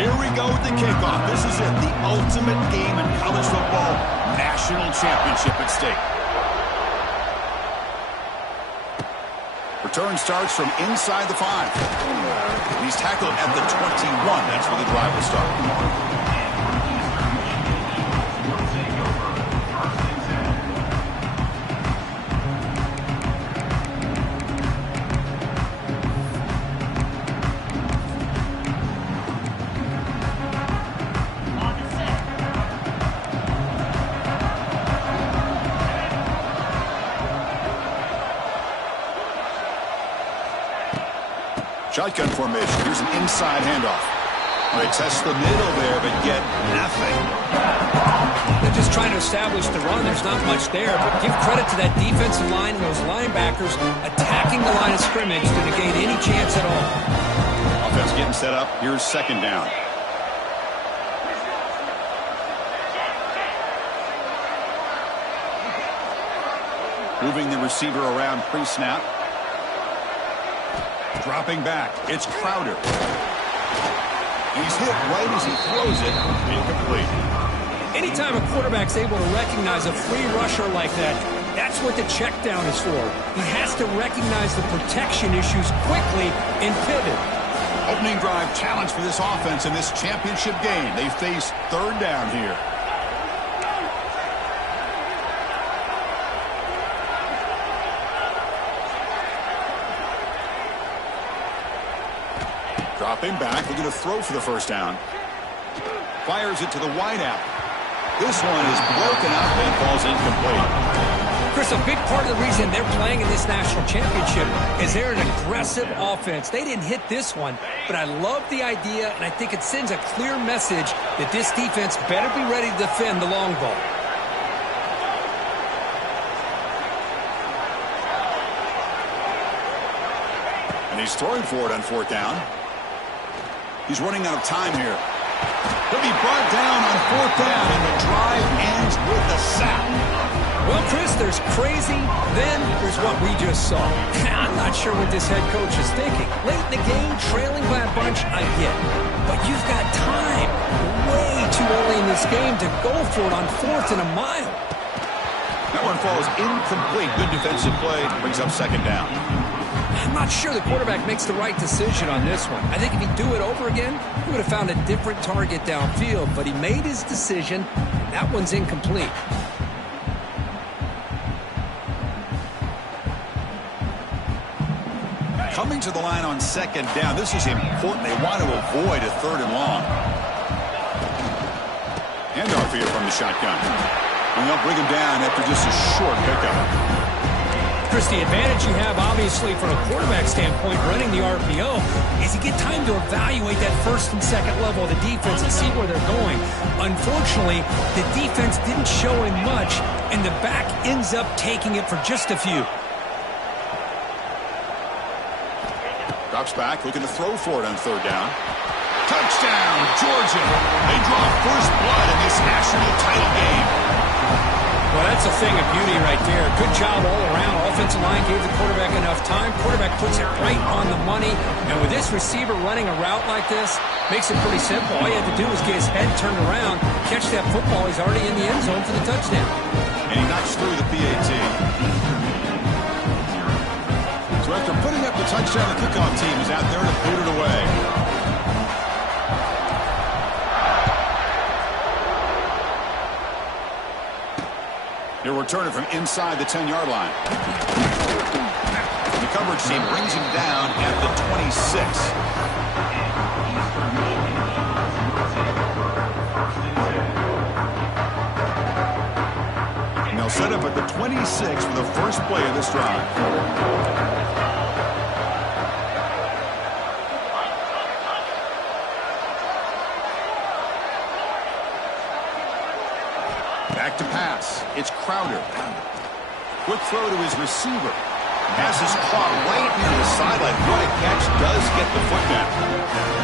Here we go with the kickoff. This is it, the ultimate game in college football, national championship at stake. Return starts from inside the 5. He's tackled at the 21. That's where the drive will start. Shotgun formation. Here's an inside handoff. They test the middle there, but get nothing. They're just trying to establish the run. There's not much there, but give credit to that defensive line and those linebackers attacking the line of scrimmage to negate any chance at all. Offense getting set up. Here's second down. Moving the receiver around pre-snap. Dropping back. It's Crowder. He's hit right as he throws it. Incomplete. Anytime a quarterback's able to recognize a free rusher like that, that's what the check down is for. He has to recognize the protection issues quickly and pivot. Opening drive challenge for this offense in this championship game. They face third down here. Dropping back, looking to throw for the first down. Fires it to the wideout. This one is broken up and falls incomplete. Chris, a big part of the reason they're playing in this national championship is they're an aggressive offense. They didn't hit this one, but I love the idea, and I think it sends a clear message that this defense better be ready to defend the long ball. And he's throwing for it on fourth down. He's running out of time here. He'll be brought down on fourth down, and the drive ends with a sack. Well, Chris, there's crazy, then there's what we just saw. I'm not sure what this head coach is thinking. Late in the game, trailing by a bunch, I get. But you've got time. Way too early in this game to go for it on fourth and a mile. That one falls incomplete. Good defensive play. Brings up second down. I'm not sure the quarterback makes the right decision on this one. I think if he'd do it over again, he would have found a different target downfield. But he made his decision. That one's incomplete. Coming to the line on second down. This is important. They want to avoid a third and long. Handoff here from the shotgun. And they'll bring him down after just a short pickup. Chris, the advantage you have, obviously, from a quarterback standpoint, running the RPO, is you get time to evaluate that first and second level of the defense and see where they're going. Unfortunately, the defense didn't show him much, and the back ends up taking it for just a few. Drops back, looking to throw for it on third down. Touchdown, Georgia. They draw first blood in this national title game. Well, that's a thing of beauty right there. Good job all around. Offensive line gave the quarterback enough time. Quarterback puts it right on the money. And with this receiver running a route like this, makes it pretty simple. All you have to do is get his head turned around, catch that football. He's already in the end zone for the touchdown. And he knocks through the PAT. So after putting up the touchdown, the kickoff team is out there to boot it away. He'll return it from inside the 10-yard line. The coverage team brings him down at the 26. And they'll set up at the 26 for the first play of this drive. Back to pass. It's Crowder. Quick throw to his receiver. Pass is caught right near the sideline. What a catch. Does get the foot down.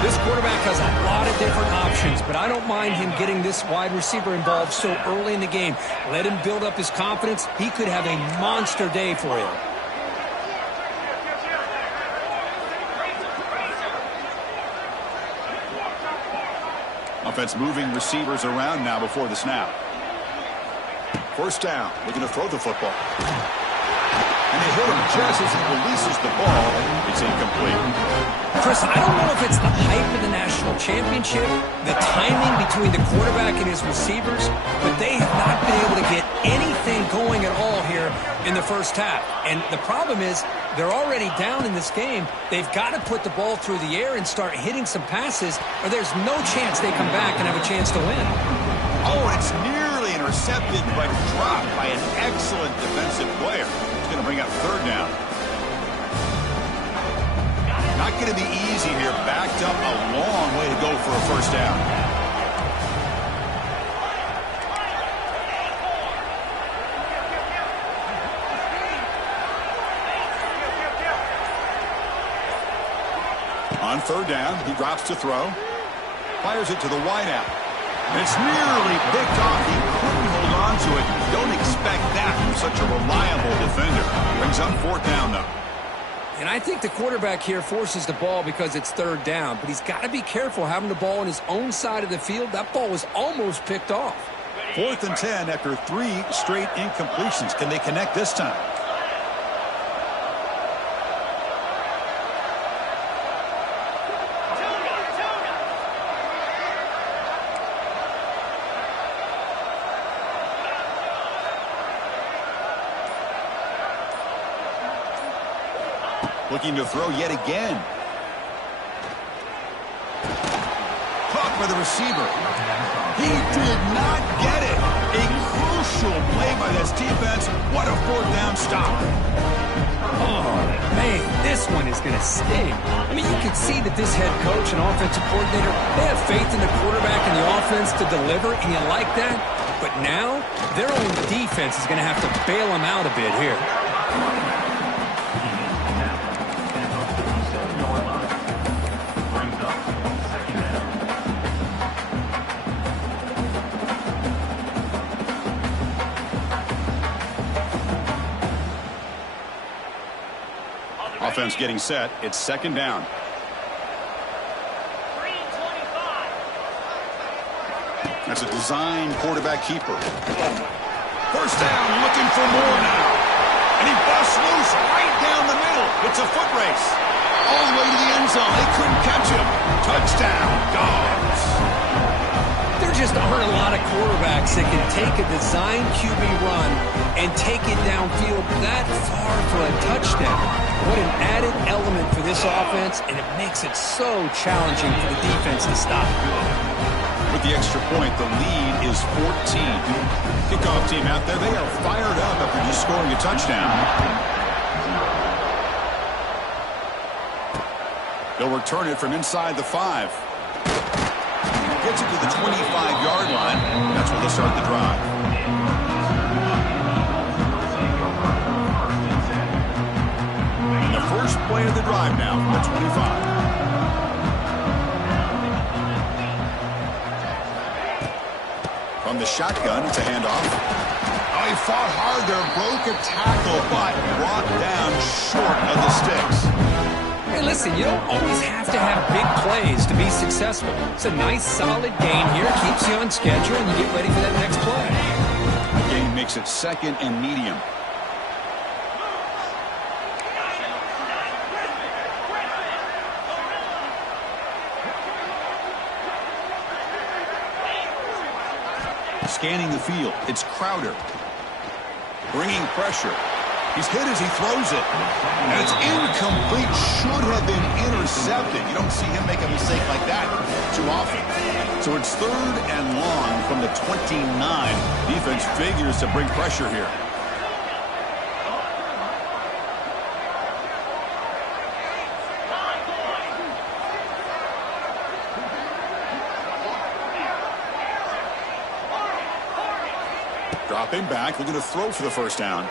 This quarterback has a lot of different options, but I don't mind him getting this wide receiver involved so early in the game. Let him build up his confidence. He could have a monster day for you. Offense moving receivers around now before the snap. First down, looking to throw the football. And they hit him just as he releases the ball. It's incomplete. Chris, I don't know if it's the hype of the national championship, the timing between the quarterback and his receivers, but they have not been able to get anything going at all here in the first half. And the problem is they're already down in this game. They've got to put the ball through the air and start hitting some passes, or there's no chance they come back and have a chance to win. Oh, it's nearly intercepted, but dropped by an excellent defensive player. It's going to bring up third down. Not going to be easy here. Backed up a long way to go for a first down. On third down, he drops to throw. Fires it to the wideout. And it's nearly picked off. He couldn't hold on to it. Don't expect that from such a reliable defender. Brings up fourth down, though. And I think the quarterback here forces the ball because it's third down. But he's got to be careful having the ball on his own side of the field. That ball was almost picked off. 4th and 10 after 3 straight incompletions. Can they connect this time? Looking to throw yet again. Caught by the receiver. He did not get it. A crucial play by this defense. What a fourth down stop. Oh, man, this one is going to sting. I mean, you can see that this head coach and offensive coordinator, they have faith in the quarterback and the offense to deliver, and you like that. But now, their own defense is going to have to bail them out a bit here. Offense getting set. It's second down. That's a design quarterback keeper. First down, looking for more now. And he busts loose right down the middle. It's a foot race. All the way to the end zone. They couldn't catch him. Touchdown, Dogs. There just aren't a lot of quarterbacks that can take a design QB run and take it downfield that far for a touchdown. What an added element for this offense, and it makes it so challenging for the defense to stop. With the extra point, the lead is 14. Kickoff team out there, they are fired up after just scoring a touchdown. They'll return it from inside the 5. Gets it to the 25-yard line. That's where they'll start the drive. And the first play of the drive now from the 25. From the shotgun, it's a handoff. Oh, he fought hard there, broke a tackle, but brought down short of the sticks. Hey, listen, you don't always have to have big plays to be successful. It's a nice, solid gain here. Keeps you on schedule, and you get ready for that next play. The gain makes it second and medium. Scanning the field, it's Crowder. Bringing pressure. He's hit as he throws it. And it's incomplete. Should have been intercepted. You don't see him make a mistake like that too often. So it's third and long from the 29. Defense figures to bring pressure here. Dropping back, looking to throw for the first down.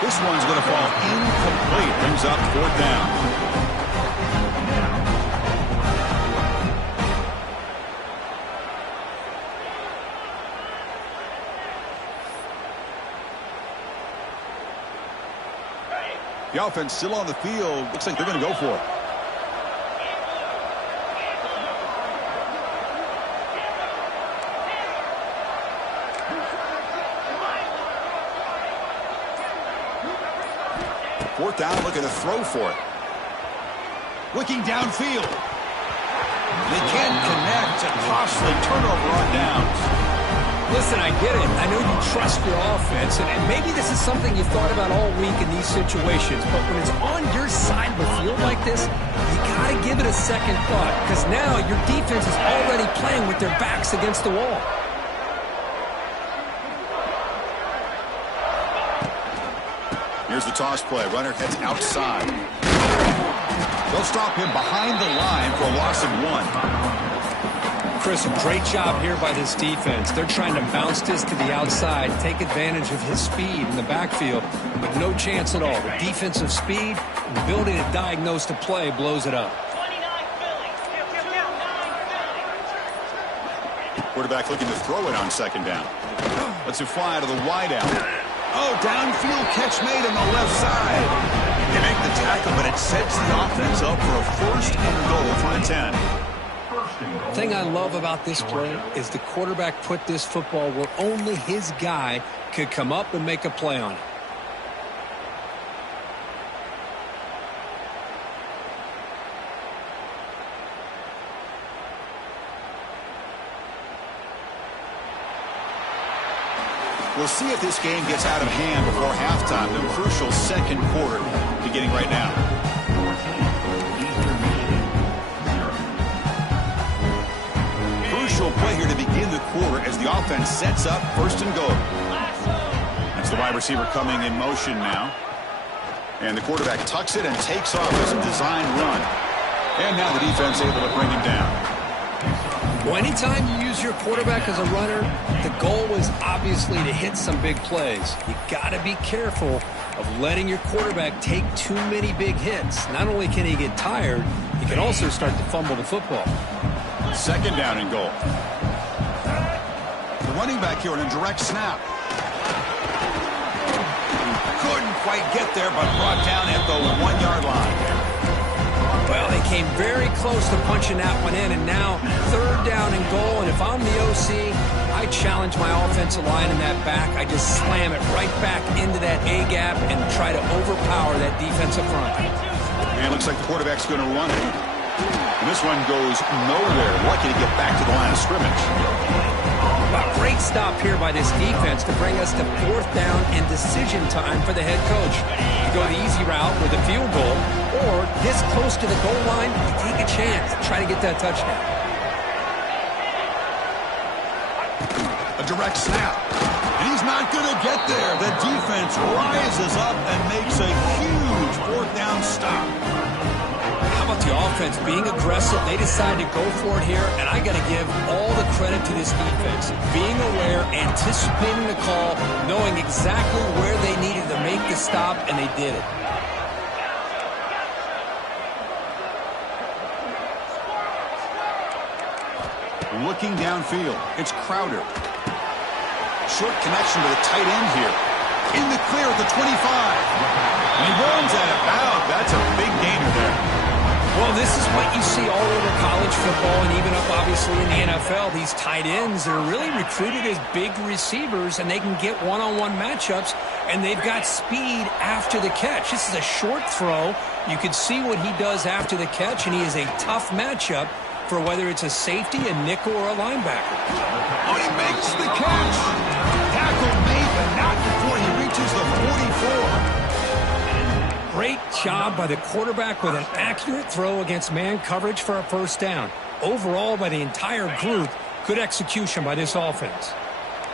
This one's going to fall incomplete. Brings up fourth down. The offense still on the field. Looks like they're going to go for it. Fourth down, looking to throw for it. Looking downfield. They can't connect. A costly turnover on downs. Listen, I get it. I know you trust your offense, and maybe this is something you thought about all week in these situations, but when it's on your side of the field like this, you got to give it a second thought, because now your defense is already playing with their backs against the wall. Here's the toss play. Runner heads outside. They'll stop him behind the line for a loss of 1. Chris, a great job here by this defense. They're trying to bounce this to the outside, take advantage of his speed in the backfield, but no chance at all. The defensive speed, the ability to diagnose the play blows it up. Quarterback looking to throw it on second down. Lets it fly to the wideout. Oh, downfield catch made on the left side. They make the tackle, but it sets the offense up for a first and goal from the 10. The thing I love about this play is the quarterback put this football where only his guy could come up and make a play on it. We'll see if this game gets out of hand before halftime. The crucial second quarter beginning right now. Crucial play here to begin the quarter as the offense sets up first and goal. That's the wide receiver coming in motion now. And the quarterback tucks it and takes off as a design run. And now the defense able to bring him down. Well, anytime you use your quarterback as a runner, the goal is obviously to hit some big plays. You got to be careful of letting your quarterback take too many big hits. Not only can he get tired, he can also start to fumble the football. Second down and goal. The running back here on a direct snap. Couldn't quite get there, but brought down at the 1-yard line. Well, they came very close to punching that one in, and now third down and goal. And if I'm the OC, I challenge my offensive line in that back. I just slam it right back into that A-gap and try to overpower that defensive front. And it looks like the quarterback's going to run it. And this one goes nowhere. Lucky to get back to the line of scrimmage. A great stop here by this defense to bring us to fourth down and decision time for the head coach. You go the easy route with a field goal, or this close to the goal line, you take a chance to try to get that touchdown. A direct snap. And he's not going to get there. The defense rises up and makes a huge fourth down stop. How about the offense being aggressive? They decide to go for it here, and I got to give all the credit to this defense. Being aware, anticipating the call, knowing exactly where they needed to make the stop, and they did it. Looking downfield, it's Crowder. Short connection to the tight end here. In the clear at the 25. And he runs out of bounds. That's a big gainer there. Well, this is what you see all over college football and even up, obviously, in the NFL. These tight ends are really recruited as big receivers, and they can get one-on-one matchups, and they've got speed after the catch. This is a short throw. You can see what he does after the catch, and he is a tough matchup for whether it's a safety, a nickel, or a linebacker. Oh, he makes the catch. Tackle made, but not before he reaches the 44. Great job by the quarterback with an accurate throw against man coverage for a first down. Overall, by the entire group, good execution by this offense.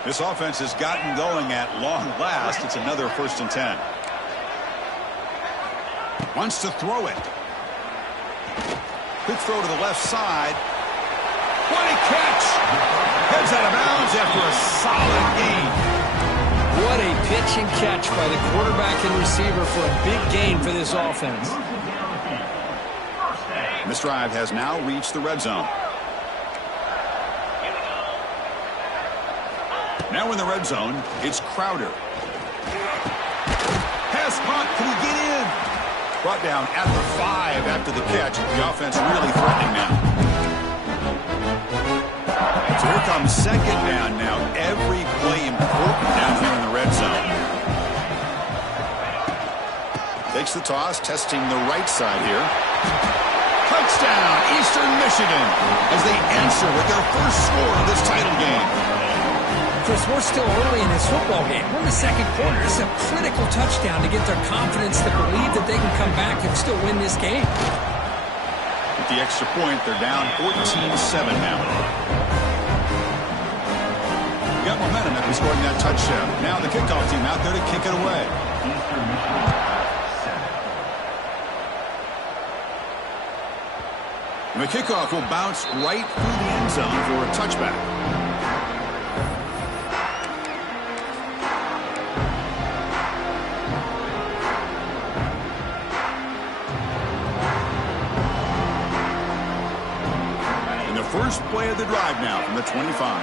This offense has gotten going at long last. It's another first and 10. Wants to throw it. Quick throw to the left side. What a catch! Heads out of bounds after a solid gain. What a pitch and catch by the quarterback and receiver for a big gain for this offense. This drive has now reached the red zone. Now in the red zone, it's Crowder. Pass punt, can he get in? Brought down at the 5 after the catch. The offense really threatening now. So here comes second down now. Every play important down here in the red zone. Takes the toss, testing the right side here. Touchdown, Eastern Michigan, as they answer with their first score of this title game. Chris, we're still early in this football game. We're in the second quarter. It's a critical touchdown to get their confidence to believe that they can come back and still win this game. With the extra point, they're down 14-7 now. Got momentum after scoring that touchdown. Now the kickoff team out there to kick it away. And the kickoff will bounce right through the end zone for a touchback. And the first play of the drive now from the 25.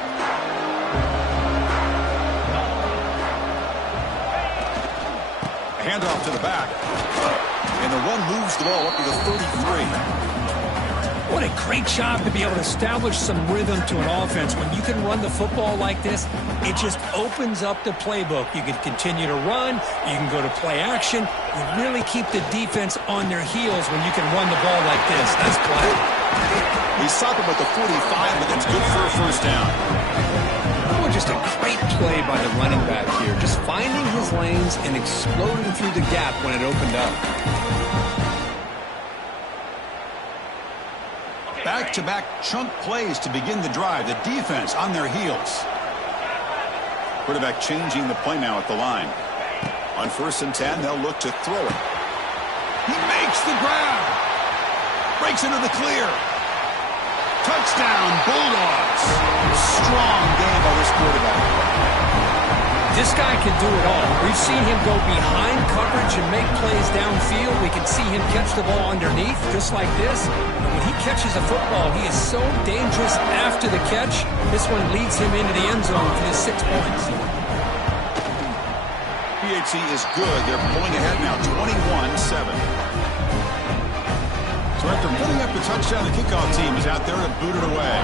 Handoff to the back, and the run moves the ball up to the 33. What a great job to be able to establish some rhythm to an offense. When you can run the football like this, it just opens up the playbook. You can continue to run. You can go to play action. You really keep the defense on their heels when you can run the ball like this. Nice play. He stopped him at the 45, but that's good for a first down. Oh, just a great play by the running back here. Just finding his lanes and exploding through the gap when it opened up. Back-to-back chunk plays to begin the drive. The defense on their heels. Quarterback changing the play now at the line. On 1st and 10, they'll look to throw it. He makes the grab. Breaks into the clear. Touchdown, Bulldogs. Strong game by this quarterback. This guy can do it all. We've seen him go behind coverage and make plays downfield. We can see him catch the ball underneath, just like this. And when he catches a football, he is so dangerous after the catch. This one leads him into the end zone for his 6 points. PHC is good. They're pulling ahead now, 21-7. So after putting up the touchdown, the kickoff team is out there to boot it away.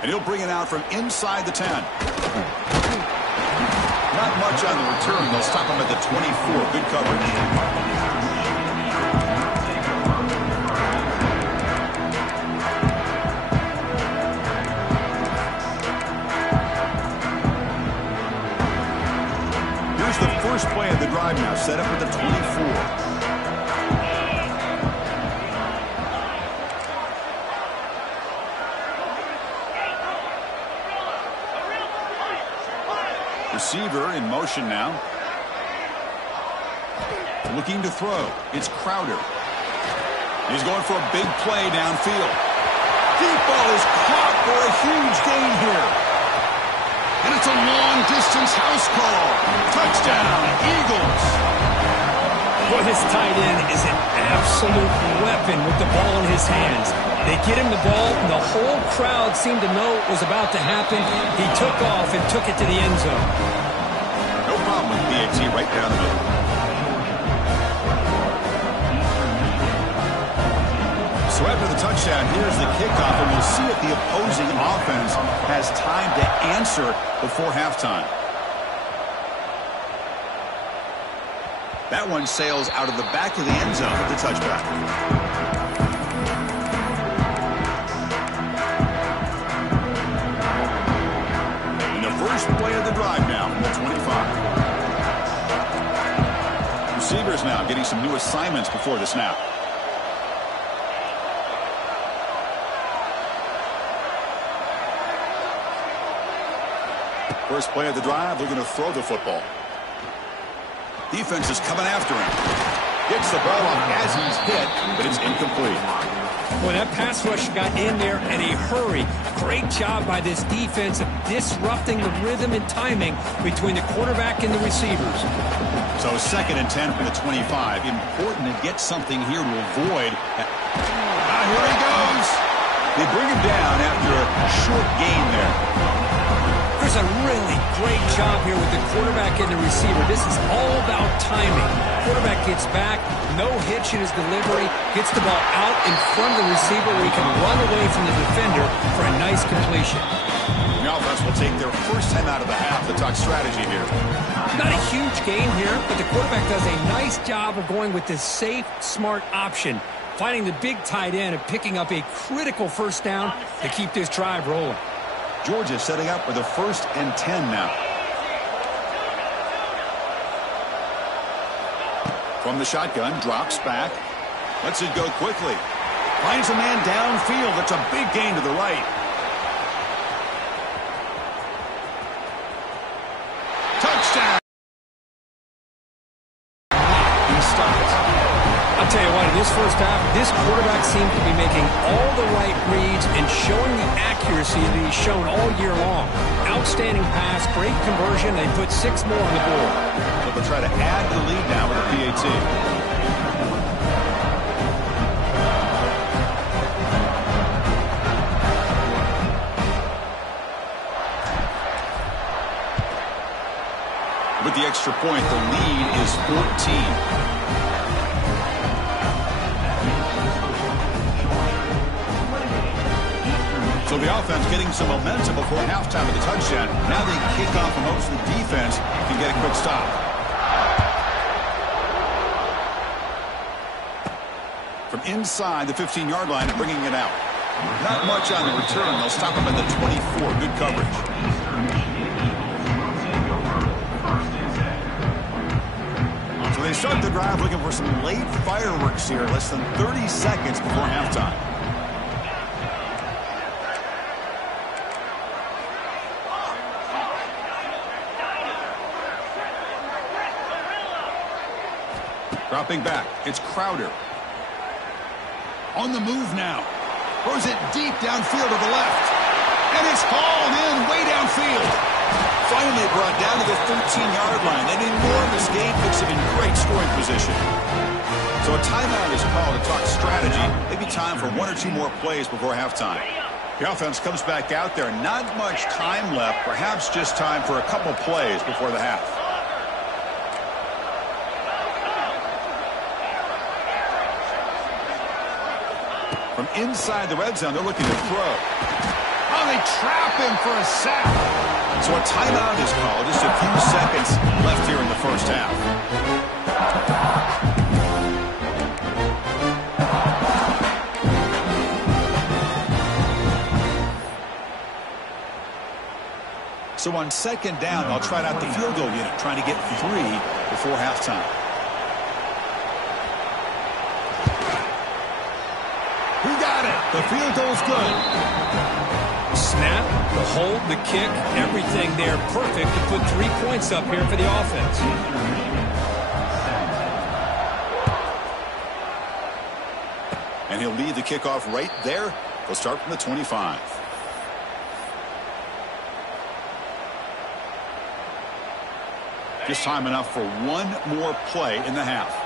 And he'll bring it out from inside the 10. Not much on the return. They'll stop him at the 24. Good coverage. Here's the first play of the drive now, set up at the 24. Receiver in motion now. Looking to throw. It's Crowder. He's going for a big play downfield. Deep ball is caught for a huge gain here. And it's a long-distance house call. Touchdown, Eagles. Well, his tight end is an absolute weapon with the ball in his hands. They get him the ball, and the whole crowd seemed to know it was about to happen. He took off and took it to the end zone. No problem with BAT right down the middle. So after the touchdown, here's the kickoff, and we'll see if the opposing offense has time to answer before halftime. That one sails out of the back of the end zone with the touchback. First play of the drive now from the 25. Receivers now getting some new assignments before the snap. First play of the drive, looking to throw the football. Defense is coming after him. Gets the ball off as he's hit, but it's incomplete. Well, that pass rush got in there in a hurry. Great job by this defense of disrupting the rhythm and timing between the quarterback and the receivers. So 2nd and 10 from the 25. Important to get something here to avoid. Here he goes. They bring him down after a short gain there. There's a really great job here with the quarterback and the receiver. This is all about timing. Quarterback gets back, no hitch in his delivery, gets the ball out in front of the receiver where he can run away from the defender for a nice completion. The offense will take their first time out of the half to talk strategy here. Not a huge gain here, but the quarterback does a nice job of going with this safe, smart option, finding the big tight end and picking up a critical first down to keep this drive rolling. Georgia setting up for the 1st and 10 now. From the shotgun, drops back. Lets it go quickly. Finds a man downfield. That's a big gain to the right. Touchdown! He stopped. I'll tell you what, in this first half, this quarterback seemed to be making all the right reads and showing the accuracy that he's shown all year long. Outstanding pass, great conversion. They put 6 more on the board. So they'll try to add to the lead now with a PAT. With the extra point, the lead is 14. So the offense getting some momentum before halftime with the touchdown. Now they kick off and hopes the defense can get a quick stop. From inside the 15-yard line, bringing it out. Not much on the return. They'll stop him at the 24. Good coverage. So they start the drive looking for some late fireworks here. Less than 30 seconds before halftime. Dropping back, it's Crowder. On the move now. Throws it deep downfield to the left. And it's hauled in way downfield. Finally brought down to the 13-yard line. An enormous gain puts him in great scoring position. So a timeout is called to talk strategy. Maybe time for 1 or 2 more plays before halftime. The offense comes back out there. Not much time left. Perhaps just time for a couple plays before the half. From inside the red zone, they're looking to throw. Oh, they trap him for a sack. So a timeout is called. Just a few seconds left here in the first half. So on 2nd down, I'll try out the field goal unit, trying to get 3 before halftime. The field goal's good. Snap, the hold, the kick, everything there perfect to put 3 points up here for the offense. And he'll lead the kickoff right there. They'll start from the 25. Just time enough for 1 more play in the half.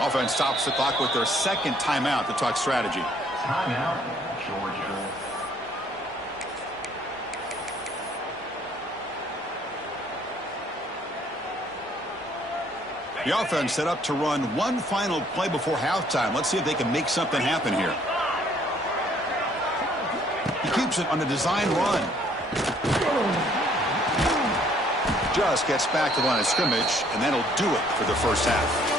Offense stops the clock with their 2nd timeout to talk strategy. Timeout, Georgia. The offense set up to run 1 final play before halftime. Let's see if they can make something happen here. He keeps it on a design run. Just gets back to the line of scrimmage, and that'll do it for the first half.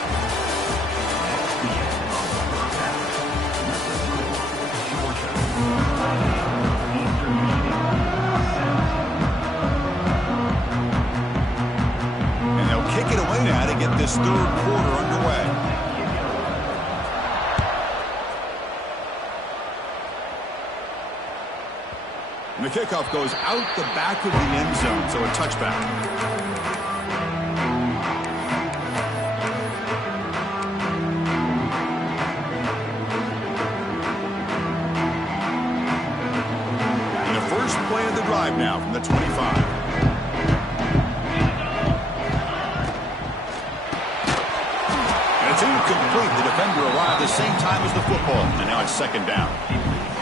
Kick it away now to get this 3rd quarter underway. And the kickoff goes out the back of the end zone, so a touchback. Play of the drive now from the 25. And it's incomplete. The defender arrived the same time as the football, and now it's second down.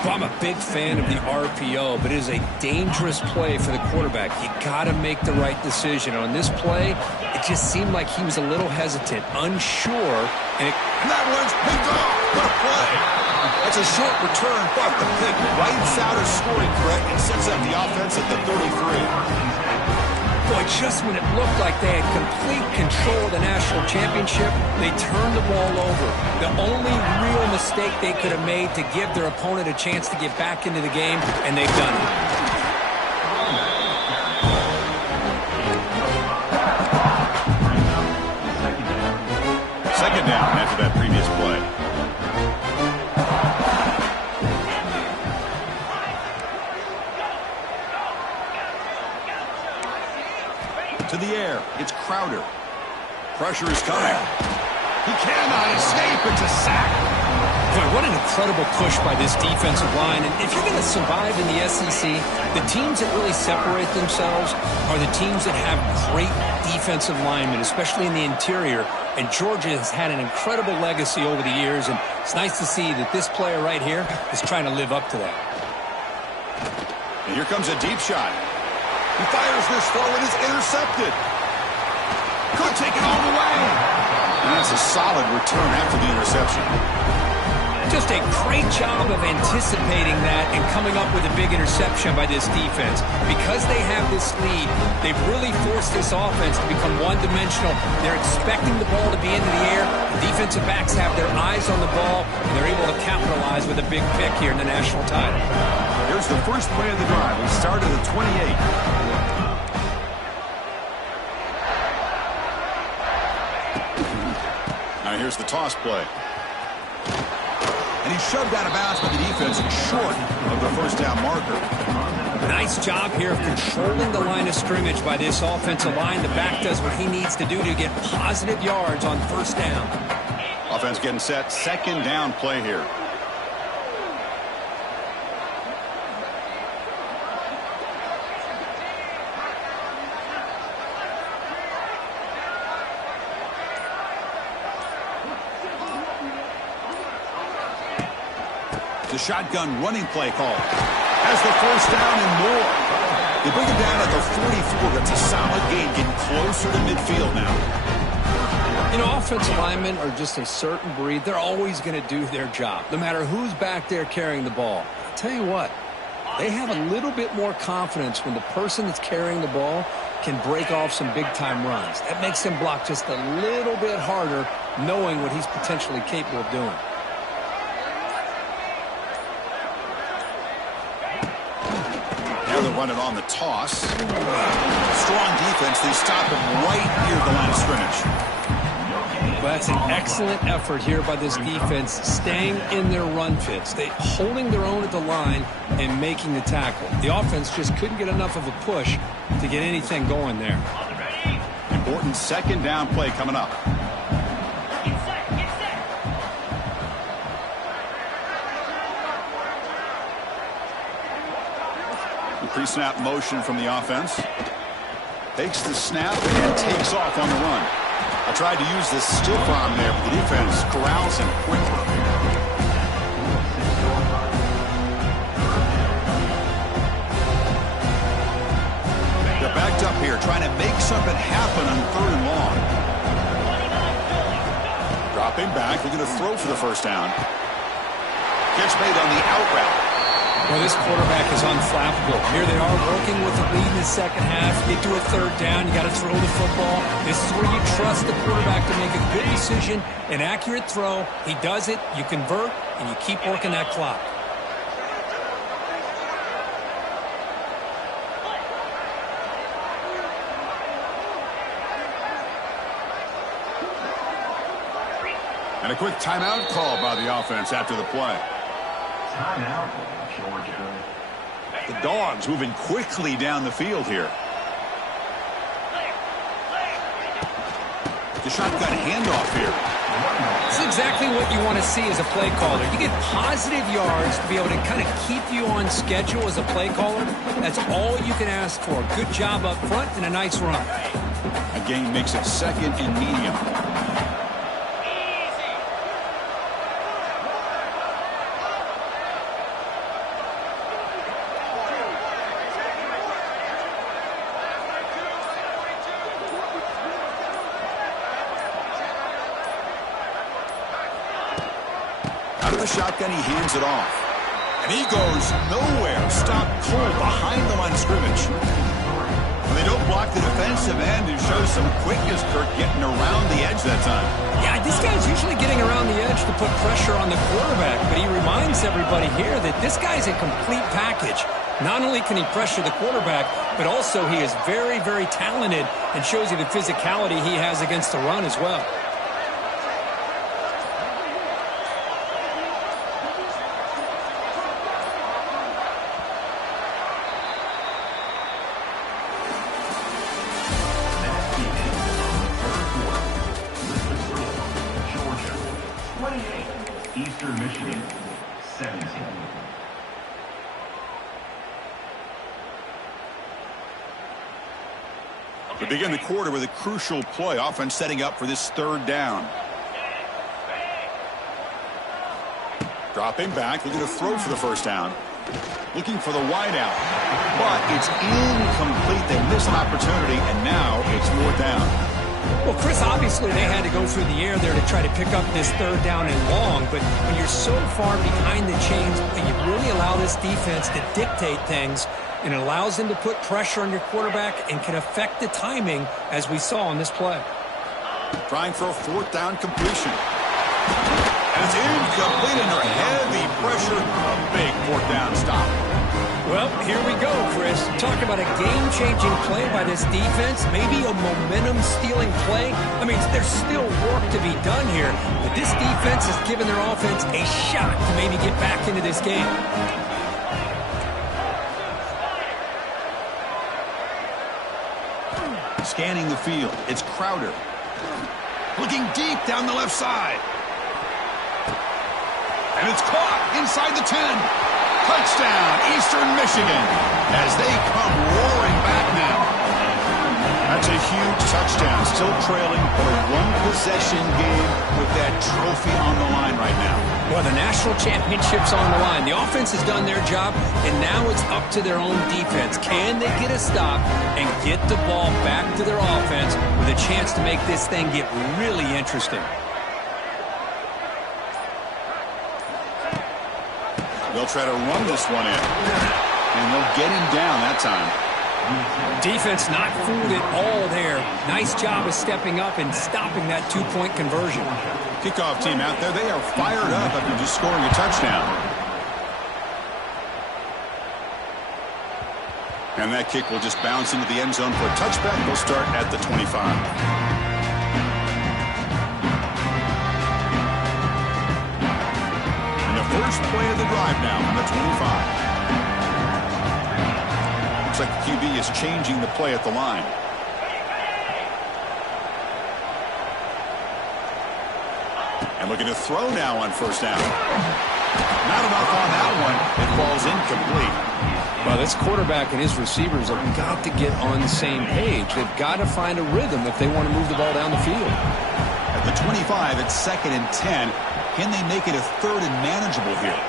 Well, I'm a big fan of the RPO, but it is a dangerous play for the quarterback. You got to make the right decision. On this play, it just seemed like he was a little hesitant, unsure, and that one's picked off. What a play! That's a short return, but the pick wipes out a scoring threat and sets up the offense at the 33. Boy, just when it looked like they had complete control of the national championship, they turned the ball over. The only real mistake they could have made to give their opponent a chance to get back into the game, and they've done it. Second down after that previous play. To the air, it's Crowder. Pressure is coming. He cannot escape. It's a sack. Boy, what an incredible push by this defensive line. And if you're going to survive in the SEC, the teams that really separate themselves are the teams that have great defensive linemen, especially in the interior. And Georgia has had an incredible legacy over the years, and it's nice to see that this player right here is trying to live up to that. And here comes a deep shot. He fires this throw and is intercepted. Could take it all the way. And that's a solid return after the interception. Just a great job of anticipating that and coming up with a big interception by this defense. Because they have this lead, they've really forced this offense to become one-dimensional. They're expecting the ball to be into the air. The defensive backs have their eyes on the ball, and they're able to capitalize with a big pick here in the national title. Here's the first play of the drive. We start at the 28. Now here's the toss play. And he's shoved out of bounds by the defense short of the first down marker. Nice job here of controlling the line of scrimmage by this offensive line. The back does what he needs to do to get positive yards on first down. Offense getting set. Second down play here. The shotgun running play call. Has the first down and more. They bring him down at the 44. That's a solid gain, getting closer to midfield now. You know, offensive linemen are just a certain breed. They're always going to do their job, no matter who's back there carrying the ball. I'll tell you what, they have a little bit more confidence when the person that's carrying the ball can break off some big-time runs. That makes them block just a little bit harder, knowing what he's potentially capable of doing. They're running on the toss. Strong defense. They stop him right near the line of scrimmage. Well, that's an excellent effort here by this defense, staying in their run fits. They holding their own at the line and making the tackle. The offense just couldn't get enough of a push to get anything going there. Important second down play coming up. Pre-snap motion from the offense. Takes the snap and takes off on the run. I tried to use the stiff arm there, but the defense corrals him quickly. They're backed up here, trying to make something happen on third and long. Dropping back, looking to throw for the first down. Catch made on the out route. Well, this quarterback is unflappable. Here they are working with the lead in the second half. Get to a third down. You got to throw the football. This is where you trust the quarterback to make a good decision, an accurate throw. He does it. You convert, and you keep working that clock. And a quick timeout call by the offense after the play. Timeout, Georgia. The Dogs moving quickly down the field here. The shotgun handoff here. This is exactly what you want to see as a play caller. You get positive yards to be able to kind of keep you on schedule as a play caller. That's all you can ask for. Good job up front and a nice run. A gain makes it 2nd and medium. Out of the shotgun, he hands it off. And he goes nowhere. Stopped cold behind the line of scrimmage. And they don't block the defensive end and show some quickness, Kirk, getting around the edge that time. Yeah, this guy's usually getting around the edge to put pressure on the quarterback, but he reminds everybody here that this guy's a complete package. Not only can he pressure the quarterback, but also he is very, very talented and shows you the physicality he has against the run as well. Eastern Michigan, 17. We begin the quarter with a crucial play. Offense setting up for this 3rd down. Dropping back, looking to throw for the 1st down. Looking for the wide out. But it's incomplete. They miss an opportunity, and now it's 4th down. Well, Chris, obviously they had to go through the air there to try to pick up this 3rd down and long, but when you're so far behind the chains, you really allow this defense to dictate things, and it allows them to put pressure on your quarterback and can affect the timing, as we saw on this play. Trying for a 4th down completion. And it's incomplete under heavy pressure. A big 4th down stop. Well, here we go, Chris. Talk about a game-changing play by this defense, maybe a momentum-stealing play. I mean, there's still work to be done here, but this defense has given their offense a shot to maybe get back into this game. Scanning the field, it's Crowder. Looking deep down the left side. And it's caught inside the 10. Touchdown, Eastern Michigan, as they come roaring back now. That's a huge touchdown, still trailing, but a 1-possession game with that trophy on the line right now. Well, the national championship's on the line. The offense has done their job, and now it's up to their own defense. Can they get a stop and get the ball back to their offense with a chance to make this thing get really interesting? They'll try to run this one in, and they'll get him down that time. Defense not fooled at all there. Nice job of stepping up and stopping that 2-point conversion. Kickoff team out there, they are fired up after just scoring a touchdown. And that kick will just bounce into the end zone for a touchback. They'll start at the 25. First play of the drive now on the 25. Looks like the QB is changing the play at the line. And looking to throw now on 1st down. Not enough on that one. It falls incomplete. Well, this quarterback and his receivers have got to get on the same page. They've got to find a rhythm if they want to move the ball down the field. At the 25, it's 2nd and 10. Can they make it a 3rd and manageable here?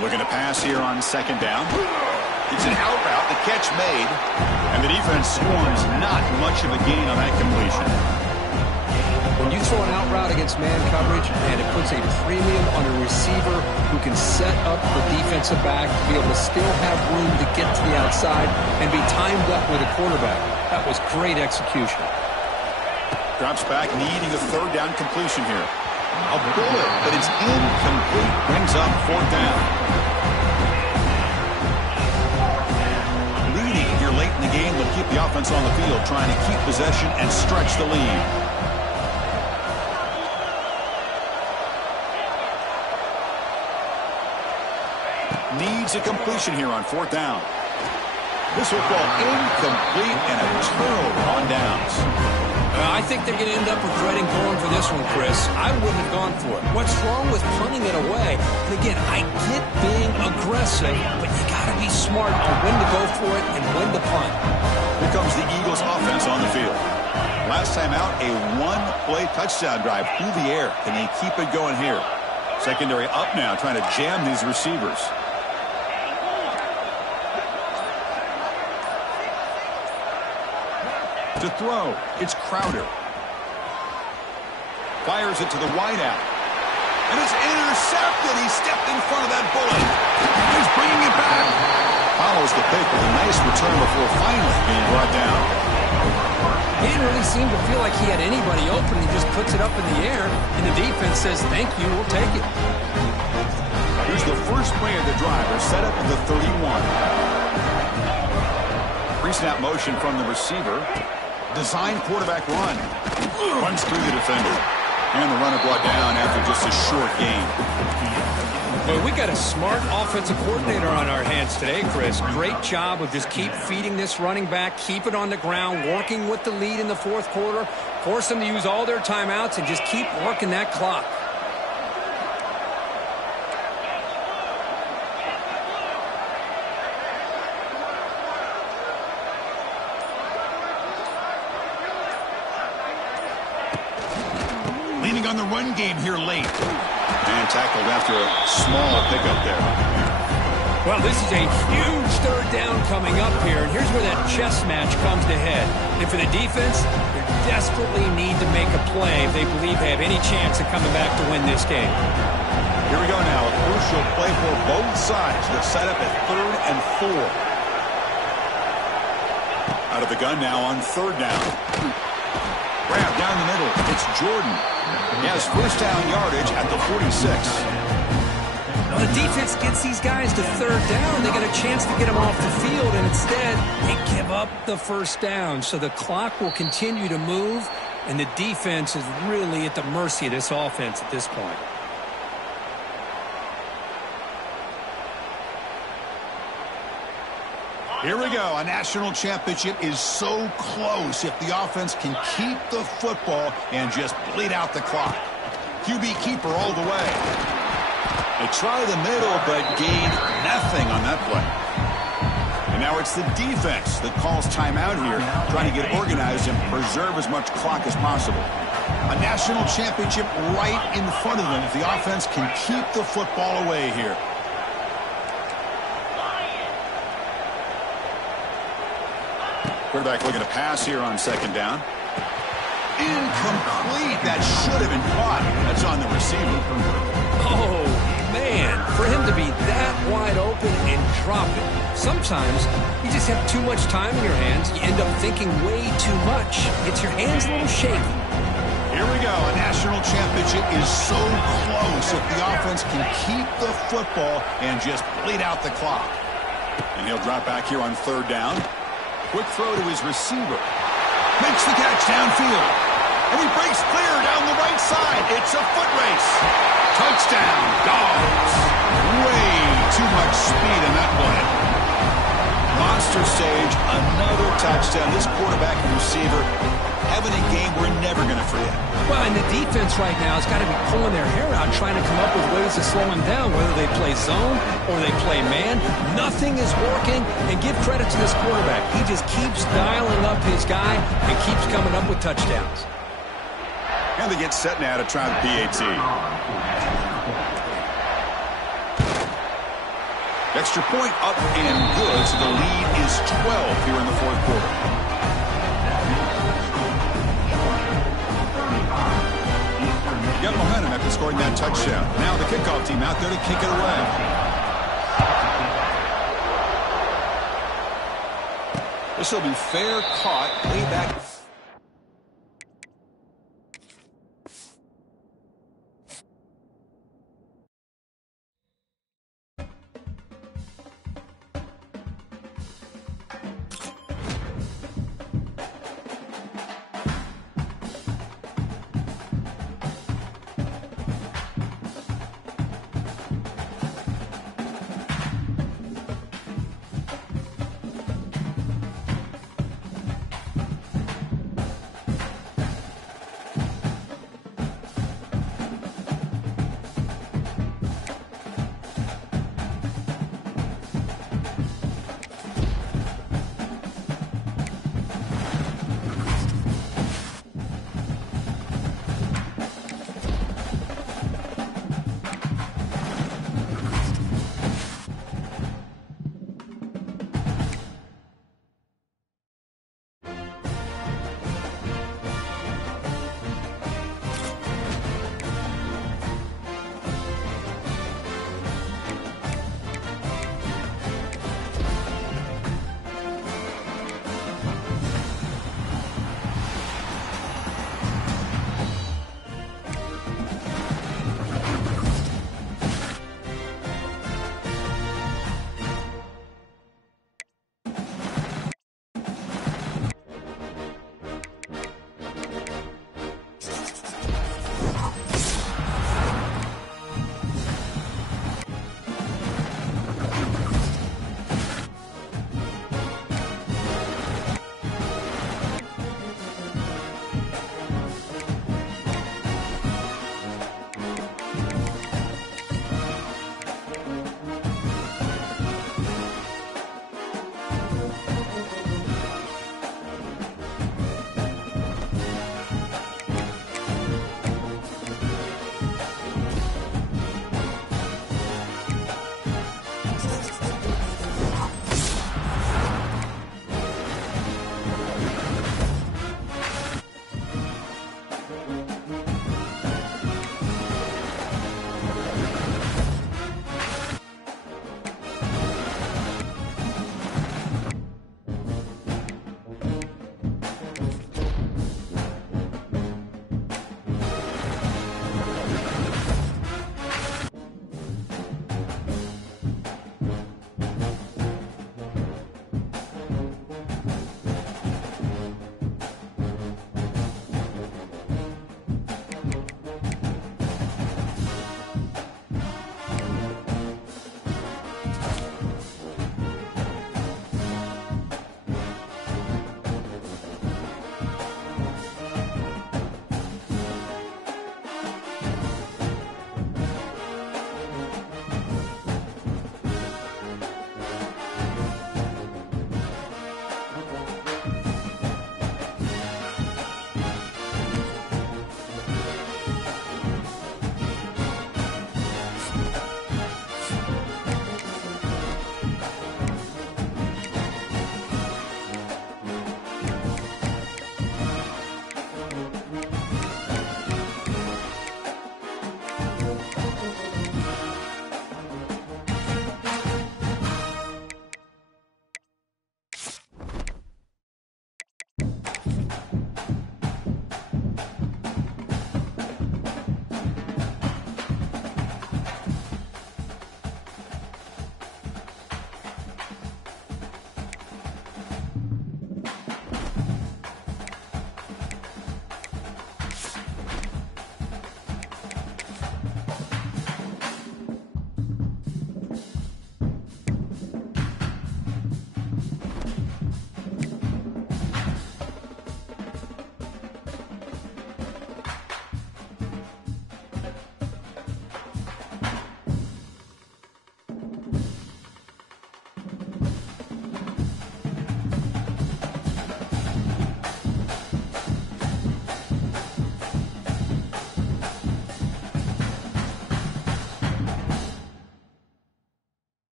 Looking to pass here on 2nd down. It's an out route, the catch made, and the defense swarms not much of a gain on that completion. When you throw an out route against man coverage, and it puts a premium on a receiver who can set up the defensive back to be able to still have room to get to the outside and be timed up with a quarterback. That was great execution. Drops back, needing a 3rd down completion here. A bullet, but it's incomplete. Brings up 4th down. Leading here late in the game will keep the offense on the field, trying to keep possession and stretch the lead. Needs a completion here on 4th down. This will fall incomplete and a turnover on downs. I think they're going to end up regretting going for this one, Chris. I wouldn't have gone for it. What's wrong with punting it away? And again, I get being aggressive, but you got to be smart on when to go for it and when to punt. Here comes the Eagles offense on the field. Last time out, a one-play touchdown drive through the air. Can they keep it going here? Secondary up now, trying to jam these receivers. To throw, it's Crowder. Fires it to the wideout. And it's intercepted. He stepped in front of that bullet. He's bringing it back. Follows the pick with a nice return before finally being brought down. He didn't really seem to feel like he had anybody open. He just puts it up in the air, and the defense says, thank you, we'll take it. Here's the first play of the drive. They're set up at the 31. Pre-snap motion from the receiver. Design quarterback run. Runs through the defender. And the runner brought down after just a short gain. Well, we got a smart offensive coordinator on our hands today, Chris. Great job of just keep feeding this running back, keep it on the ground, working with the lead in the 4th quarter, force them to use all their timeouts, and just keep working that clock. Leaning on the run game here late. And tackled after a small pickup there. Well, this is a huge 3rd down coming up here, and here's where that chess match comes to head. And for the defense, they desperately need to make a play if they believe they have any chance of coming back to win this game. Here we go now. A crucial play for both sides. They're set up at 3rd and 4. Out of the gun now on 3rd down. Grab down the middle. It's Jordan. He has first down yardage at the 46. Well, the defense gets these guys to 3rd down. They get a chance to get them off the field, and instead they give up the first down. So the clock will continue to move, and the defense is really at the mercy of this offense at this point. Here we go. A national championship is so close if the offense can keep the football and just bleed out the clock. QB keeper all the way. They try the middle, but gain nothing on that play. And now it's the defense that calls timeout here, trying to get organized and preserve as much clock as possible. A national championship right in front of them if the offense can keep the football away here. Quarterback looking to pass here on 2nd down. Incomplete. That should have been caught. That's on the receiver. Oh, man. For him to be that wide open and drop it. Sometimes you just have too much time in your hands. You end up thinking way too much. Gets your hands a little shaky. Here we go. A national championship is so close if the offense can keep the football and just bleed out the clock. And he'll drop back here on 3rd down. Quick throw to his receiver. Makes the catch downfield. And he breaks clear down the right side. It's a foot race. Touchdown, Dogs. Way too much speed in that play. Monster stage, another touchdown. This quarterback and receiver having a game we're never going to forget. Well, and the defense right now has got to be pulling their hair out, trying to come up with ways to slow him down, whether they play zone or they play man. Nothing is working, and give credit to this quarterback. He just keeps dialing up his guy and keeps coming up with touchdowns. And they get set now to try the PAT. Extra point up and good, so the lead is 12 here in the 4th quarter. Got momentum after scoring that touchdown. Now the kickoff team out there to kick it away. This will be fair caught way back.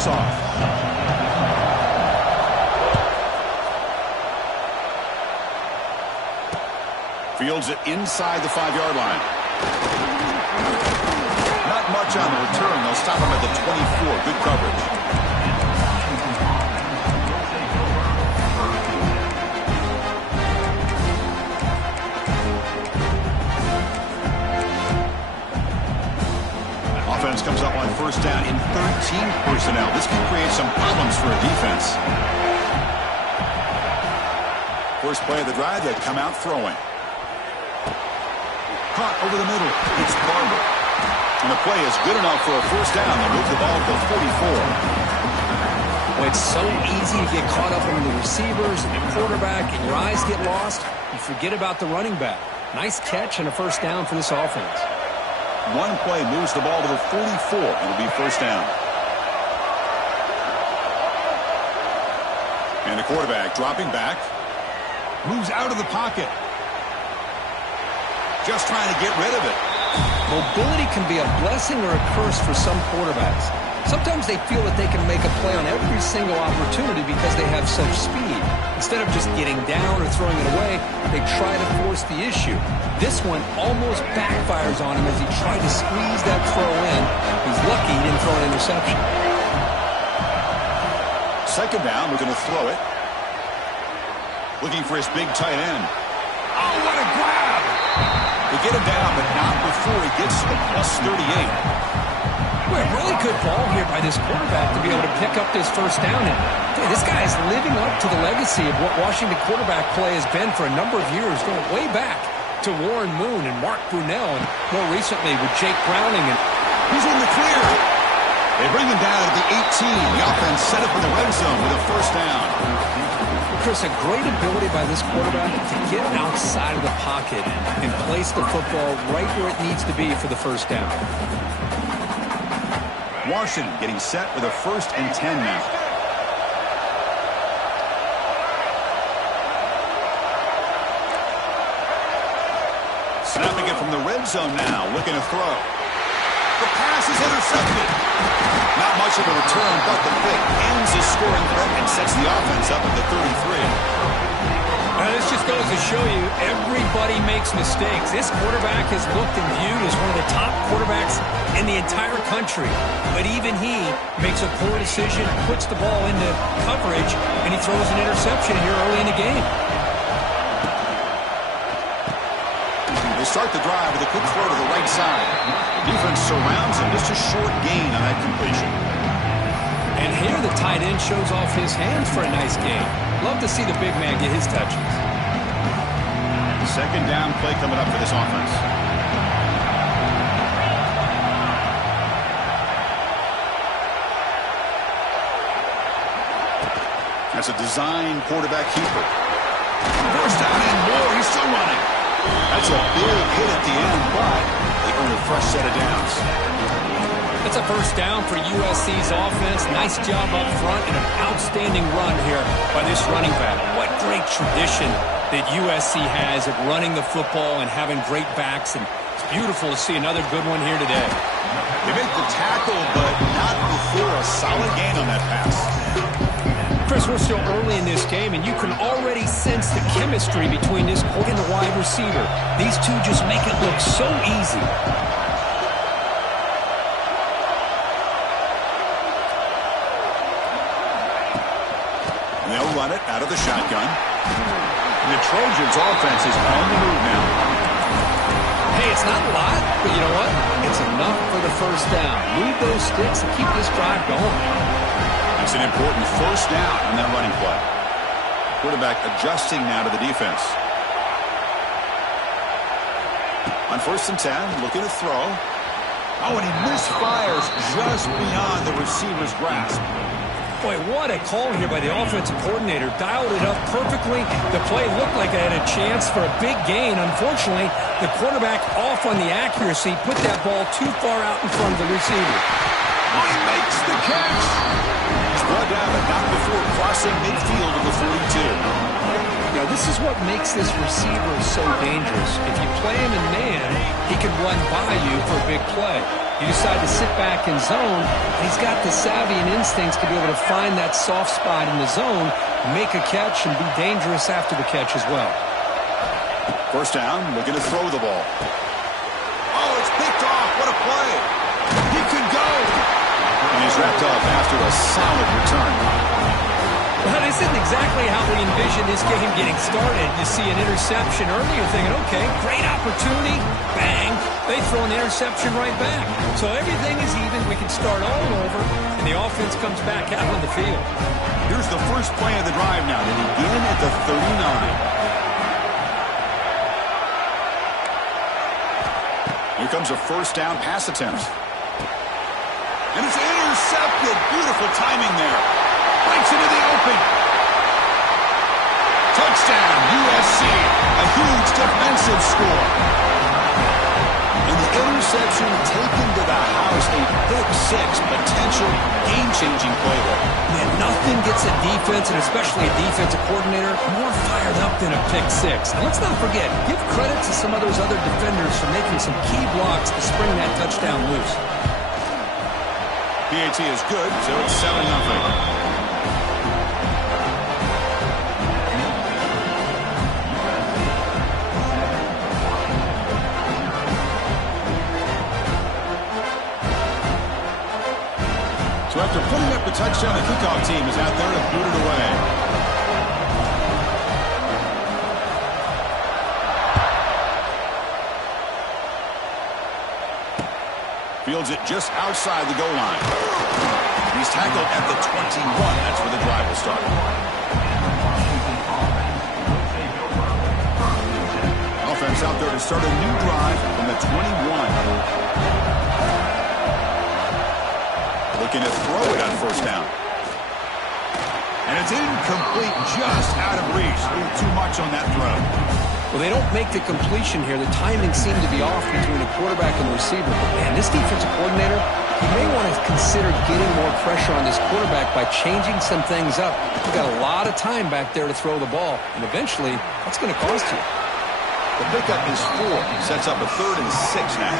us off. Fields it inside the 5-yard line. Not much on the return. They'll stop him at the 24. Good coverage. Offense comes up on first down in 13 personnel. This can create some problems for a defense. First play of the drive, they come out throwing. Caught over the middle. It's Barber. And the play is good enough for a first down. They move the ball to the 44. Well, it's so easy to get caught up in the receivers and the quarterback, and your eyes get lost. You forget about the running back. Nice catch and a first down for this offense. One play moves the ball to the 44. It'll be first down. And the quarterback dropping back. Moves out of the pocket. Just trying to get rid of it. Mobility can be a blessing or a curse for some quarterbacks. Sometimes they feel that they can make a play on every single opportunity because they have such speed. Instead of just getting down or throwing it away, they try to force the issue. This one almost backfires on him as he tried to squeeze that throw in. He's lucky he didn't throw an interception. Second down, we're going to throw it. Looking for his big tight end. Oh, what a grab! They get him down, but not before he gets to the +38. Well, really good ball here by this quarterback to be able to pick up this first down. And this guy is living up to the legacy of what Washington quarterback play has been for a number of years, going way back to Warren Moon and Mark Brunell, and more recently with Jake Browning. And he's in the clear. They bring him down at the 18. The offense set up in the red zone with a first down. Chris, a great ability by this quarterback to get outside of the pocket and place the football right where it needs to be for the first down. Washington getting set with a 1st and 10 now. Snapping it from the red zone now, looking to throw. The pass is intercepted. Not much of a return, but the pick ends the scoring threat and sets the offense up at the 33. Now, this just goes to show you everybody makes mistakes. This quarterback is looked and viewed as one of the top quarterbacks in the entire country. But even he makes a poor decision, puts the ball into coverage, and he throws an interception here early in the game. They start the drive with a quick throw to the right side. Defense surrounds him. Just a short gain on that completion. And here the tight end shows off his hands for a nice gain. Love to see the big man get his touches. Second down play coming up for this offense. That's a design quarterback keeper. First down and more. He's still running. That's a big hit at the end, but they earn a fresh set of downs. That's a first down for USC's offense. Nice job up front and an outstanding run here by this running back. What great tradition that USC has of running the football and having great backs, and it's beautiful to see another good one here today. They make the tackle, but not before a solid gain on that pass. Chris, we're still early in this game, and you can already sense the chemistry between this quarterback and the wide receiver. These two just make it look so easy. They'll run it out of the shotgun. And the Trojans' offense is on the move now. Hey, it's not a lot, but you know what? It's enough for the first down. Move those sticks and keep this drive going. It's an important first down on that running play. Quarterback adjusting now to the defense. On 1st and 10, looking to throw. Oh, and he misfires just beyond the receiver's grasp. Boy, what a call here by the offensive coordinator. Dialed it up perfectly. The play looked like it had a chance for a big gain. Unfortunately, the quarterback off on the accuracy, put that ball too far out in front of the receiver. Oh, he makes the catch. He's brought down, but not before crossing midfield of the 42. Now, this is what makes this receiver so dangerous. If you play him in man, he can run by you for a big play. You decide to sit back in zone, and he's got the savvy and instincts to be able to find that soft spot in the zone, make a catch, and be dangerous after the catch as well. First down, looking to throw the ball. Oh, it's picked off. What a play. He could go. And he's wrapped up after a solid return. Well, this isn't exactly how we envisioned this game getting started. You see an interception early, you're thinking, okay, great opportunity, bang, they throw an interception right back. So everything is even, we can start all over, and the offense comes back out on the field. Here's the first play of the drive now. They begin at the 39. Here comes a first down pass attempt. And it's intercepted. Beautiful timing there. Breaks into the open. Touchdown, USC. A huge defensive score. And the interception taken to the house. A big 6 potential game-changing play there. Man, nothing gets a defense, and especially a defensive coordinator, more fired up than a pick 6. Now, let's not forget, give credit to some of those other defenders for making some key blocks to spring that touchdown loose. PAT is good, so it's 7-0. So after putting up the touchdown, the kickoff team is out there to boot it away. Fields it just outside the goal line. He's tackled at the 21. That's where the drive will start. Offense out there to start a new drive from the 21. Looking to throw it on first down. And it's incomplete, just out of reach. A little too much on that throw. Well, they don't make the completion here. The timing seemed to be off between the quarterback and the receiver. But, man, this defensive coordinator, he may want to consider getting more pressure on this quarterback by changing some things up. You've got a lot of time back there to throw the ball, and eventually that's going to cost you. The pickup is 4. Sets up a 3rd and 6 now.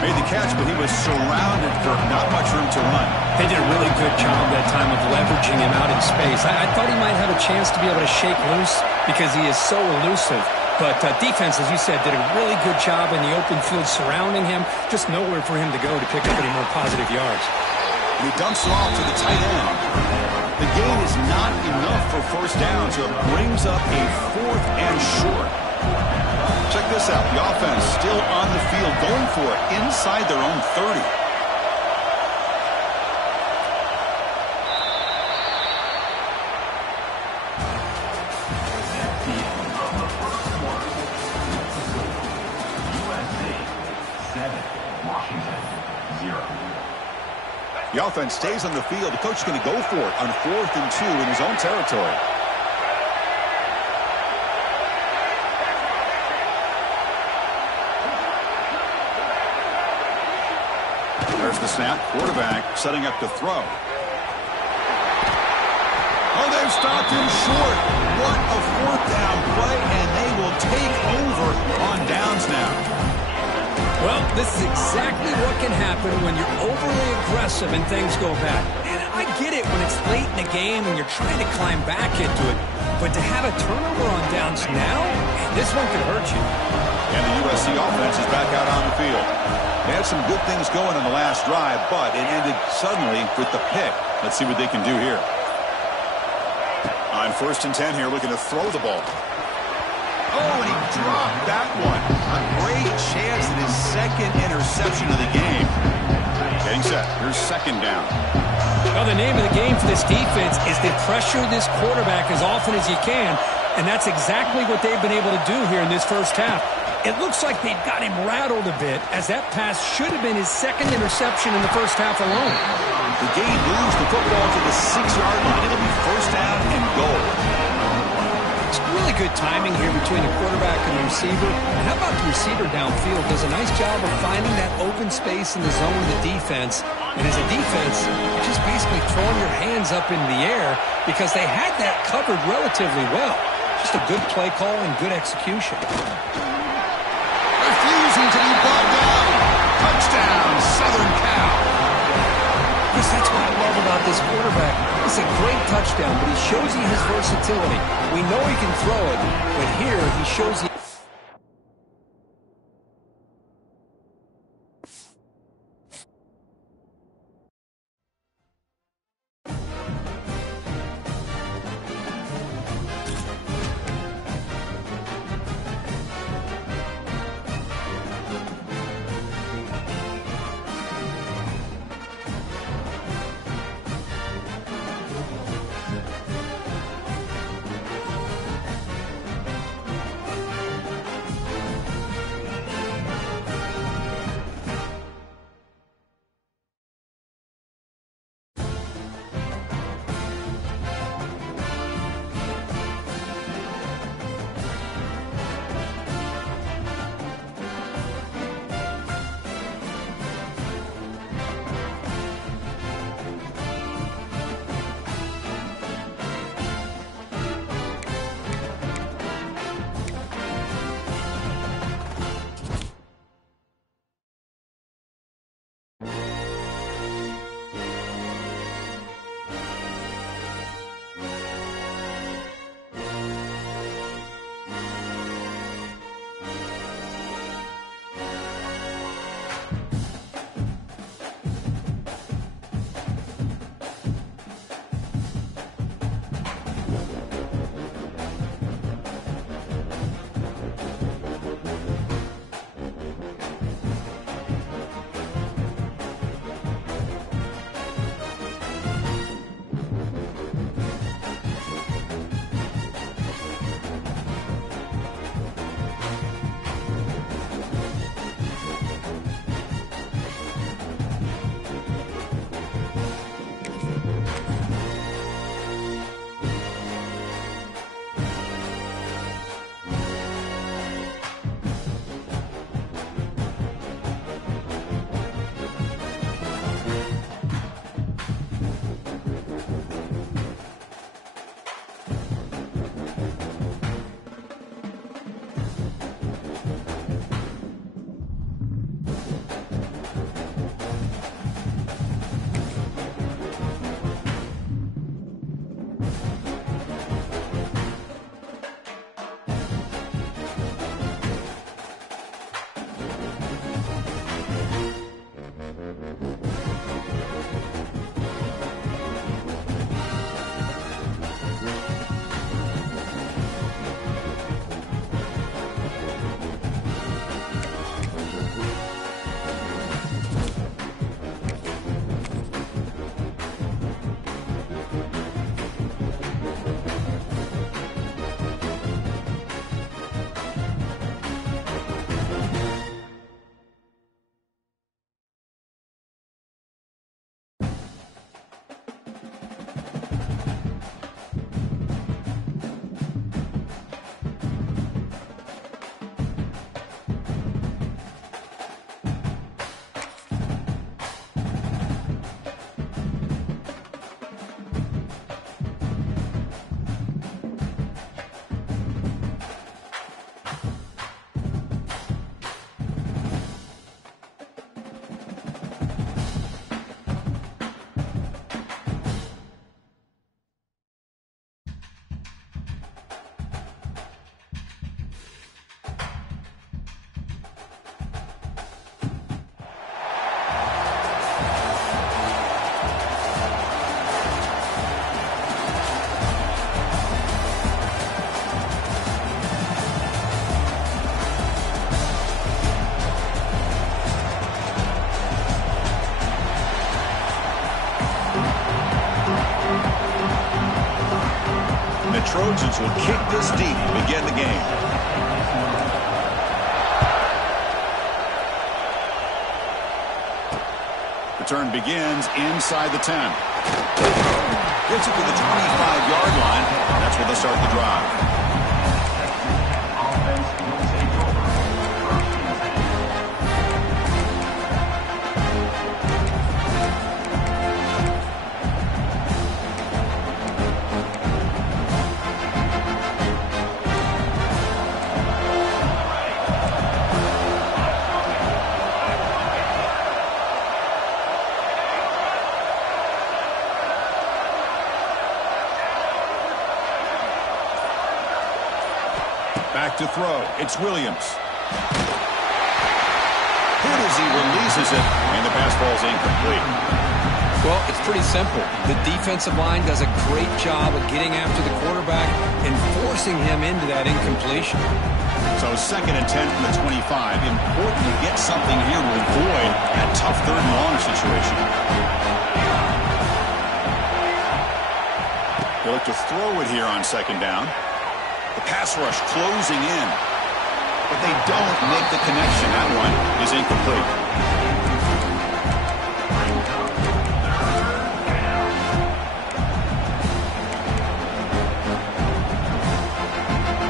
Made the catch, but he was surrounded for not much room to run. They did a really good job that time of leveraging him out in space. I thought he might have a chance to be able to shake loose because he is so elusive. But defense, as you said, did a really good job in the open field surrounding him. Just nowhere for him to go to pick up any more positive yards. And he dumps it off to the tight end. The gain is not enough for first down, so it brings up a 4th and short. Check this out. The offense still on the field, going for it inside their own 30. Washington, 0. The offense stays on the field. The coach is going to go for it on 4th and 2 in his own territory. There's the snap. Quarterback setting up to throw. Oh, they've stopped him short. What a 4th down play, and they will take over on downs now. Well, this is exactly what can happen when you're overly aggressive and things go bad. And I get it when it's late in the game and you're trying to climb back into it. But to have a turnover on downs now, this one could hurt you. And the USC offense is back out on the field. They had some good things going on the last drive, but it ended suddenly with the pick. Let's see what they can do here. On 1st and 10 here, looking to throw the ball. Oh, and he dropped that one. A great chance at his 2nd interception of the game. Getting set. Here's 2nd down. Well, the name of the game for this defense is to pressure this quarterback as often as you can, and that's exactly what they've been able to do here in this first half. It looks like they've got him rattled a bit, as that pass should have been his 2nd interception in the first half alone. The game moves the football to the 6-yard line. It'll be 1st down and goal. It's really good timing here between the quarterback and the receiver. And how about the receiver downfield? Does a nice job of finding that open space in the zone of the defense. And as a defense, just basically throwing your hands up in the air because they had that covered relatively well. Just a good play call and good execution. Refusing to be brought down. Touchdown, Southern Cal. Yes, that's what I love about this quarterback. It's a great touchdown, but he shows you his versatility. We know he can throw it, but here he shows you. offense will kick this deep to begin the game. Return begins inside the 10. Gets it to the 25-yard line. That's where they start the drive. Back to throw. It's Williams. Hit as he releases it, and the pass ball is incomplete. Well, it's pretty simple. The defensive line does a great job of getting after the quarterback and forcing him into that incompletion. So 2nd and 10 from the 25. Important to get something here to avoid that tough 3rd and long situation. They look to throw it here on 2nd down. The pass rush closing in, but they don't make the connection. That one is incomplete.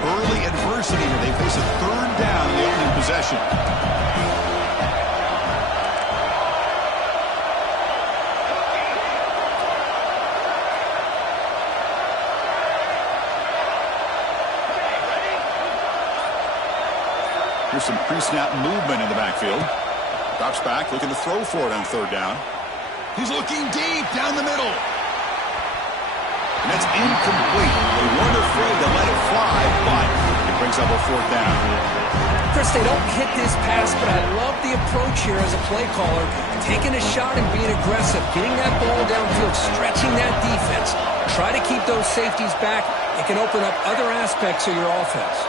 Early adversity here. They face a 3rd down in the opening possession. Here's some pre-snap movement in the backfield. Drops back, looking to throw for it on 3rd down. He's looking deep down the middle. And that's incomplete. They weren't afraid to let it fly, but it brings up a 4th down. Chris, they don't hit this pass, but I love the approach here as a play caller. Taking a shot and being aggressive, getting that ball downfield, stretching that defense. Try to keep those safeties back. It can open up other aspects of your offense.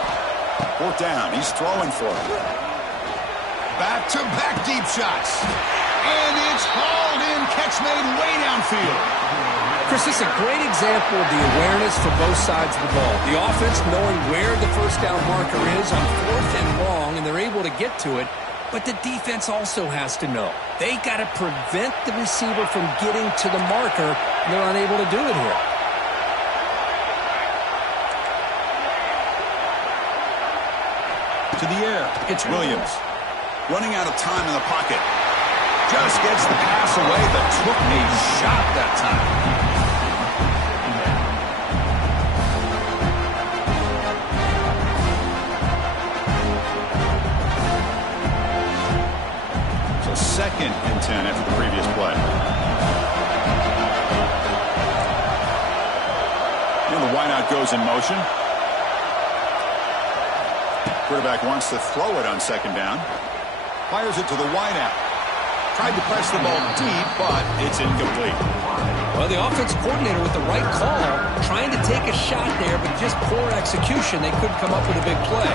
4th down. He's throwing for it. Back-to-back deep shots. And it's hauled in. Catch made way downfield. Chris, this is a great example of the awareness for both sides of the ball. The offense knowing where the 1st down marker is on 4th and long, and they're able to get to it. But the defense also has to know. They got to prevent the receiver from getting to the marker, and they're unable to do it here. To the air, it's Williams. Running out of time in the pocket. Just gets the pass away, but took a shot that time. So 2nd and 10 after the previous play. And the wideout goes in motion. Quarterback wants to throw it on 2nd down. Fires it to the wideout. Tried to press the ball deep, but it's incomplete. Well, the offense coordinator with the right call, trying to take a shot there, but just poor execution. They couldn't come up with a big play.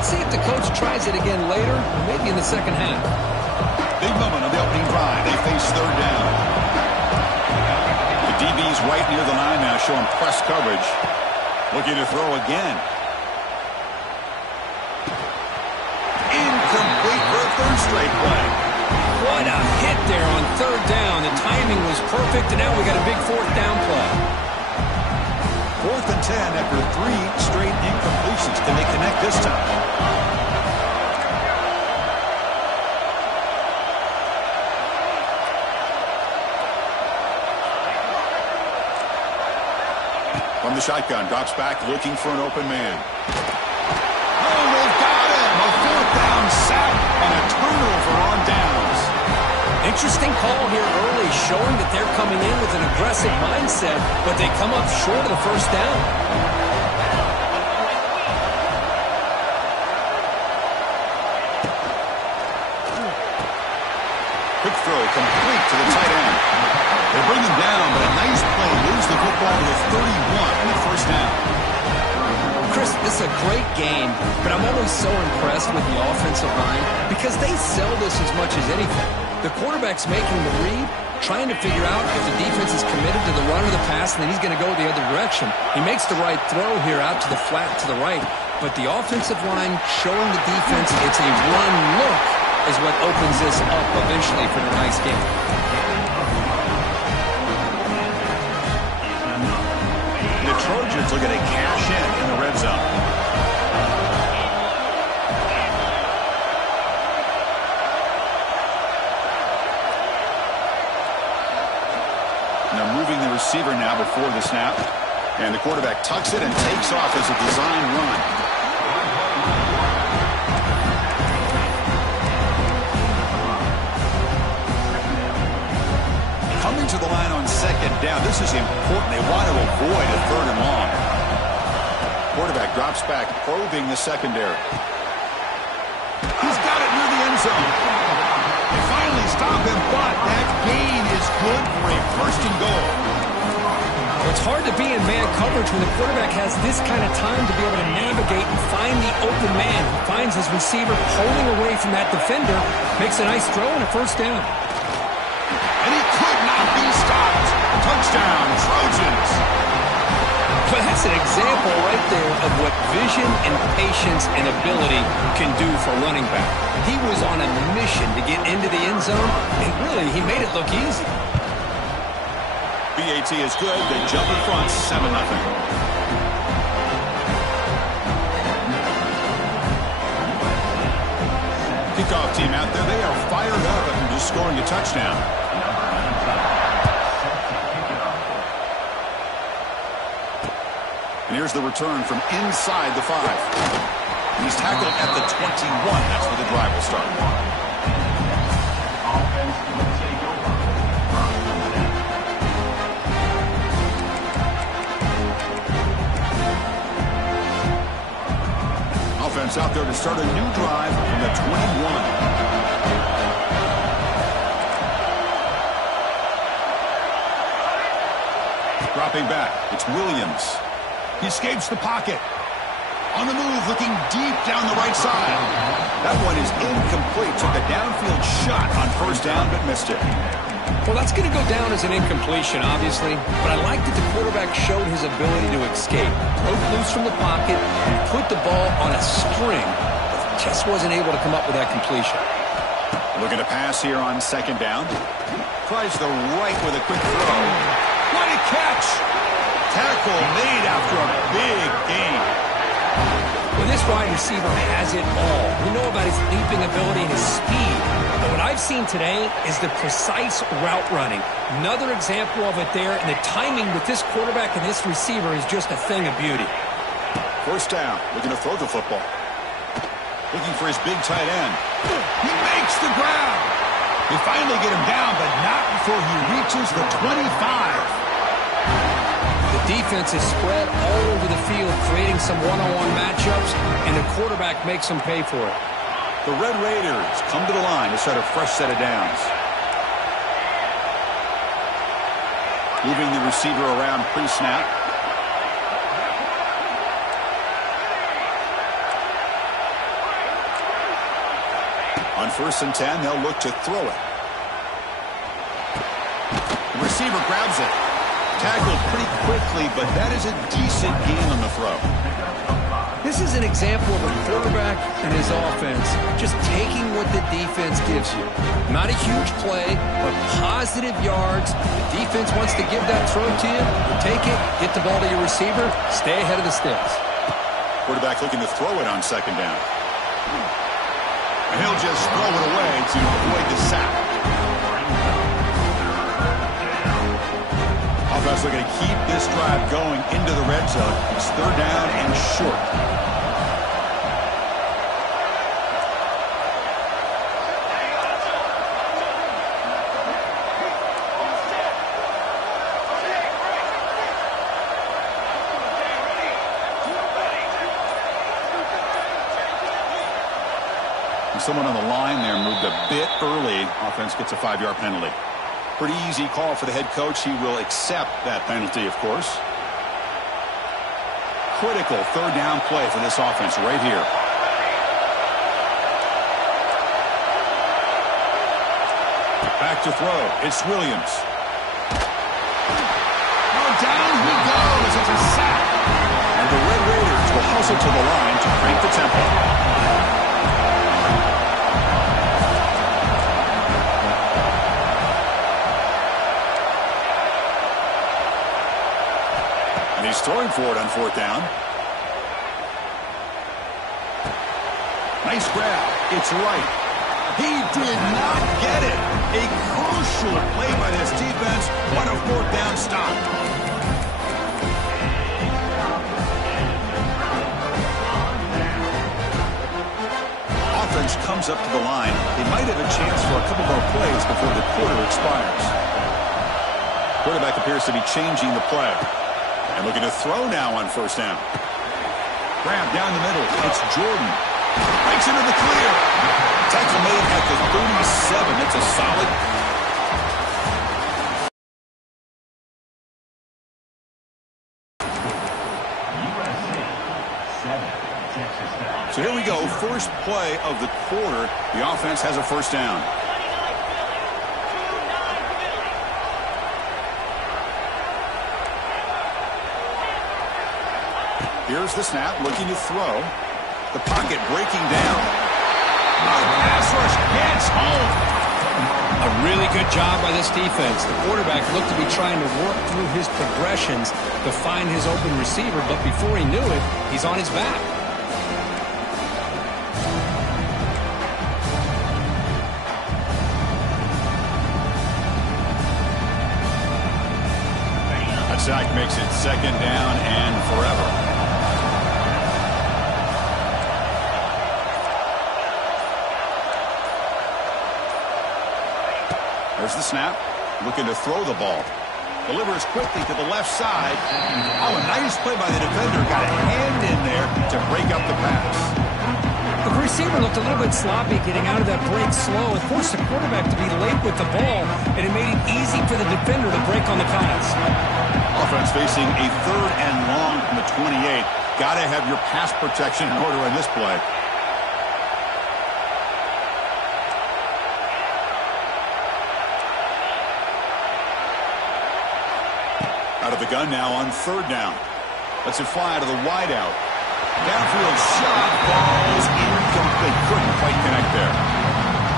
Let's see if the coach tries it again later, or maybe in the 2nd half. Big moment on the opening drive. They face 3rd down. The DB's right near the line now, showing press coverage. Looking to throw again. Incomplete for a 3rd straight play. What a hit there on 3rd down. The timing was perfect, and now we got a big 4th down play. 4th and 10 after 3 straight incompletions. Can they connect this time? From the shotgun, drops back, looking for an open man. Oh, they've got him! A 4th down sack and a turnover on downs. Interesting call here early, showing that they're coming in with an aggressive mindset, but they come up short of the 1st down. Quick throw, complete to the tight end. They bring him down, but a nice play. Lose the football to the 31 on the 1st down. Chris, this is a great game, but I'm always so impressed with the offensive line because they sell this as much as anything. The quarterback's making the read, trying to figure out if the defense is committed to the run or the pass, and then he's going to go the other direction. He makes the right throw here out to the flat to the right, but the offensive line showing the defense it's a run look is what opens this up eventually for the nice game. The Trojans looking to cash in the red zone. They're moving the receiver now before the snap. And the quarterback tucks it and takes off as a design run. Coming to the line on second down. This is important. They want to avoid a third and long. Quarterback drops back, probing the secondary. He's got it near the end zone. They finally stop him, but that gain is good for a first and goal. It's hard to be in man coverage when the quarterback has this kind of time to be able to navigate and find the open man. He finds his receiver pulling away from that defender, makes a nice throw and a first down. And he could not be stopped. Touchdown, Trojans. But that's an example right there of what vision and patience and ability can do for a running back. He was on a mission to get into the end zone, and really, he made it look easy. BAT is good. They jump in front, 7-0. Kickoff team out there. They are fired up after just scoring a touchdown. And here's the return from inside the 5. He's tackled at the 21. That's where the drive will start. Offense out there to start a new drive from the 21. Dropping back, it's Williams. He escapes the pocket. On the move, looking deep down the right side. That one is incomplete. Took a downfield shot on first down, but missed it. Well, that's going to go down as an incompletion, obviously, but I like that the quarterback showed his ability to escape. Broke loose from the pocket and put the ball on a string, but just wasn't able to come up with that completion. Looking to pass here on second down. Tries the right with a quick throw. What a catch! Tackle made after a big gain. Well, this wide receiver has it all. We know about his leaping ability and his speed. But what I've seen today is the precise route running. Another example of it there, and the timing with this quarterback and this receiver is just a thing of beauty. First down, looking to throw the football. Looking for his big tight end. He makes the grab. They finally get him down, but not before he reaches the 25. The defense is spread all over the field, creating some one-on-one matchups, and the quarterback makes them pay for it. The Red Raiders come to the line to start a fresh set of downs. Moving the receiver around pre-snap. On 1st and 10, they'll look to throw it. The receiver grabs it. Tackled pretty quickly, but that is a decent gain on the throw. This is an example of a quarterback and his offense just taking what the defense gives you. Not a huge play, but positive yards. The defense wants to give that throw to you. You take it, get the ball to your receiver, stay ahead of the sticks. Quarterback looking to throw it on second down. And he'll just throw it away to avoid the sack. Offense looking to keep this drive going into the red zone. It's 3rd down and short. And someone on the line there moved a bit early. Offense gets a 5-yard penalty. Pretty easy call for the head coach. He will accept that penalty, of course. Critical 3rd down play for this offense right here. Back to throw. It's Williams. Oh, down he goes. It's a sack. And the Red Raiders will hustle to the line to crank the tempo. And he's throwing for it on fourth down. Nice grab. It's right. He did not get it. A crucial play by this defense. What a fourth down stop. Offense comes up to the line. They might have a chance for a couple more plays before the quarter expires. Quarterback appears to be changing the play. And looking to throw now on first down. Grab down the middle. It's Jordan. Breaks into the clear. Tackle made at the 37. It's a solid. So here we go. First play of the quarter. The offense has a first down. Here's the snap, looking to throw. The pocket breaking down. Oh, pass rush gets home. A really good job by this defense. The quarterback looked to be trying to work through his progressions to find his open receiver, but before he knew it, he's on his back. A sack makes it second down and forever. There's the snap. Looking to throw the ball. Delivers quickly to the left side. Oh, a nice play by the defender. Got a hand in there to break up the pass. The receiver looked a little bit sloppy getting out of that break slow. It forced the quarterback to be late with the ball, and it made it easy for the defender to break on the pass. Offense facing a third and long from the 28. Got to have your pass protection in order on this play. Out of the gun now on third down. Lets it fly to the wideout. Downfield shot falls incomplete. Couldn't quite connect there.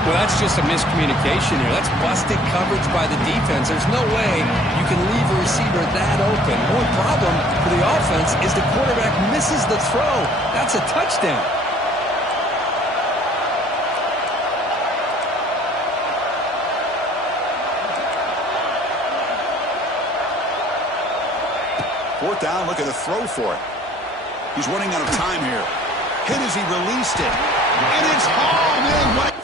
Well, that's just a miscommunication here. That's busted coverage by the defense. There's no way you can leave a receiver that open. One problem for the offense is the quarterback misses the throw. That's a touchdown. Fourth down, looking to throw for it. He's running out of time here. Hit as he released it. And it's hauled in. What?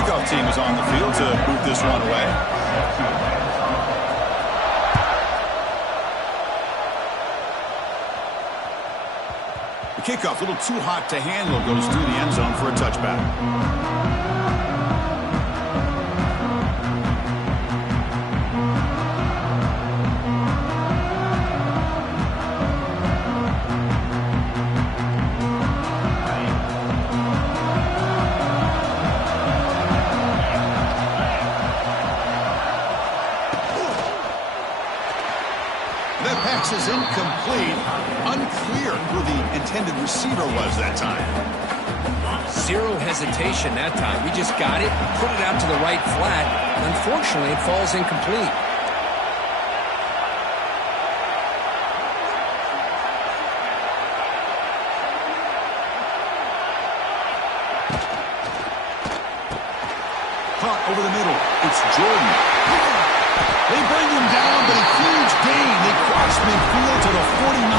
Kickoff team is on the field to move this one away. The kickoff, a little too hot to handle, goes through the end zone for a touchback. That pass is incomplete. Unclear who the intended receiver was that time. Zero hesitation that time. We just got it, put it out to the right flat. Unfortunately, it falls incomplete. Caught over the middle. It's Jordan. They bring him down, but a huge gain. They cross midfield to the 49.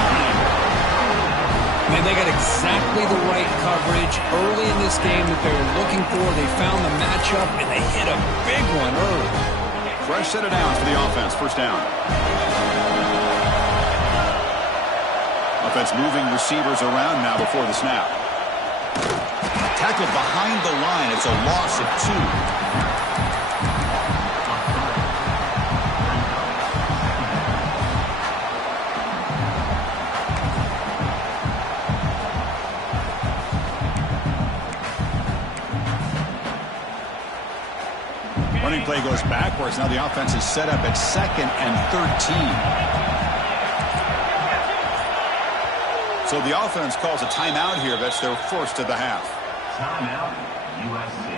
Man, they got exactly the right coverage early in this game that they were looking for. They found the matchup, and they hit a big one early. Fresh set of downs for the offense. First down. Offense moving receivers around now before the snap. Tackled behind the line. It's a loss of 2. Running play goes backwards. Now the offense is set up at 2nd and 13. So the offense calls a timeout here. That's their first of the half. Timeout, USC.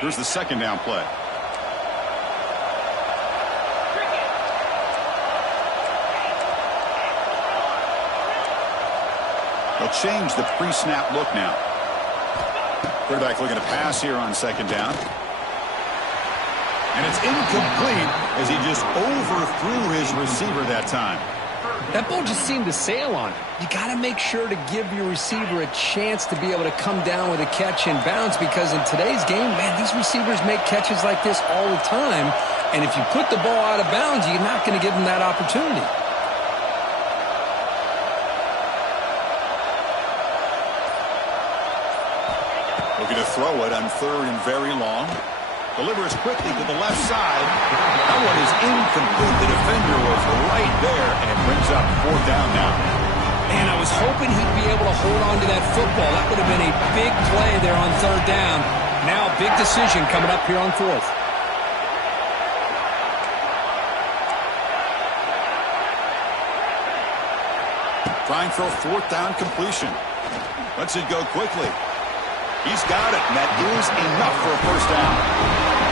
Here's the second down play. They'll change the pre-snap look now. Quarterback looking to pass here on second down. And it's incomplete as he just overthrew his receiver that time. That ball just seemed to sail on it. You got to make sure to give your receiver a chance to be able to come down with a catch and bounce, because in today's game, man, these receivers make catches like this all the time. And if you put the ball out of bounds, you're not going to give them that opportunity. Looking to throw it on 3rd and very long. Delivers quickly to the left side. That one is incomplete. The defender was right there, and it brings up 4th down now. Man, I was hoping he'd be able to hold on to that football. That would have been a big play there on 3rd down. Now a big decision coming up here on 4th. Trying for a 4th down completion. Lets it go quickly. He's got it, and that is enough for a first down.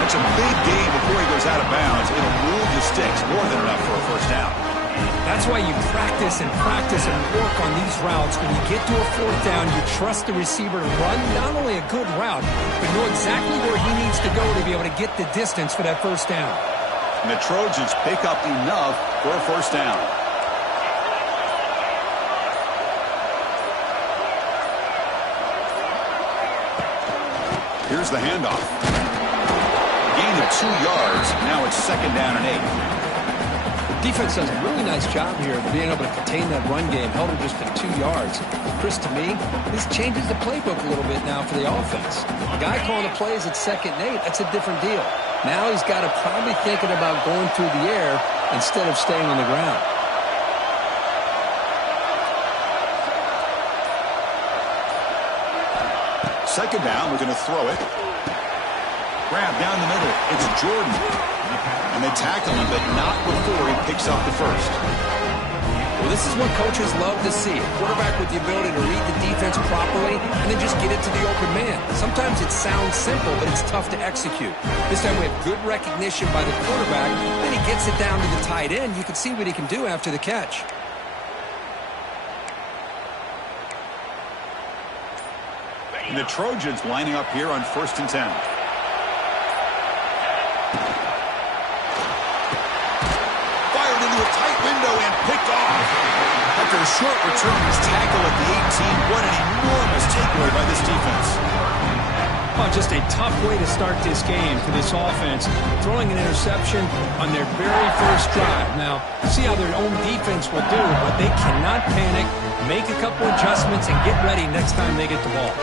That's a big gain before he goes out of bounds. It'll move the sticks, more than enough for a first down. That's why you practice and work on these routes. When you get to a 4th down, you trust the receiver to run not only a good route, but know exactly where he needs to go to be able to get the distance for that first down. And the Trojans pick up enough for a first down. Here's the handoff. Gain of 2 yards. Now it's 2nd down and 8. Defense does a really nice job here of being able to contain that run game. Held him just to 2 yards. Chris, to me, this changes the playbook a little bit now for the offense. The guy calling the plays at 2nd and 8, that's a different deal. Now he's got to probably thinking about going through the air instead of staying on the ground. Second down, we're going to throw it. Grab down the middle. It's Jordan. And they tackle him, but not before he picks up the first. Well, this is what coaches love to see. A quarterback with the ability to read the defense properly and then just get it to the open man. Sometimes it sounds simple, but it's tough to execute. This time we have good recognition by the quarterback. Then he gets it down to the tight end. You can see what he can do after the catch. And the Trojans lining up here on 1st and 10. Fired into a tight window and picked off. At After a short return, his tackle at the 18. What an enormous takeaway by this defense. Oh, just a tough way to start this game for this offense. Throwing an interception on their very first drive. Now, see how their own defense will do, but they cannot panic, make a couple adjustments, and get ready next time they get the ball.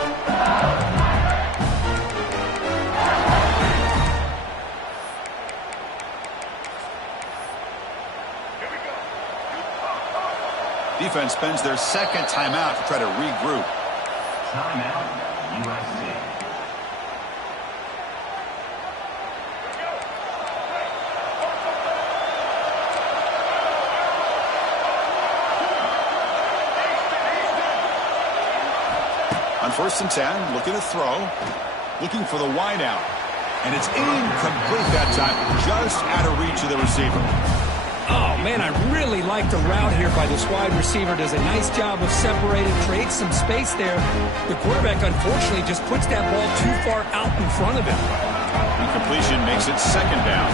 Defense spends their second timeout to try to regroup. Timeout, USC. On 1st and 10, looking to throw, looking for the wide out. And it's incomplete that time, just out of reach of the receiver. Oh, man, I really like the route here by this wide receiver. Does a nice job of separating, creates some space there. The quarterback, unfortunately, just puts that ball too far out in front of him. Incompletion makes it 2nd down.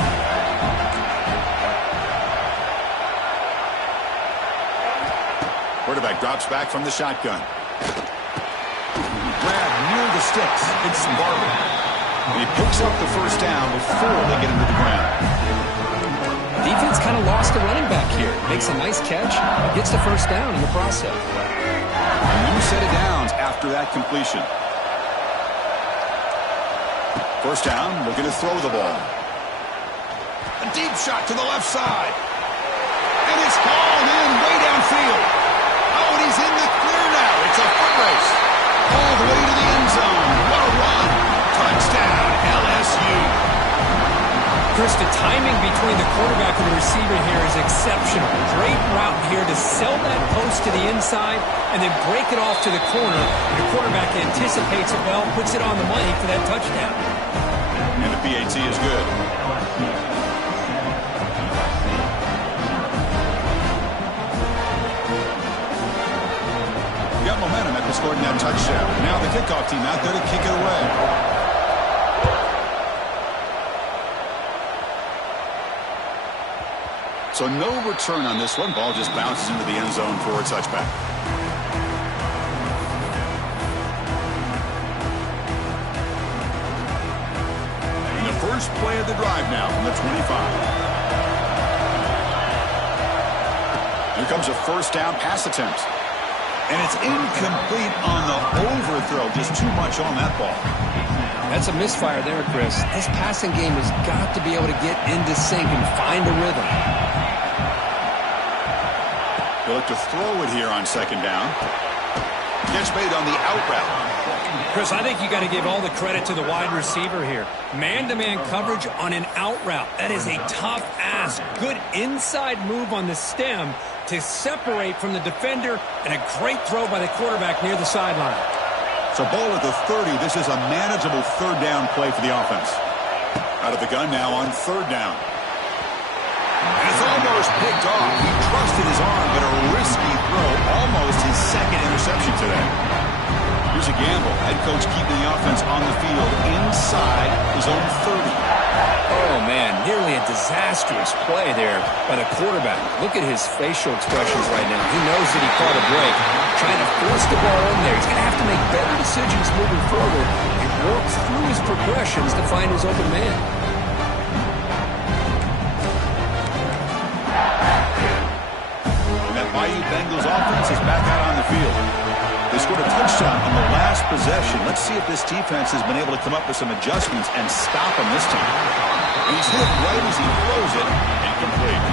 Quarterback drops back from the shotgun. Grab near the sticks. It's Barber. And he picks up the 1st down before they get him to the ground. Defense kind of lost the running back here. Makes a nice catch, gets the 1st down in the process. A new set of downs after that completion. 1st down, looking to throw the ball. A deep shot to the left side. And it's hauled in way downfield. Oh, and he's in the clear now. It's a foot race. All the way to the end zone. What a run. Touchdown, LSU. Chris, the timing between the quarterback and the receiver here is exceptional. Great route here to sell that post to the inside and then break it off to the corner. The quarterback anticipates it well, puts it on the money for that touchdown. And the PAT is good. We got momentum after scoring that touchdown. Now the kickoff team out there to kick it away. So no return on this one. Ball just bounces into the end zone for a touchback. And the first play of the drive now from the 25. Here comes a 1st down pass attempt. And it's incomplete on the overthrow. Just too much on that ball. That's a misfire there, Chris. This passing game has got to be able to get into sync and find a rhythm. They look to throw it here on 2nd down. Catch made on the out route. Chris, I think you got to give all the credit to the wide receiver here. Man-to-man coverage on an out route. That is a tough ask. Good inside move on the stem to separate from the defender, and a great throw by the quarterback near the sideline. So ball at the 30. This is a manageable 3rd down play for the offense. Out of the gun now on 3rd down. And it's almost picked off. He trusted his arm, but a risky throw. Almost his 2nd interception today. Here's a gamble. Head coach keeping the offense on the field inside his own 30. Oh, man, nearly a disastrous play there by the quarterback. Look at his facial expressions right now. He knows that he caught a break, trying to force the ball in there. He's going to have to make better decisions moving forward and work through his progressions to find his open man. And that Bayou Bengals offense is back out on the field. They scored a touchdown on the last possession. Let's see if this defense has been able to come up with some adjustments and stop him this time. And he's hit right as he throws it. Incomplete.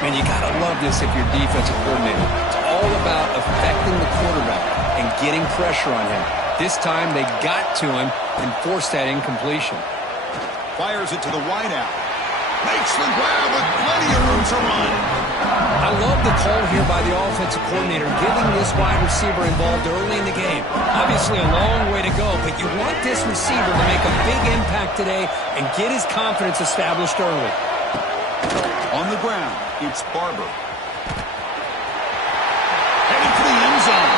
Man, you got to love this if you're defensive coordinator. It's all about affecting the quarterback and getting pressure on him. This time they got to him and forced that incompletion. Fires it to the wideout. Makes the grab with plenty of room to run. I love the call here by the offensive coordinator, getting this wide receiver involved early in the game. Obviously a long way to go, but you want this receiver to make a big impact today and get his confidence established early. On the ground, it's Barber. Headed for the end zone.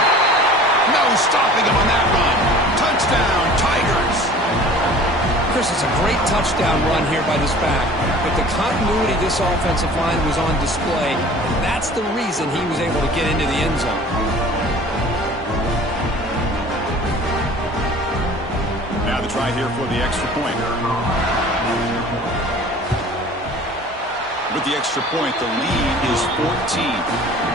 No stopping him on that run. Touchdown, Tigers. Chris, it's a great touchdown run here by this back, but the continuity of this offensive line was on display, and that's the reason he was able to get into the end zone. Now the try here for the extra point. With the extra point, the lead is 14.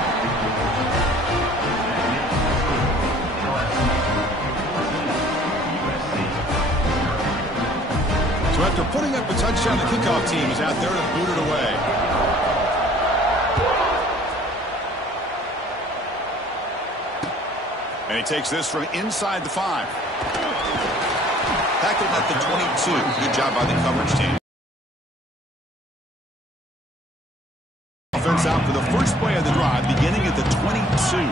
So after putting up a touchdown, the kickoff team is out there to boot it away. And he takes this from inside the 5. Tackled at the 22. Good job by the coverage team. Offense out for the first play of the drive, beginning at the 22.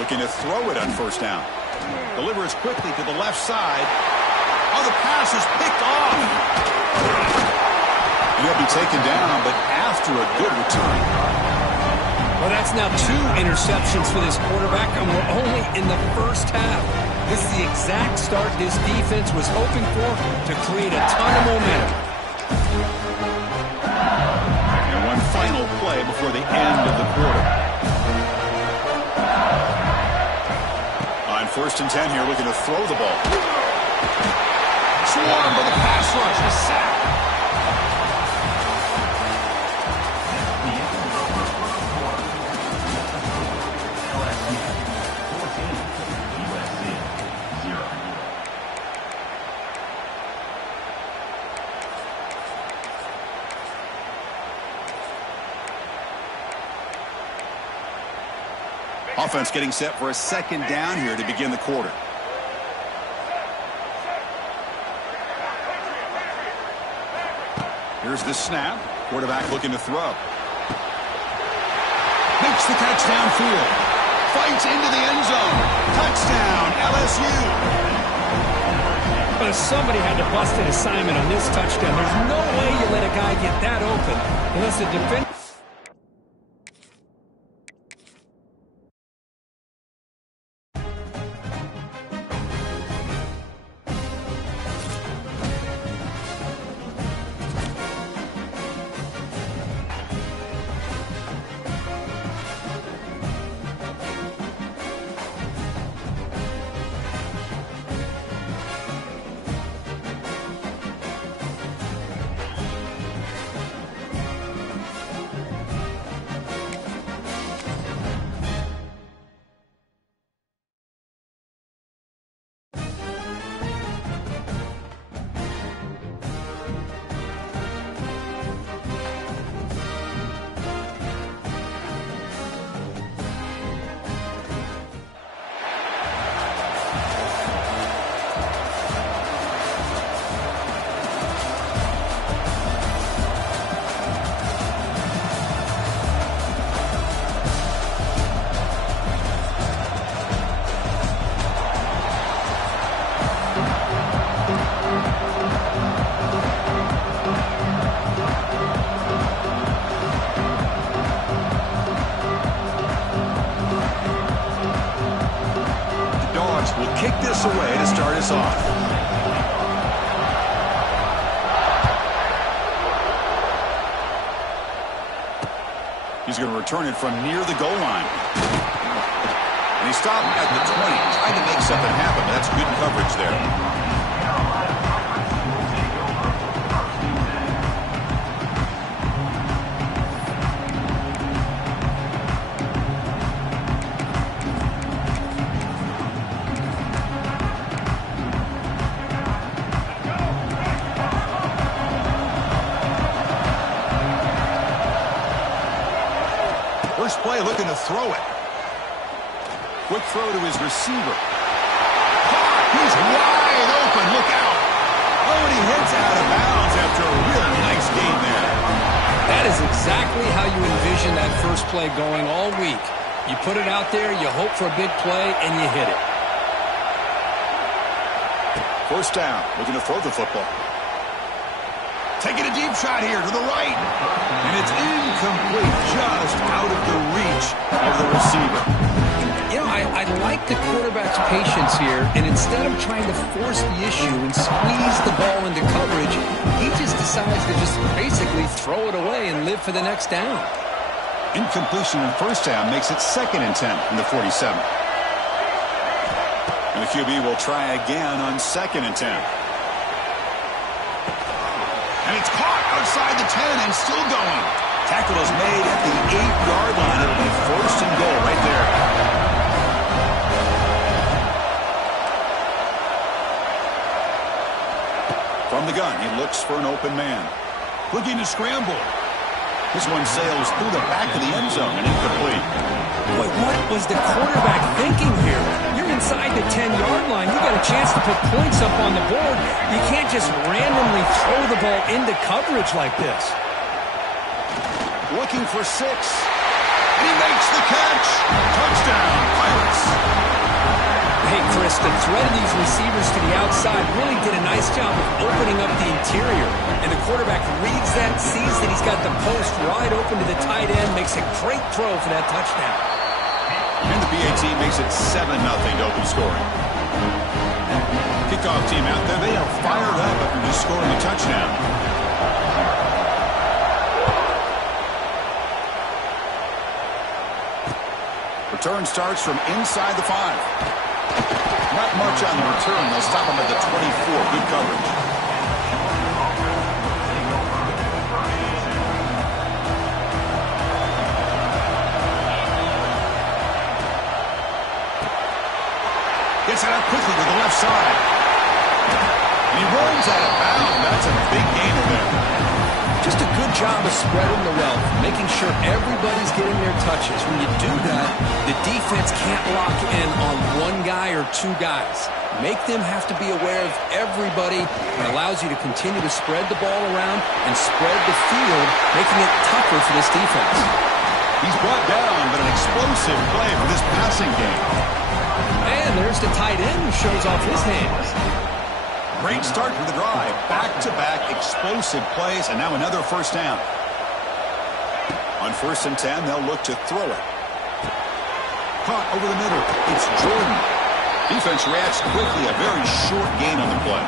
Looking to throw it on first down. Delivers quickly to the left side. Oh, the pass is picked off. He'll be taken down, but after a good return. Well, that's now 2 interceptions for this quarterback, and we're only in the first half. This is the exact start this defense was hoping for to create a ton of momentum. And one final play before the end of the quarter. On 1st and 10 here, looking to throw the ball. Swarmed by the pass rush, a sack. Offense getting set for a second down here to begin the quarter. Here's the snap. Quarterback looking to throw. Makes the catch downfield. Fights into the end zone. Touchdown, LSU. But if somebody had to bust an assignment on this touchdown, there's no way you let a guy get that open unless the defender... Kick this away to start us off. He's going to return it from near the goal line. And he stopped at the 20, trying to make something happen, but that's good coverage there. First play looking to throw it. Quick throw to his receiver. He's wide open. Look out. Oh, and he hits out of bounds after a really nice game there. That is exactly how you envision that first play going all week. You put it out there, you hope for a big play, and you hit it. First down. Looking to throw the football. Taking a deep shot here to the right. And it's incomplete, just out of the reach of the receiver. You know, I like the quarterback's patience here, and instead of trying to force the issue and squeeze the ball into coverage, he just decides to just basically throw it away and live for the next down. Incompletion in first down makes it 2nd and 10 in the 47. And the QB will try again on 2nd and 10. And it's caught outside the 10 and still going. Tackle is made at the 8-yard line. It'll be 1st and goal right there. From the gun, he looks for an open man. Looking to scramble. This one sails through the back of the end zone and incomplete. Boy, what was the quarterback thinking here? You're inside the 10-yard line. You got a chance to put points up on the board. You can't just randomly throw the ball into coverage like this. Looking for 6. And he makes the catch. Touchdown, Pirates. Hey, Chris, the threat of these receivers to the outside really did a nice job of opening up the interior. And the quarterback reads that, sees that he's got the post wide open to the tight end, makes a great throw for that touchdown. And the PAT makes it 7-0 to open scoring. Kickoff team out there, they are fired up after just scoring a touchdown. Return starts from inside the 5. Not much on the return. They'll stop him at the 24. Good coverage. Gets it out quickly to the left side. And he runs out of bounds. That's a big gain there. Just a good job of spreading the wealth, making sure everybody's getting their touches. When you do that, the defense can't lock in on one guy or 2 guys. Make them have to be aware of everybody. It allows you to continue to spread the ball around and spread the field, making it tougher for this defense. He's brought down, but an explosive play for this passing game. And there's the tight end who shows off his hands. Great start for the drive. Back-to-back explosive plays, and now another first down. On 1st and 10, they'll look to throw it. Caught over the middle. It's Jordan. Defense reacts quickly. A very short gain on the play.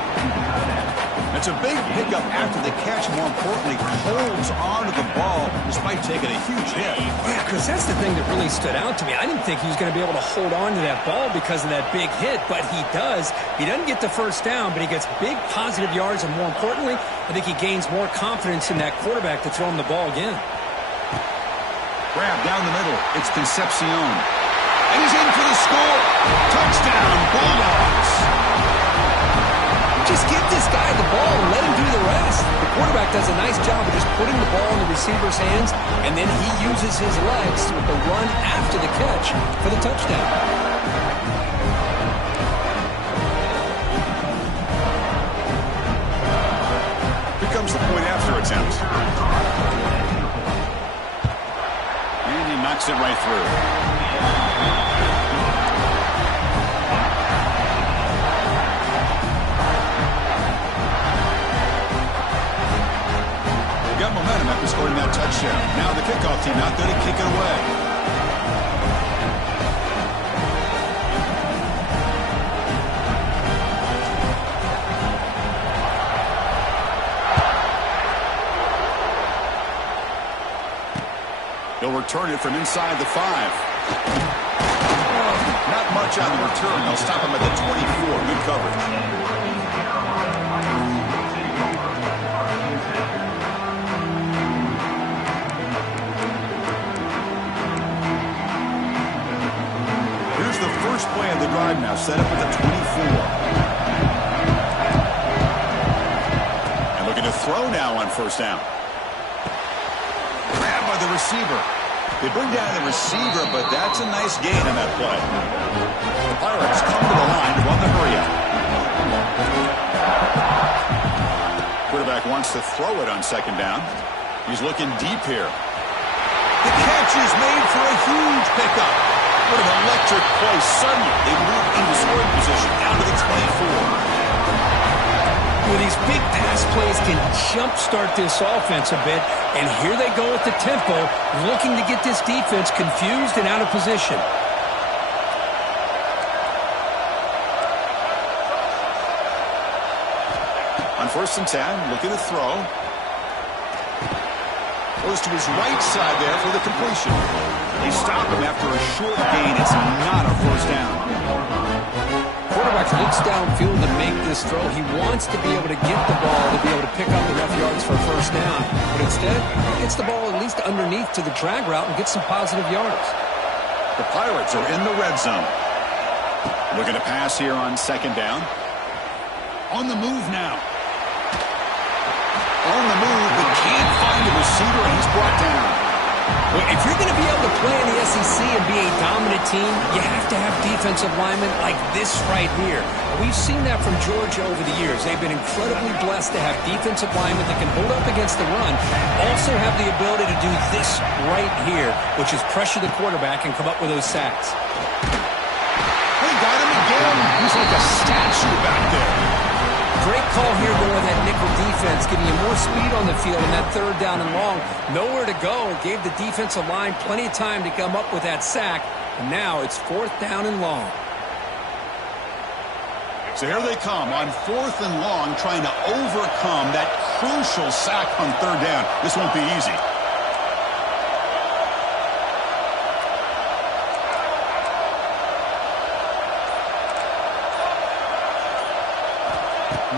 It's a big pickup after the catch. More importantly, holds on to the ball despite taking a huge hit. Yeah, Chris, that's the thing that really stood out to me. I didn't think he was going to be able to hold on to that ball because of that big hit, but he does. He doesn't get the first down, but he gets big positive yards, and more importantly, I think he gains more confidence in that quarterback to throw him the ball again. Grab down the middle. It's Concepcion. And he's in for the score. Touchdown, Bulldogs. Just give this guy the ball and let him do the rest. The quarterback does a nice job of just putting the ball in the receiver's hands, and then he uses his legs with the run after the catch for the touchdown. Here comes the point after attempt. And he knocks it right through. Got momentum after scoring that touchdown. Now the kickoff team out there to kick it away. They'll return it from inside the 5. Not much on the return. They'll stop him at the 24. Good coverage. Play of the drive now, set up at the 24. And looking to throw now on first down. Grabbed by the receiver. They bring down the receiver, but that's a nice gain on that play. The Pirates come to the line to run the hurry up. Quarterback wants to throw it on 2nd down. He's looking deep here. The catch is made for a huge pickup. What an electric play. Suddenly, they move into scoring position down to the 24. Well, these big pass plays can jumpstart this offense a bit, and here they go at the tempo, looking to get this defense confused and out of position. On 1st and 10, looking to throw. Goes to his right side there for the completion. They stop him after a short gain. It's not a first down. Quarterback looks downfield to make this throw. He wants to be able to get the ball to be able to pick up enough yards for a first down. But instead, he gets the ball at least underneath to the drag route and gets some positive yards. The Pirates are in the red zone. Looking to pass here on 2nd down. On the move now. On the move, but can't find the receiver, and he's brought down. Well, if you're going to be able to play in the SEC and be a dominant team, you have to have defensive linemen like this right here. We've seen that from Georgia over the years. They've been incredibly blessed to have defensive linemen that can hold up against the run, also have the ability to do this right here, which is pressure the quarterback and come up with those sacks. They got him again. He's like a statue back there. Great call here going with that nickel defense, giving you more speed on the field in that 3rd down and long. Nowhere to go. Gave the defensive line plenty of time to come up with that sack. And now it's 4th down and long. So here they come on 4th and long, trying to overcome that crucial sack on 3rd down. This won't be easy.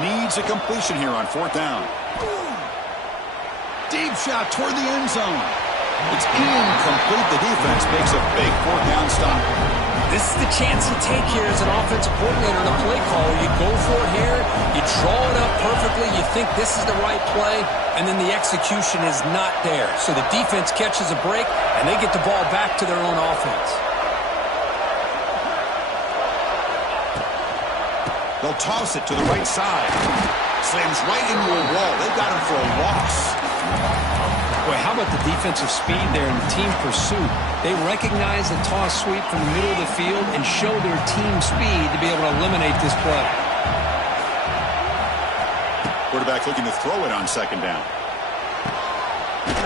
Needs a completion here on 4th down. Deep shot toward the end zone. It's incomplete. The defense makes a big 4th down stop. This is the chance you take here as an offensive coordinator and a play caller. You go for it here. You draw it up perfectly. You think this is the right play, and then the execution is not there. So the defense catches a break, and they get the ball back to their own offense. They'll toss it to the right side. Slams right into a wall. They've got him for a loss. Boy, how about the defensive speed there in the team pursuit? They recognize the toss sweep from the middle of the field and show their team speed to be able to eliminate this play. Quarterback looking to throw it on 2nd down.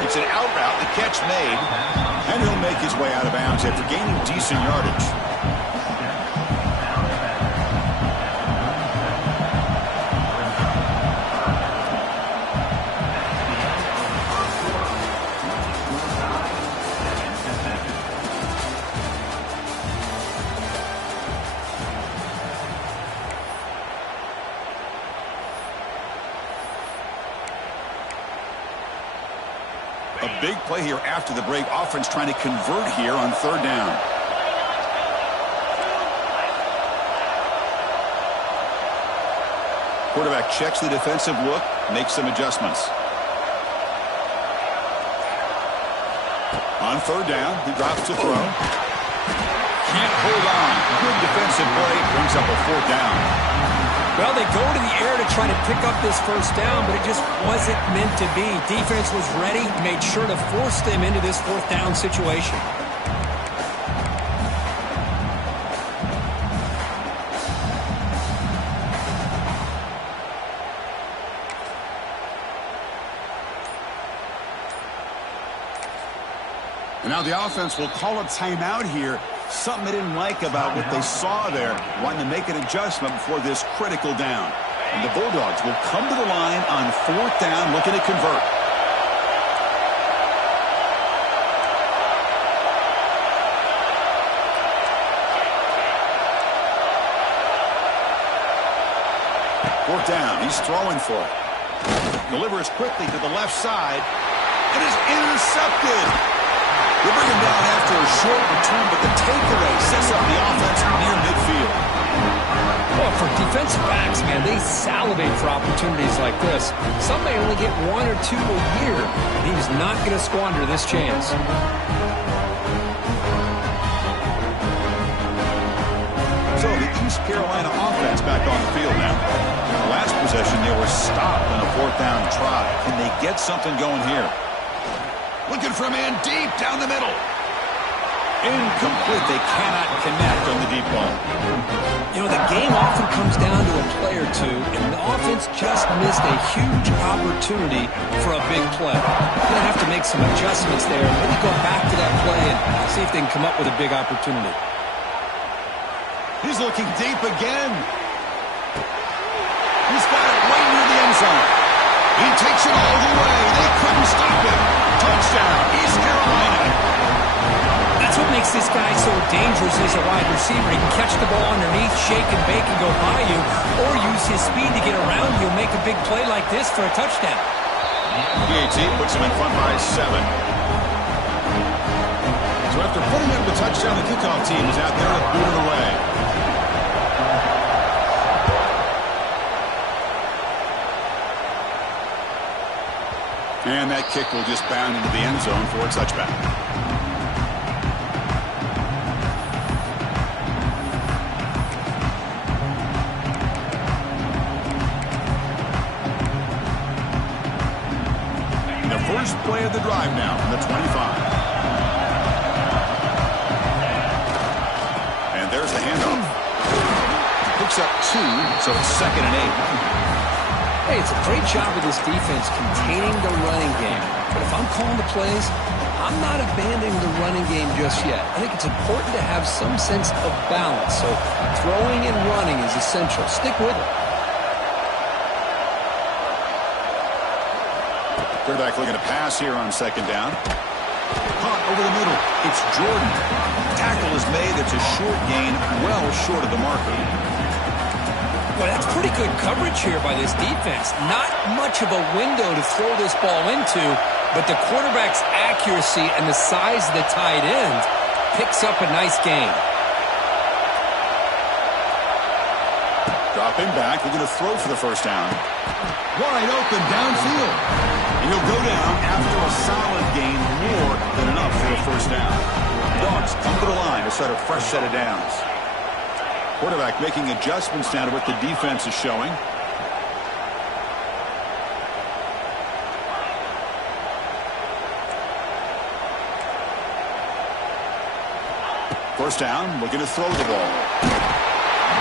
It's an out route. The catch made. And he'll make his way out of bounds after gaining decent yardage. A big play here after the break. Offense trying to convert here on 3rd down. Quarterback checks the defensive look, makes some adjustments. On 3rd down, he drops to throw. Can't hold on. Good defensive play, brings up a 4th down. Well, they go to the air to try to pick up this 1st down, but it just wasn't meant to be. Defense was ready, made sure to force them into this 4th down situation. And now the offense will call a timeout here. Something they didn't like about what they saw there. Wanting to make an adjustment before this critical down. And the Bulldogs will come to the line on 4th down, looking to convert. Fourth down, he's throwing for it. Delivers quickly to the left side. It is intercepted. They bring him down after a short return, but the takeaway sets up the offense near midfield. Well, for defensive backs, man, they salivate for opportunities like this. Some may only get 1 or 2 a year, and he's not going to squander this chance. So the East Carolina offense back on the field now. In the last possession, they were stopped on a 4th down try. Can they get something going here? Looking for a man deep down the middle. Incomplete. They cannot connect on the deep ball. You know, the game often comes down to a play or two, and the offense just missed a huge opportunity for a big play. They're going to have to make some adjustments there, maybe go back to that play and see if they can come up with a big opportunity. He's looking deep again. He's got it right near the end zone. He takes it all the way. They couldn't stop him. Touchdown, East Carolina. That's what makes this guy so dangerous as a wide receiver. He can catch the ball underneath, shake and bake and go by you, or use his speed to get around you and make a big play like this for a touchdown. PAT puts him in front by 7. So after putting up the touchdown, the kickoff team is out there to boot it away. And that kick will just bound into the end zone for a touchback. The first play of the drive now from the 25. And there's the handoff. Picks up 2, so it's 2nd and 8. Hey, it's a great job of this defense containing the running game. But if I'm calling the plays, I'm not abandoning the running game just yet. I think it's important to have some sense of balance. So throwing and running is essential. Stick with it. Quarterback looking to pass here on 2nd down. Caught over the middle. It's Jordan. Tackle is made. It's a short gain, well short of the marker. Well, that's pretty good coverage here by this defense. Not much of a window to throw this ball into, but the quarterback's accuracy and the size of the tight end picks up a nice gain. Dropping back, looking to throw for the first down. Wide open downfield. And he'll go down after a solid gain, more than enough for a first down. Dogs come to the line to start a fresh set of downs. Quarterback making adjustments now to what the defense is showing. First down, looking to throw the ball.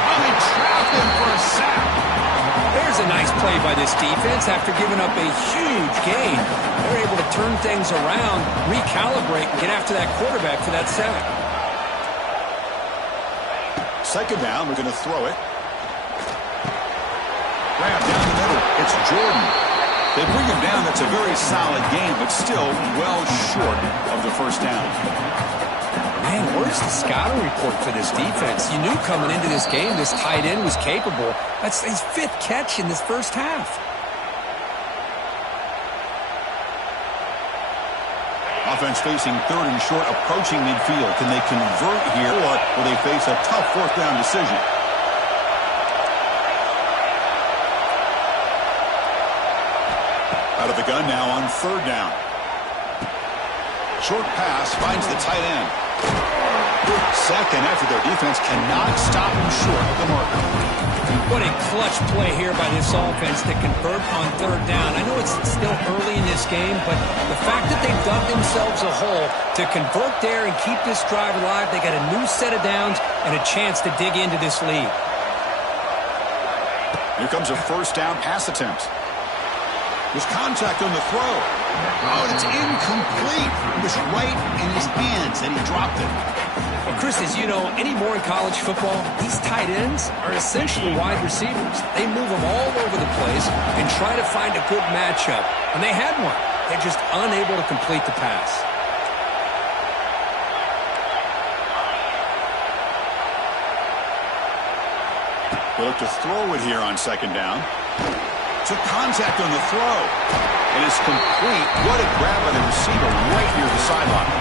Oh, they trapped him for a sack. There's a nice play by this defense after giving up a huge gain. They're able to turn things around, recalibrate, and get after that quarterback for that sack. 2nd down, we're going to throw it. Grab down the middle. It's Jordan. They bring him down. That's a very solid game, but still well short of the first down. Man, where's the scouting report for this defense? You knew coming into this game this tight end was capable. That's his 5th catch in this first half. Offense facing 3rd and short, approaching midfield. Can they convert here, or will they face a tough 4th down decision? Out of the gun now on 3rd down. Short pass finds the tight end. 2nd effort. Their defense cannot stop him short of the marker. What a clutch play here by this offense to convert on 3rd down. I know it's still early in this game, but the fact that they've dug themselves a hole to convert there and keep this drive alive, they got a new set of downs and a chance to dig into this lead. Here comes a first down pass attempt. There's contact on the throw. Oh, and it's incomplete. It was right in his hands, and he dropped it. Well, Chris, as you know, anymore in college football, these tight ends are essentially wide receivers. They move them all over the place and try to find a good matchup. And they had one. They're just unable to complete the pass. They look to throw it here on 2nd down. Took contact on the throw. And it's complete. What a grab by the receiver right near the sideline.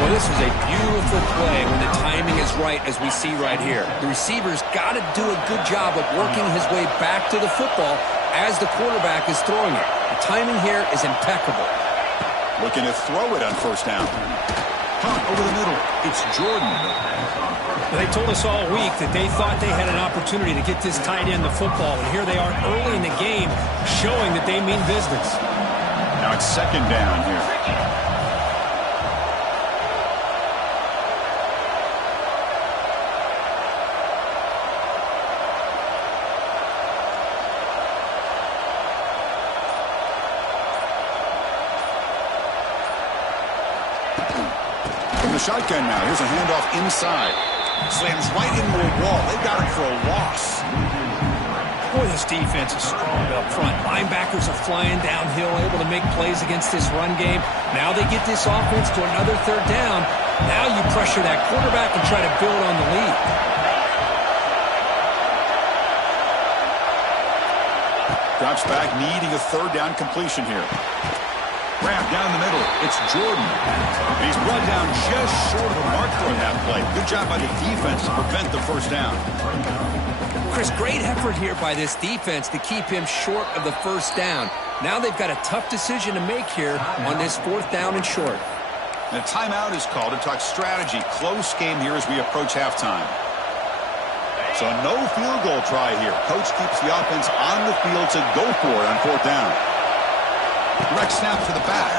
Well, this was a beautiful play when the timing is right, as we see right here. The receiver's got to do a good job of working his way back to the football as the quarterback is throwing it. The timing here is impeccable. Looking to throw it on first down. Punt over the middle. It's Jordan. They told us all week that they thought they had an opportunity to get this tight end the football, and here they are early in the game showing that they mean business. Now it's 2nd down here. from the shotgun now. Here's a handoff inside. Slams right into a wall. They've got him for a loss. Boy, this defense is strong up front. Linebackers are flying downhill, able to make plays against this run game. Now they get this offense to another third down. Now you pressure that quarterback and try to build on the lead. Drops back, needing a third down completion here. Wrap down the middle. It's Jordan. And he's brought down just short of the mark for that play. Good job by the defense to prevent the first down. Chris, great effort here by this defense to keep him short of the first down. Now they've got a tough decision to make here on this fourth down and short. And a timeout is called to talk strategy. Close game here as we approach halftime. So no field goal try here. Coach keeps the offense on the field to go for it on fourth down. Direct snap to the back.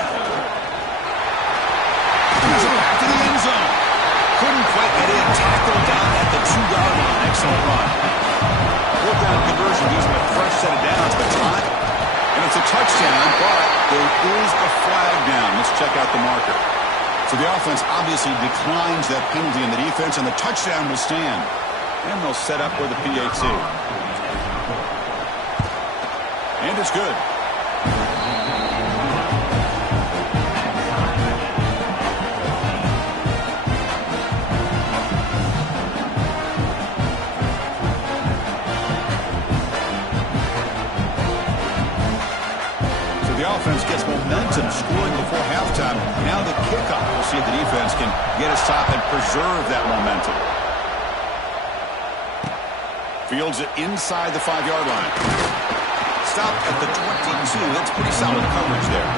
He's back to the end zone. Couldn't quite get in. Tackled down at the 2-yard line. Excellent run. Fourth down conversion using a fresh set of downs, but time. And it's a touchdown, but there is a flag down. Let's check out the marker. So the offense obviously declines that penalty, and the defense and the touchdown will stand. And they'll set up with a PAT. And it's good. So the offense gets momentum, scoring before halftime. Now the kickoff. We'll see if the defense can get a stop and preserve that momentum. Fields it inside the 5-yard line. Stopped at the 22. That's pretty solid coverage there.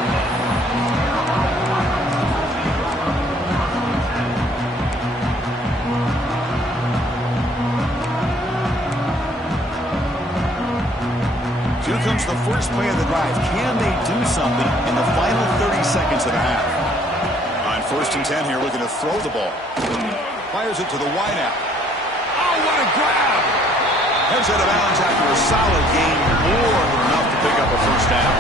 Here comes the first play of the drive. Can they do something in the final 30 seconds of the half? On 1st and 10 here, looking to throw the ball. Fires it to the wideout. Oh, what a grab! Heads out of bounds after a solid game, more than enough to pick up a first down.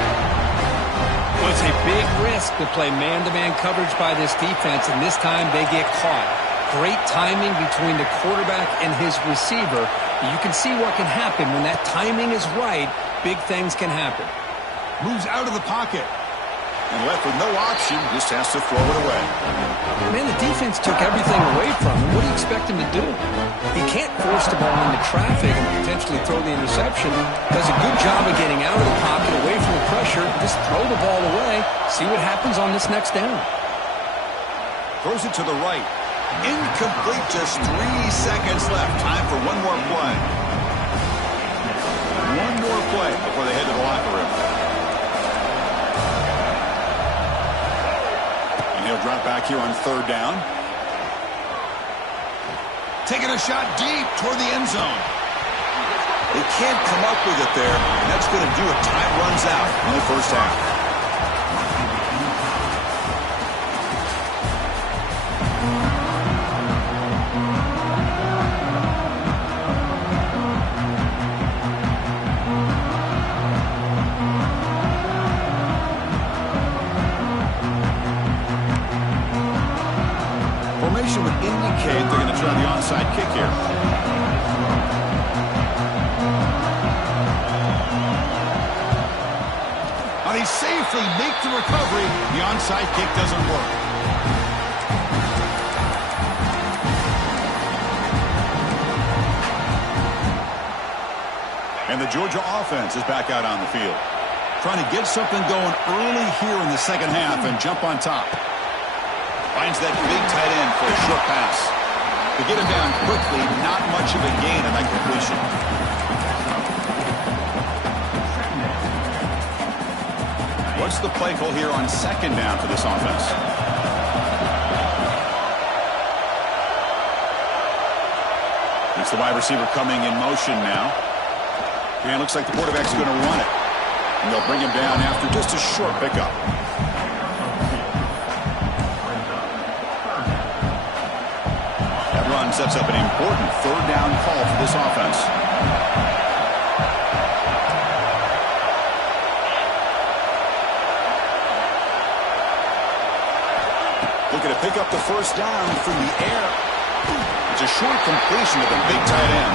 Well, it's a big risk to play man-to-man coverage by this defense, and this time they get caught. Great timing between the quarterback and his receiver. You can see what can happen when that timing is right. Big things can happen. Moves out of the pocket. And left with no option, just has to throw it away. Man, the defense took everything away from him. What do you expect him to do? He can't force the ball into traffic and potentially throw the interception. Does a good job of getting out of the pocket, away from the pressure. Just throw the ball away. See what happens on this next down. Throws it to the right. Incomplete, just 3 seconds left. Time for one more play. One more play before they head to the locker room. He'll drop back here on 3rd down. Taking a shot deep toward the end zone. They can't come up with it there, and that's going to do it. Time runs out in the first half. Formation would indicate they're going to try the onside kick here. They safely make the recovery. The onside kick doesn't work. And the Georgia offense is back out on the field. Trying to get something going early here in the second half and jump on top. Finds that big tight end for a short pass. To get him down quickly, not much of a gain in that completion. What's the play call here on 2nd down for this offense? It's the wide receiver coming in motion now. And it looks like the quarterback's going to run it. And they'll bring him down after just a short pickup. That run sets up an important 3rd down call for this offense. Looking to pick up the first down from the air. It's a short completion to the big tight end.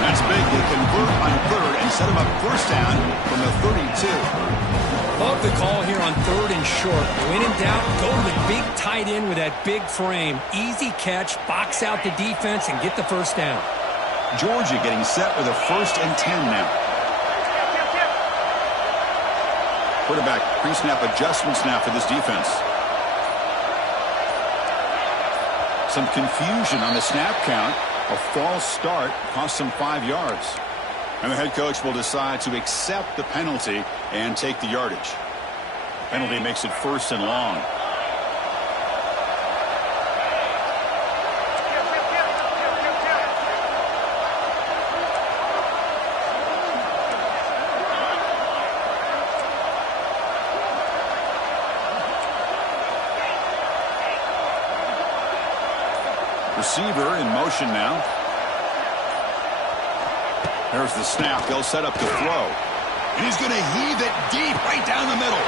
That's big. They convert on third and set him up first down from the 32. Love the call here on third and short. When in doubt, go to the big tight end with that big frame. Easy catch, box out the defense, and get the first down. Georgia getting set with a 1st and 10 now. Quarterback pre-snap adjustments now for this defense. Some confusion on the snap count. A false start cost them 5 yards. And the head coach will decide to accept the penalty and take the yardage. Penalty makes it 1st and long. Receiver in motion now. There's the snap. They'll set up the throw. And he's going to heave it deep right down the middle.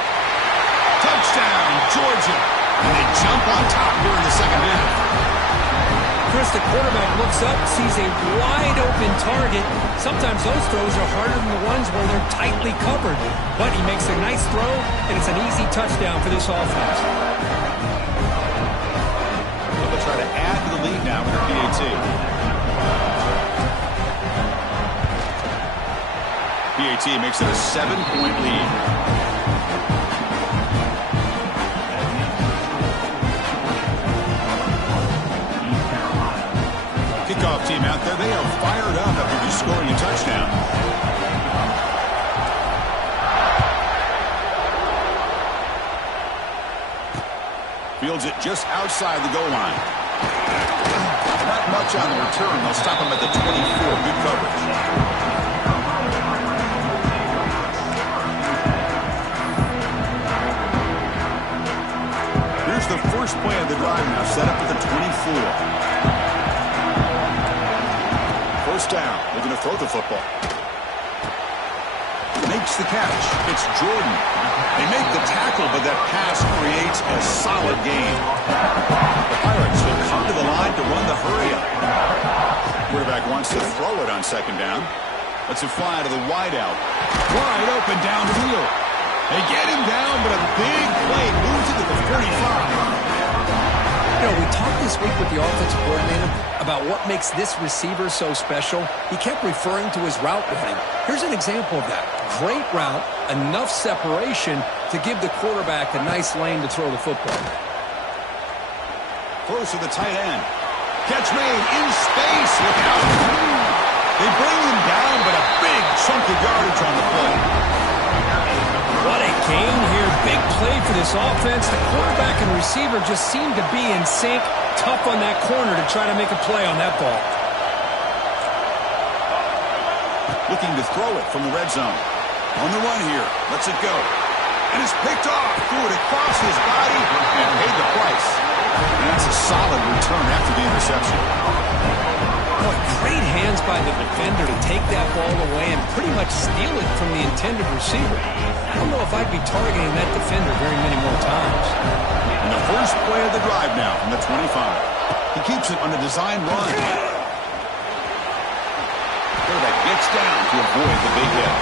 Touchdown, Georgia. And they jump on top here in the second half. Chris, the quarterback looks up, sees a wide-open target. Sometimes those throws are harder than the ones where they're tightly covered. But he makes a nice throw, and it's an easy touchdown for this offense. They'll try to add to the lead now with their PAT. PAT makes it a 7-point lead. Kickoff team out there. They are fired up after just scoring a touchdown. Fields it just outside the goal line. Not much on the return. They'll stop him at the 24. Good coverage. Here's the first play of the drive now, set up at the 24. First down, looking to throw the football. Makes the catch. It's Jordan. They make the tackle, but that pass creates a solid gain. The Pirates will come to the line to run the hurry-up. Quarterback wants to throw it on second down. Let's it fly to the wideout. Wide open down the field. They get him down, but a big play moves it to the 45. You know, we talked this week with the offensive coordinator about what makes this receiver so special. He kept referring to his route running. Here's an example of that. Great route, enough separation to give the quarterback a nice lane to throw the football. Close to the tight end. Catch made in space. Look out. They bring him down, but a big chunk of yardage on the play. What a gain here. Big play for this offense. The quarterback and receiver just seem to be in sync. Tough on that corner to try to make a play on that ball. Looking to throw it from the red zone. On the run here. Lets it go. And it's picked off. Threw it across his body and paid the price. And that's a solid return after the interception. Boy, great hands by the defender to take that ball away and pretty much steal it from the intended receiver. I don't know if I'd be targeting that defender very many more times. And the first play of the drive now from the 25. He keeps it on a design run. Quarterback gets down to avoid the big hit.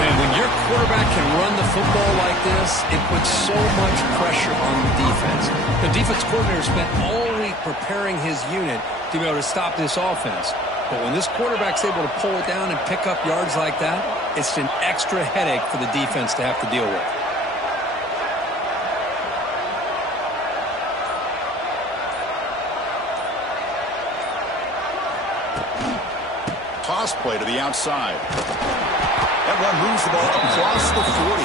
Man, when your quarterback can run the football like this, it puts so much pressure on the defense. The defense coordinator spent all week preparing his unit to be able to stop this offense. But when this quarterback's able to pull it down and pick up yards like that, it's an extra headache for the defense to have to deal with. Toss play to the outside. That one moves the ball across the 40.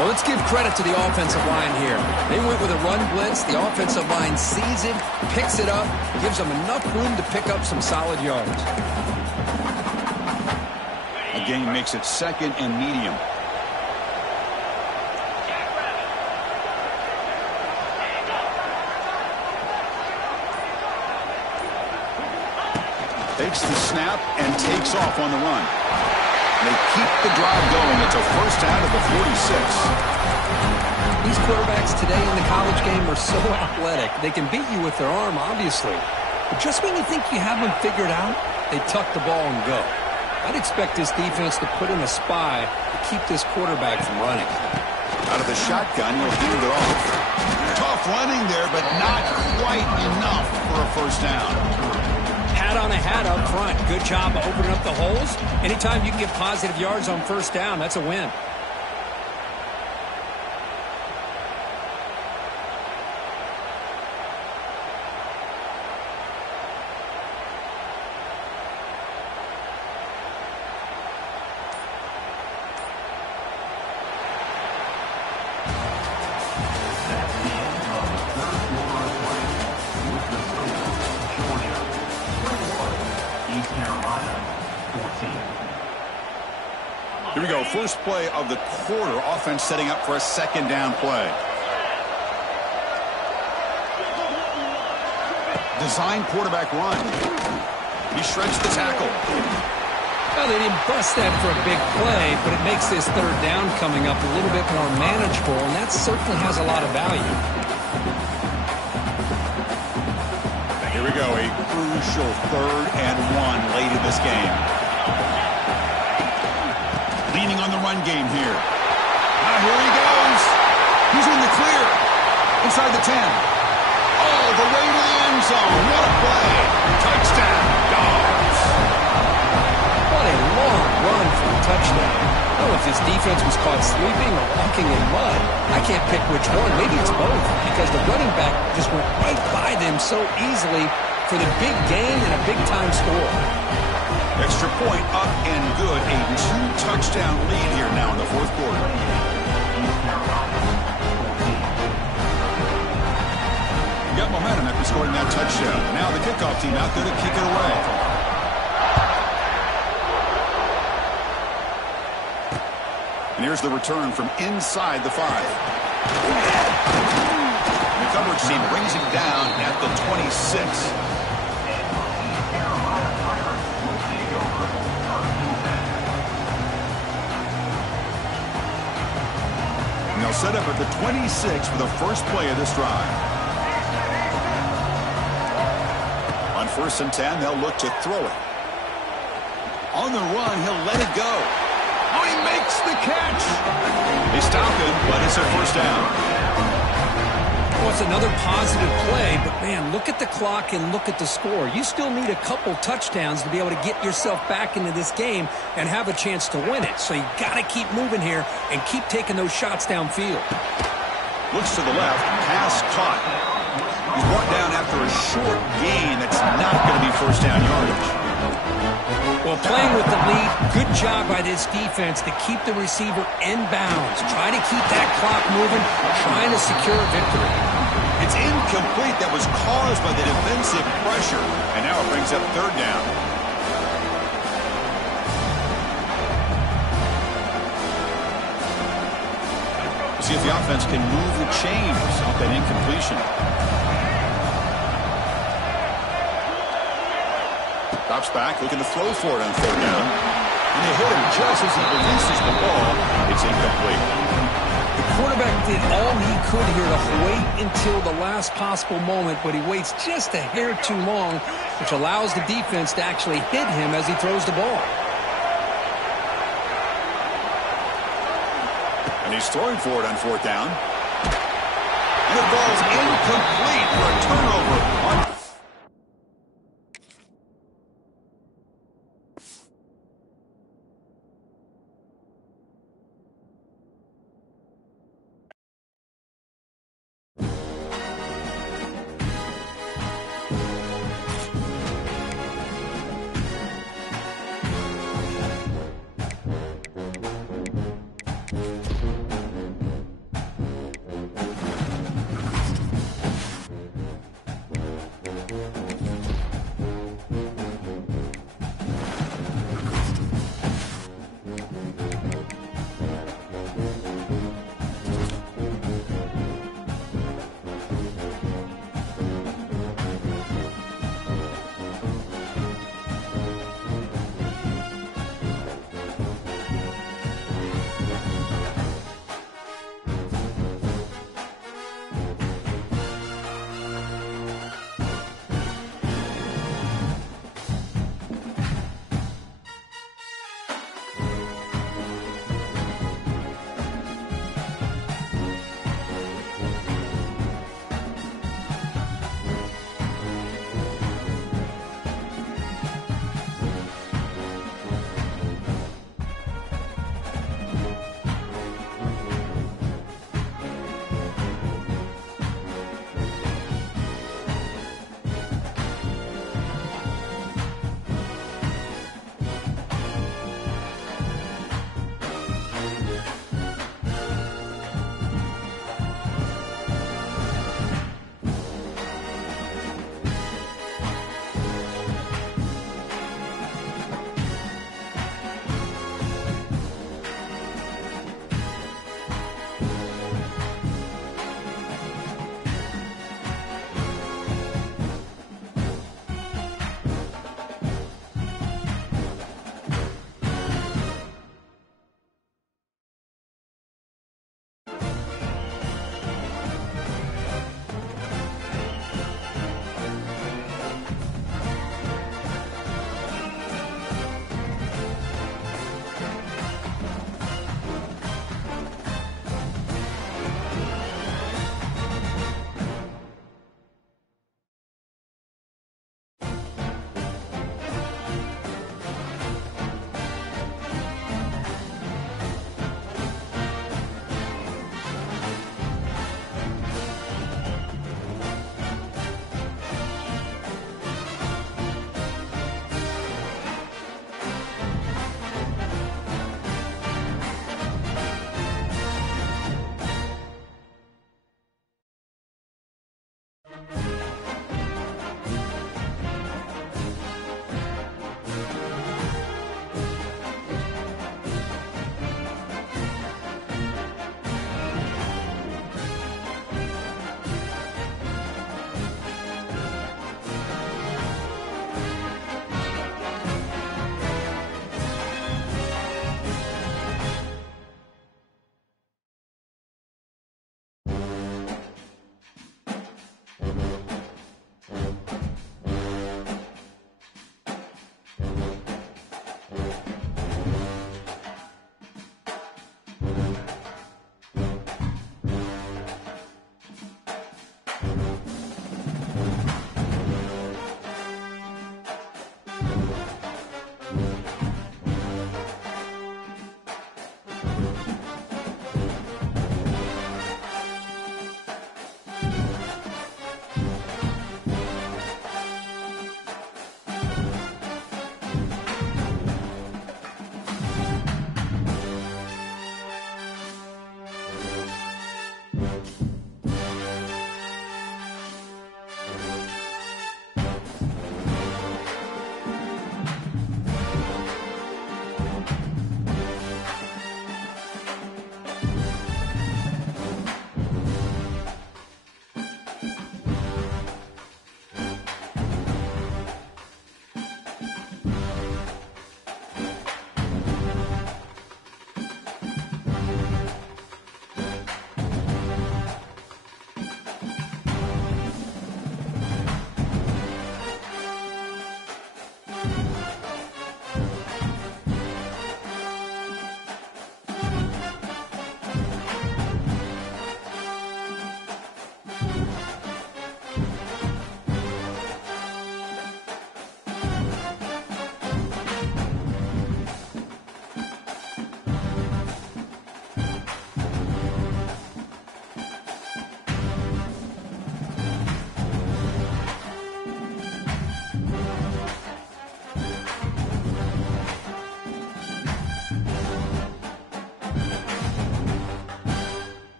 Well, let's give credit to the offensive line here. They went with a run blitz. The offensive line sees it, picks it up, gives them enough room to pick up some solid yards. A gain makes it 2nd and medium. Takes the snap and takes off on the run. They keep the drive going. It's a first down at the 46. These quarterbacks today in the college game are so athletic. They can beat you with their arm, obviously. But just when you think you have them figured out, they tuck the ball and go. I'd expect this defense to put in a spy to keep this quarterback from running. Out of the shotgun, he'll hand it off. Tough running there, but not quite enough for a first down. Hat on a hat up front. Good job of opening up the holes. Anytime you can get positive yards on first down, that's a win. Here we go. First play of the quarter. Offense setting up for a second down play. Design quarterback run. He shreds the tackle. Well, they didn't bust that for a big play, but it makes this third down coming up a little bit more manageable, and that certainly has a lot of value. Here we go. A crucial 3rd and 1 late in this game. Leaning on the run game here. Now here he goes. He's in the clear. Inside the 10. All the way to the end zone. What a play. Touchdown, Dogs. What a long run for a touchdown. I don't know if this defense was caught sleeping or walking in mud. I can't pick which one. Maybe it's both, because the running back just went right by them so easily for the big gain and a big-time score. Extra point up and good. A 2-touchdown lead here now in the 4th quarter. You got momentum after scoring that touchdown. Now the kickoff team out there to kick it away. And here's the return from inside the 5. The coverage team brings him down at the 26. And they'll set up at the 26 for the first play of this drive. On 1st and 10, they'll look to throw it. On the run, he'll let it go. Oh, he makes the catch. They stop him, but it's a first down. Well, it's another positive play, but, man, look at the clock and look at the score. You still need a couple touchdowns to be able to get yourself back into this game and have a chance to win it. So you got to keep moving here and keep taking those shots downfield. Looks to the left. Pass caught. He's brought down after a short gain. That's not going to be first down yardage. Well, playing with the lead, good job by this defense to keep the receiver in bounds. Try to keep that clock moving, trying to secure a victory. It's incomplete. That was caused by the defensive pressure. And now it brings up 3rd down. We'll see if the offense can move the chains off that incompletion. Drops back, looking to throw for it on 3rd down. And they hit him just as he releases the ball. It's incomplete. The quarterback did all he could here to wait until the last possible moment, but he waits just a hair too long, which allows the defense to actually hit him as he throws the ball. And he's throwing for it on 4th down. And the ball's incomplete for a turnover.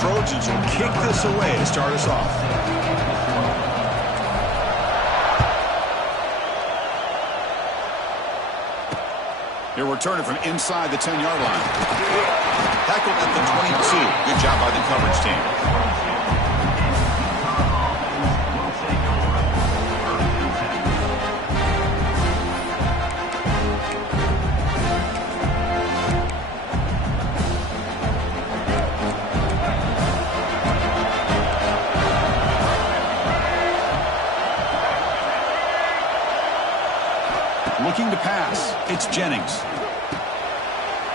Trojans will kick this away to start us off. They're returning from inside the 10-yard line. Tackled at the 22. Good job by the coverage team. Looking to pass. It's Jennings.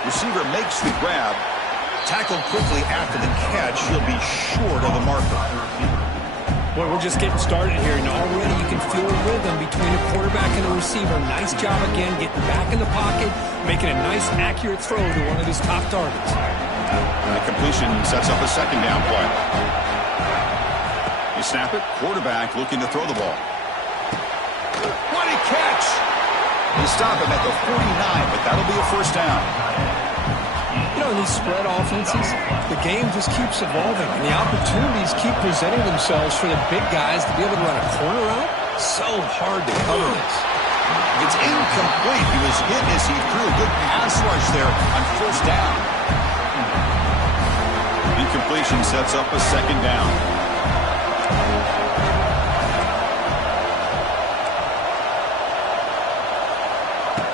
Receiver makes the grab. Tackled quickly after the catch. He'll be short of the marker. Boy, we're just getting started here, and already you can feel a rhythm between the quarterback and the receiver. Nice job again getting back in the pocket, making a nice, accurate throw to one of his top targets. The completion sets up a second down play. You snap it. Quarterback looking to throw the ball. What a catch! They stop him at the 49, but that'll be a first down. You know, in these spread offenses, the game just keeps evolving, and the opportunities keep presenting themselves for the big guys to be able to run a corner out. So hard to cover this. It's incomplete. He was hit as he threw. Good pass rush there on first down. Incompletion sets up a second down.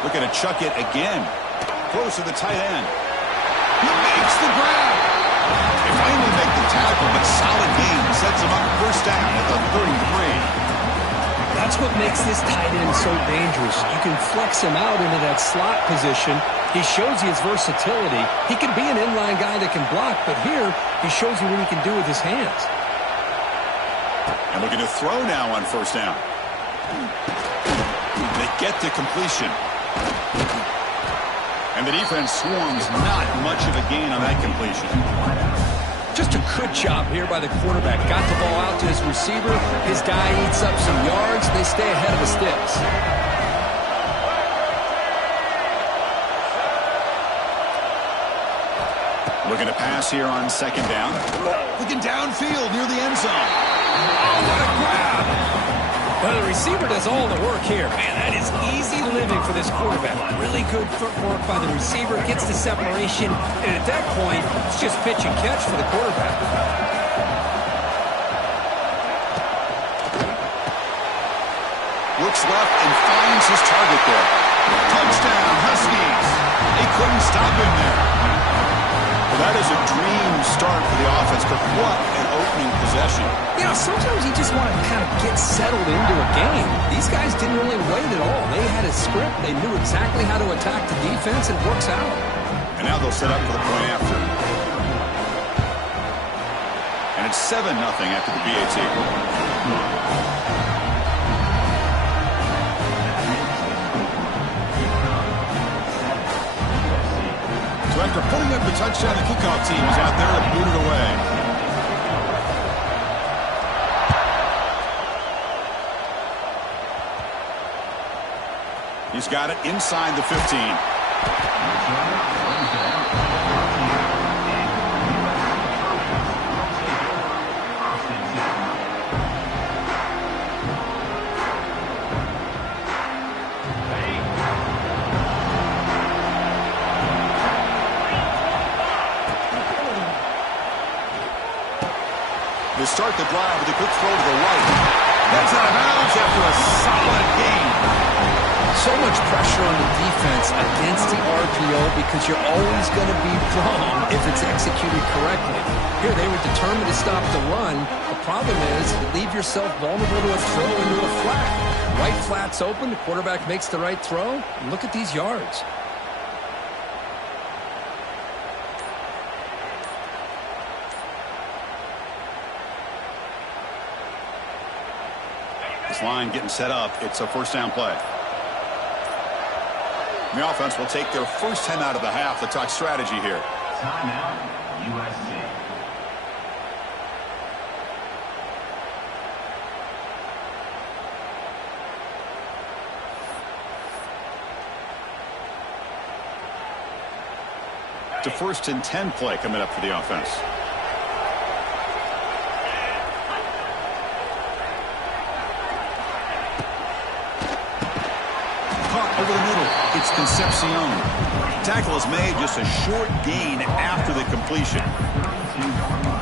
Looking to chuck it again. Close to the tight end. He makes the grab. They finally make the tackle, but solid gain sets him up first down at the 33. That's what makes this tight end so dangerous. You can flex him out into that slot position. He shows you his versatility. He can be an inline guy that can block, but here he shows you what he can do with his hands. And looking to throw now on first down. They get the completion. And the defense swarms, not much of a gain on that completion. Just a good job here by the quarterback. Got the ball out to his receiver. His guy eats up some yards. They stay ahead of the sticks. Looking to pass here on second down. Looking downfield near the end zone. Oh, what a grab! Well, the receiver does all the work here. Man, that is easy living for this quarterback. Really good footwork by the receiver. Gets the separation. And at that point, it's just pitch and catch for the quarterback. Looks left and finds his target there. Touchdown, Huskies. They couldn't stop him there. Well, that is a dream start for the offense, but what an opening possession. You know, sometimes you just want to kind of get settled into a game. These guys didn't really wait at all. They had a script. They knew exactly how to attack the defense, and it works out. And now they'll set up for the point after. And it's 7-0 after the PAT. So after putting up the touchdown, the kickoff team is out there to boot it away. He's got it inside the 15. They start the drive with a quick throw to the right. That's out of bounds after a solid gain. So much pressure on the defense against the RPO because you're always going to be wrong if it's executed correctly. Here, they were determined to stop the run. The problem is you leave yourself vulnerable to a throw into a flat. Right flat's open. The quarterback makes the right throw. Look at these yards. This line getting set up. It's a first down play. The offense will take their first 10 out of the half. Let's talk strategy here. Timeout, USC. It's a 1st and 10 play coming up for the offense. Action. Tackle is made, just a short gain after the completion.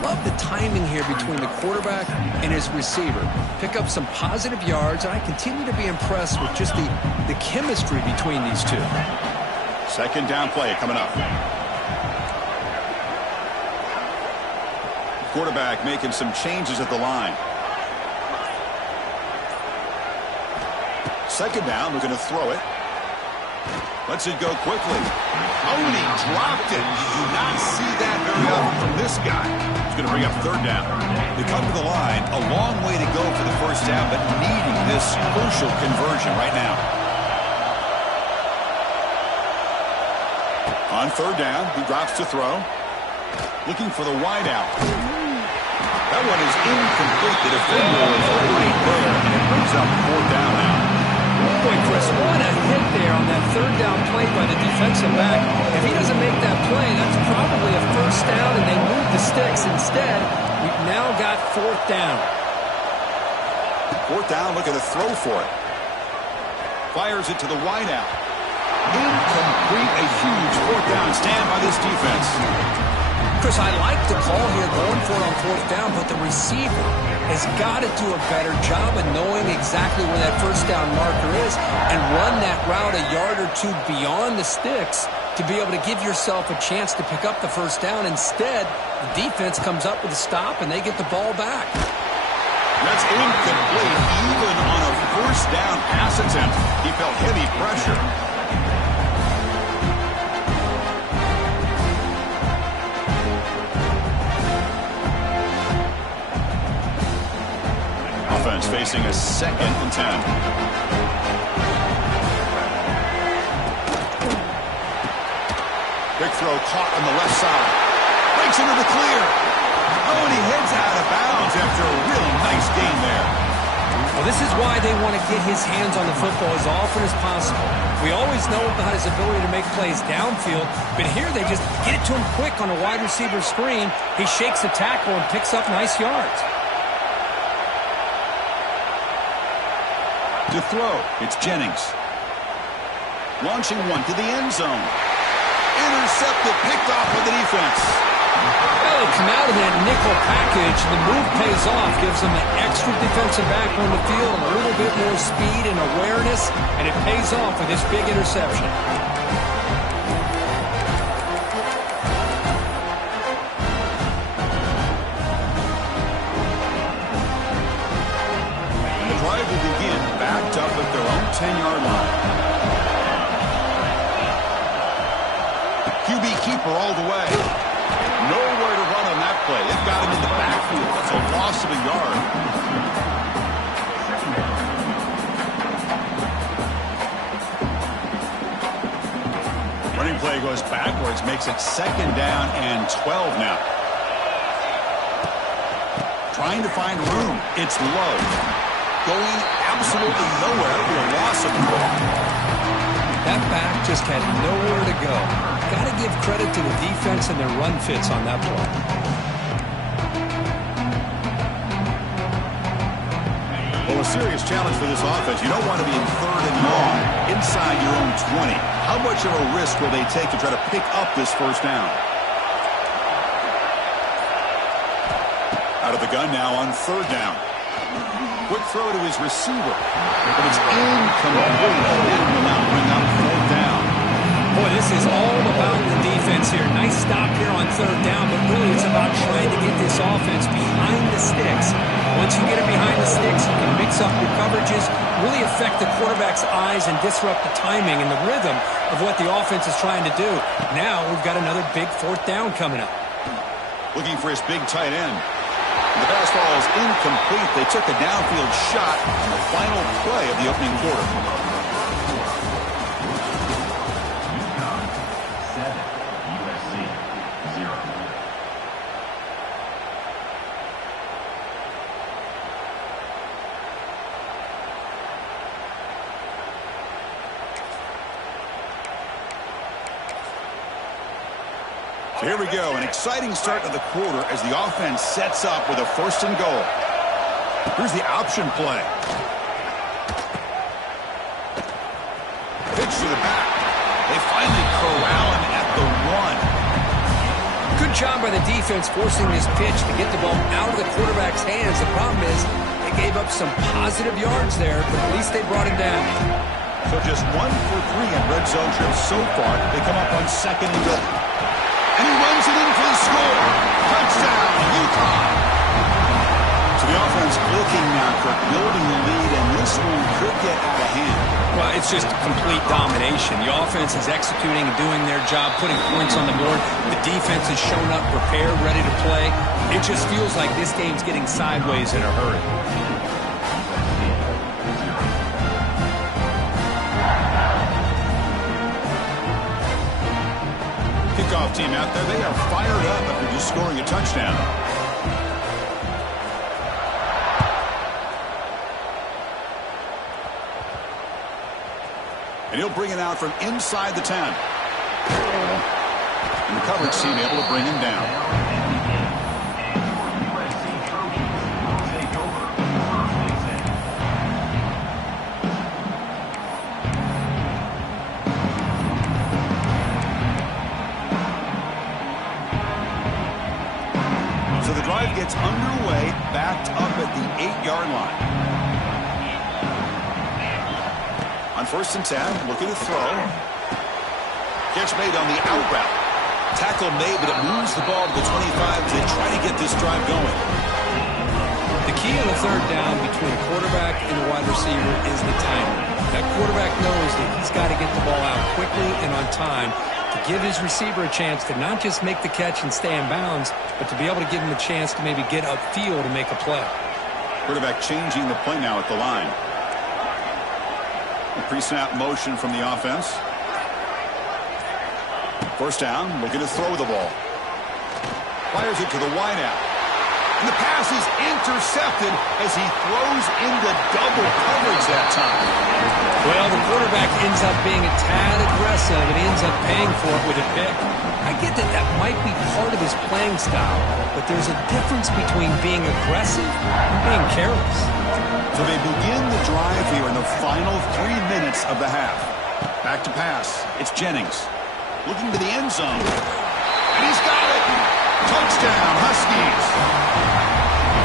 Love the timing here between the quarterback and his receiver. Pick up some positive yards, and I continue to be impressed with just the chemistry between these two. Second down play coming up. Quarterback making some changes at the line. Second down, we're going to throw it. Lets it go quickly. Oh, and he dropped it. You do not see that very often from this guy. He's going to bring up third down. They come to the line, a long way to go for the first down, but needing this crucial conversion right now. On third down, he drops to throw. Looking for the wide out. That one is incomplete. The defender is right there, and it brings up fourth down now. Boy, Chris, what a hit there on that third down play by the defensive back. If he doesn't make that play, that's probably a first down, and they move the sticks. Instead, we've now got fourth down. Fourth down, looking to throw for it. Fires it to the wideout. Incomplete, a huge fourth down stand by this defense. Chris, I like the call here going for it on fourth down, but the receiver has got to do a better job of knowing exactly where that first down marker is and run that route a yard or two beyond the sticks to be able to give yourself a chance to pick up the first down. Instead, the defense comes up with a stop, and they get the ball back. That's incomplete, even on a first down pass attempt. He felt heavy pressure. Offense facing a 2nd and 10. Big throw caught on the left side. Breaks into the clear. Oh, and he heads out of bounds after a really nice gain there. Well, this is why they want to get his hands on the football as often as possible. We always know about his ability to make plays downfield, but here they just get it to him quick on a wide receiver screen. He shakes the tackle and picks up nice yards. To throw, it's Jennings. Launching one to the end zone. Intercepted, picked off by the defense. Well, they come out of that nickel package. The move pays off, gives them an extra defensive back on the field, a little bit more speed and awareness, and it pays off with this big interception. The drive will begin backed up at their own 10-yard line. QB keeper all the way. Nowhere to run on that play. They've got him in the backfield. That's a loss of a yard. Running play goes backwards, makes it 2nd down and 12 now. Trying to find room. It's low. Going absolutely nowhere for a loss of the ball. That back just had nowhere to go. Got to give credit to the defense and their run fits on that play. Well, a serious challenge for this offense. You don't want to be in 3rd and long inside your own 20. How much of a risk will they take to try to pick up this first down? Out of the gun now on 3rd down. Quick throw to his receiver. But it's incomplete. That will now bring up 4th down. Boy, this is all about the defense here. Nice stop here on 3rd down, but really it's about trying to get this offense behind the sticks. Once you get it behind the sticks, you can mix up your coverages, really affect the quarterback's eyes and disrupt the timing and the rhythm of what the offense is trying to do. Now we've got another big 4th down coming up. Looking for his big tight end. The pass ball is incomplete. They took a downfield shot on the final play of the opening quarter. UConn 7, USC 0. So here we go, an exciting start to the quarter as the offense sets up with a 1st and goal. Here's the option play. Pitch to the back. They Good job by the defense forcing this pitch to get the ball out of the quarterback's hands. The problem is they gave up some positive yards there, but at least they brought him down. So just 1 for 3 in red zone trips so far. They come up on 2nd and goal. And he runs it in for the score. Touchdown, Utah. So the offense looking now for building the lead, and this one could get out of hand. Well, it's just complete domination. The offense is executing and doing their job, putting points on the board. The defense has shown up, prepared, ready to play. It just feels like this game's getting sideways in a hurry. Kickoff team out there, they are fired up after just scoring a touchdown. And he'll bring it out from inside the 10. And the coverage team able to bring him down. So the drive gets underway, backed up at the 8-yard line. On 1st and 10, looking to throw. Catch made on the out route. Tackle made, but it moves the ball to the 25 as they try to get this drive going. The key on a 3rd down between a quarterback and a wide receiver is the timing. That quarterback knows that he's got to get the ball out quickly and on time to give his receiver a chance to not just make the catch and stay in bounds, but to be able to give him a chance to maybe get upfield and make a play. Quarterback changing the play now at the line. Pre-snap motion from the offense. 1st down, looking to throw the ball. Fires it to the wideout. And the pass is intercepted as he throws into double coverage that time. Well, the quarterback ends up being a tad aggressive and he ends up paying for it with a pick. I get that that might be part of his playing style, but there's a difference between being aggressive and being careless. So they begin the drive here in the final 3 minutes of the half. Back to pass. It's Jennings. Looking to the end zone. And he's got it. Touchdown, Huskies.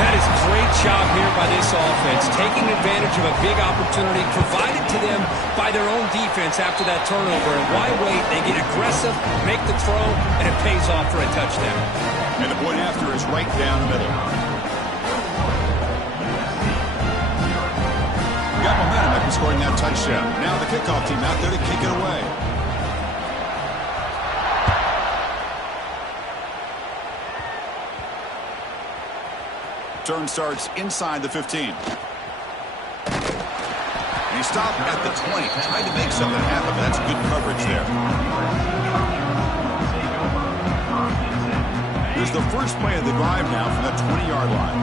That is a great job here by this offense, taking advantage of a big opportunity provided to them by their own defense after that turnover. And why wait? They get aggressive, make the throw, and it pays off for a touchdown. And the point after is right down the middle. Got momentum after scoring that touchdown. Now the kickoff team out there to kick it away. Turn starts inside the 15. And he stopped at the 20. Tried to make something happen, but that's good coverage there. Here's the first play of the drive now from that 20-yard line.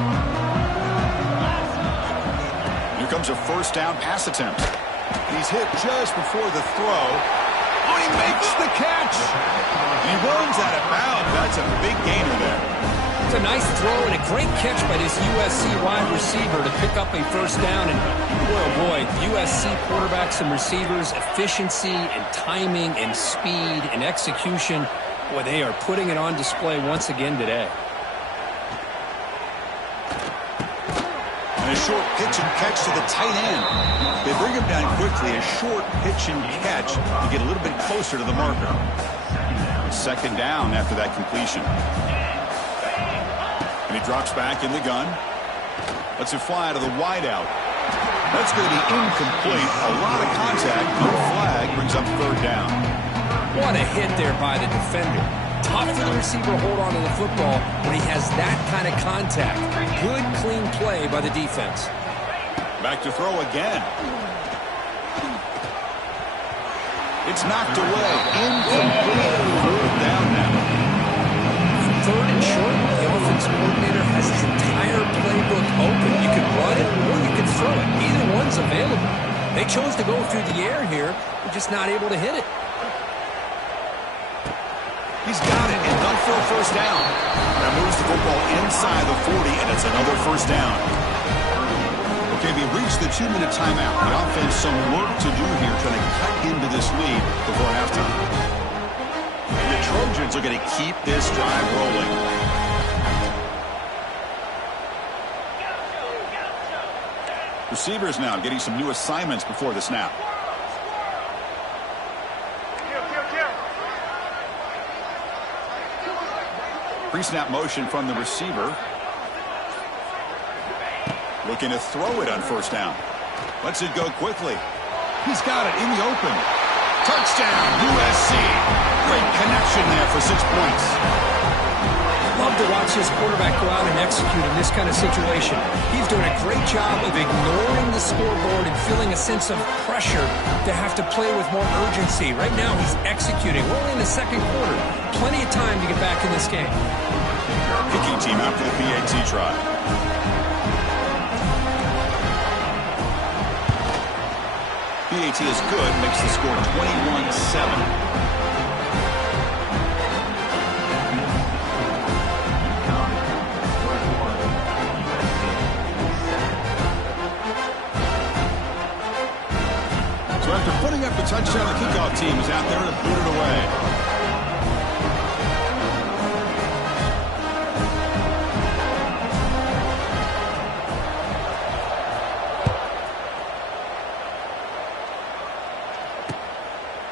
Here comes a 1st down pass attempt. And he's hit just before the throw. Oh, he makes the catch. And he runs out of bounds. That's a big gainer there. It's a nice throw and a great catch by this USC wide receiver to pick up a 1st down. And boy, oh boy, USC quarterbacks and receivers, efficiency and timing and speed and execution. Boy, they are putting it on display once again today. And a short pitch and catch to the tight end. They bring him down quickly. A short pitch and catch to get a little bit closer to the marker. 2nd down after that completion. And he drops back in the gun. Lets it fly to the wideout. That's going to be incomplete. A lot of contact. No flag brings up 3rd down. What a hit there by the defender. Tough for the receiver to hold on to the football when he has that kind of contact. Good, clean play by the defense. Back to throw again. It's knocked away. Incomplete. 4th down now. 3rd and short, the offense coordinator has his entire playbook open. You can run it or you can throw it. Either one's available. They chose to go through the air here. They're just not able to hit it. He's got it, and done for a 1st down. That moves the football inside the 40, and it's another 1st down. Okay, we've reached the 2-minute timeout. The offense some work to do here, trying to cut into this lead before halftime. The Trojans are going to keep this drive rolling. Receivers now getting some new assignments before the snap. Pre-snap motion from the receiver. Looking to throw it on first down. Lets it go quickly. He's got it in the open. Touchdown, USC. Great connection there for 6 points. Love to watch this quarterback go out and execute in this kind of situation. He's doing a great job of ignoring the scoreboard and feeling a sense of pressure to have to play with more urgency. Right now, he's executing. We're only in the second quarter. Plenty of time to get back in this game. Kicking team out for the PAT try. PAT is good, makes the score 21-7. After putting up the touchdown, the kickoff team is out there to put it away.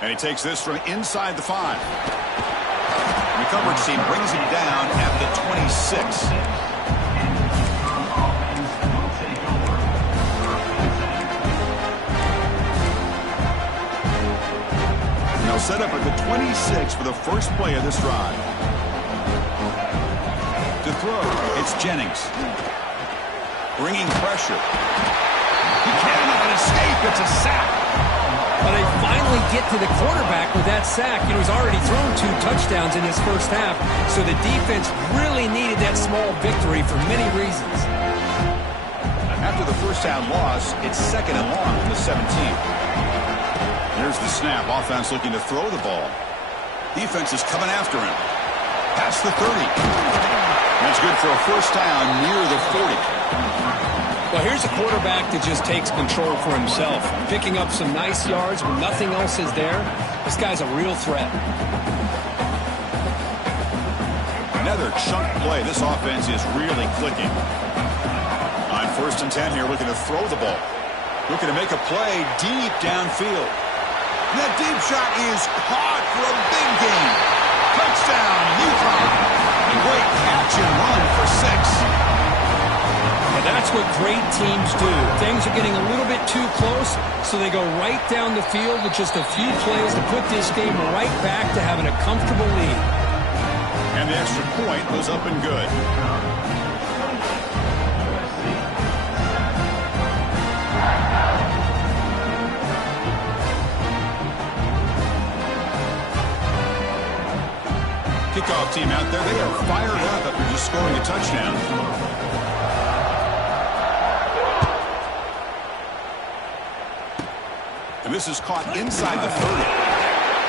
And he takes this from inside the 5. And the coverage team brings him down at the 26. Set up at the 26 for the first play of this drive. To throw, it's Jennings. Bringing pressure. He cannot escape. It's a sack. But they finally get to the quarterback with that sack. You know, he's already thrown 2 touchdowns in his first half, so the defense really needed that small victory for many reasons. After the first down loss, it's 2nd and long from the 17. Here's the snap. Offense looking to throw the ball. Defense is coming after him. Past the 30. That's good for a first down near the 40. Well, here's a quarterback that just takes control for himself. Picking up some nice yards when nothing else is there. This guy's a real threat. Another chunk play. This offense is really clicking. On 1st and 10 here, looking to throw the ball. Looking to make a play deep downfield. That deep shot is caught for a big gain. Touchdown, Utah. Great catch and run for 6. And that's what great teams do. Things are getting a little bit too close, so they go right down the field with just a few plays to put this game right back to having a comfortable lead. And the extra point was up and good. Kickoff team out there, they are fired up after just scoring a touchdown. And this is caught inside the 30.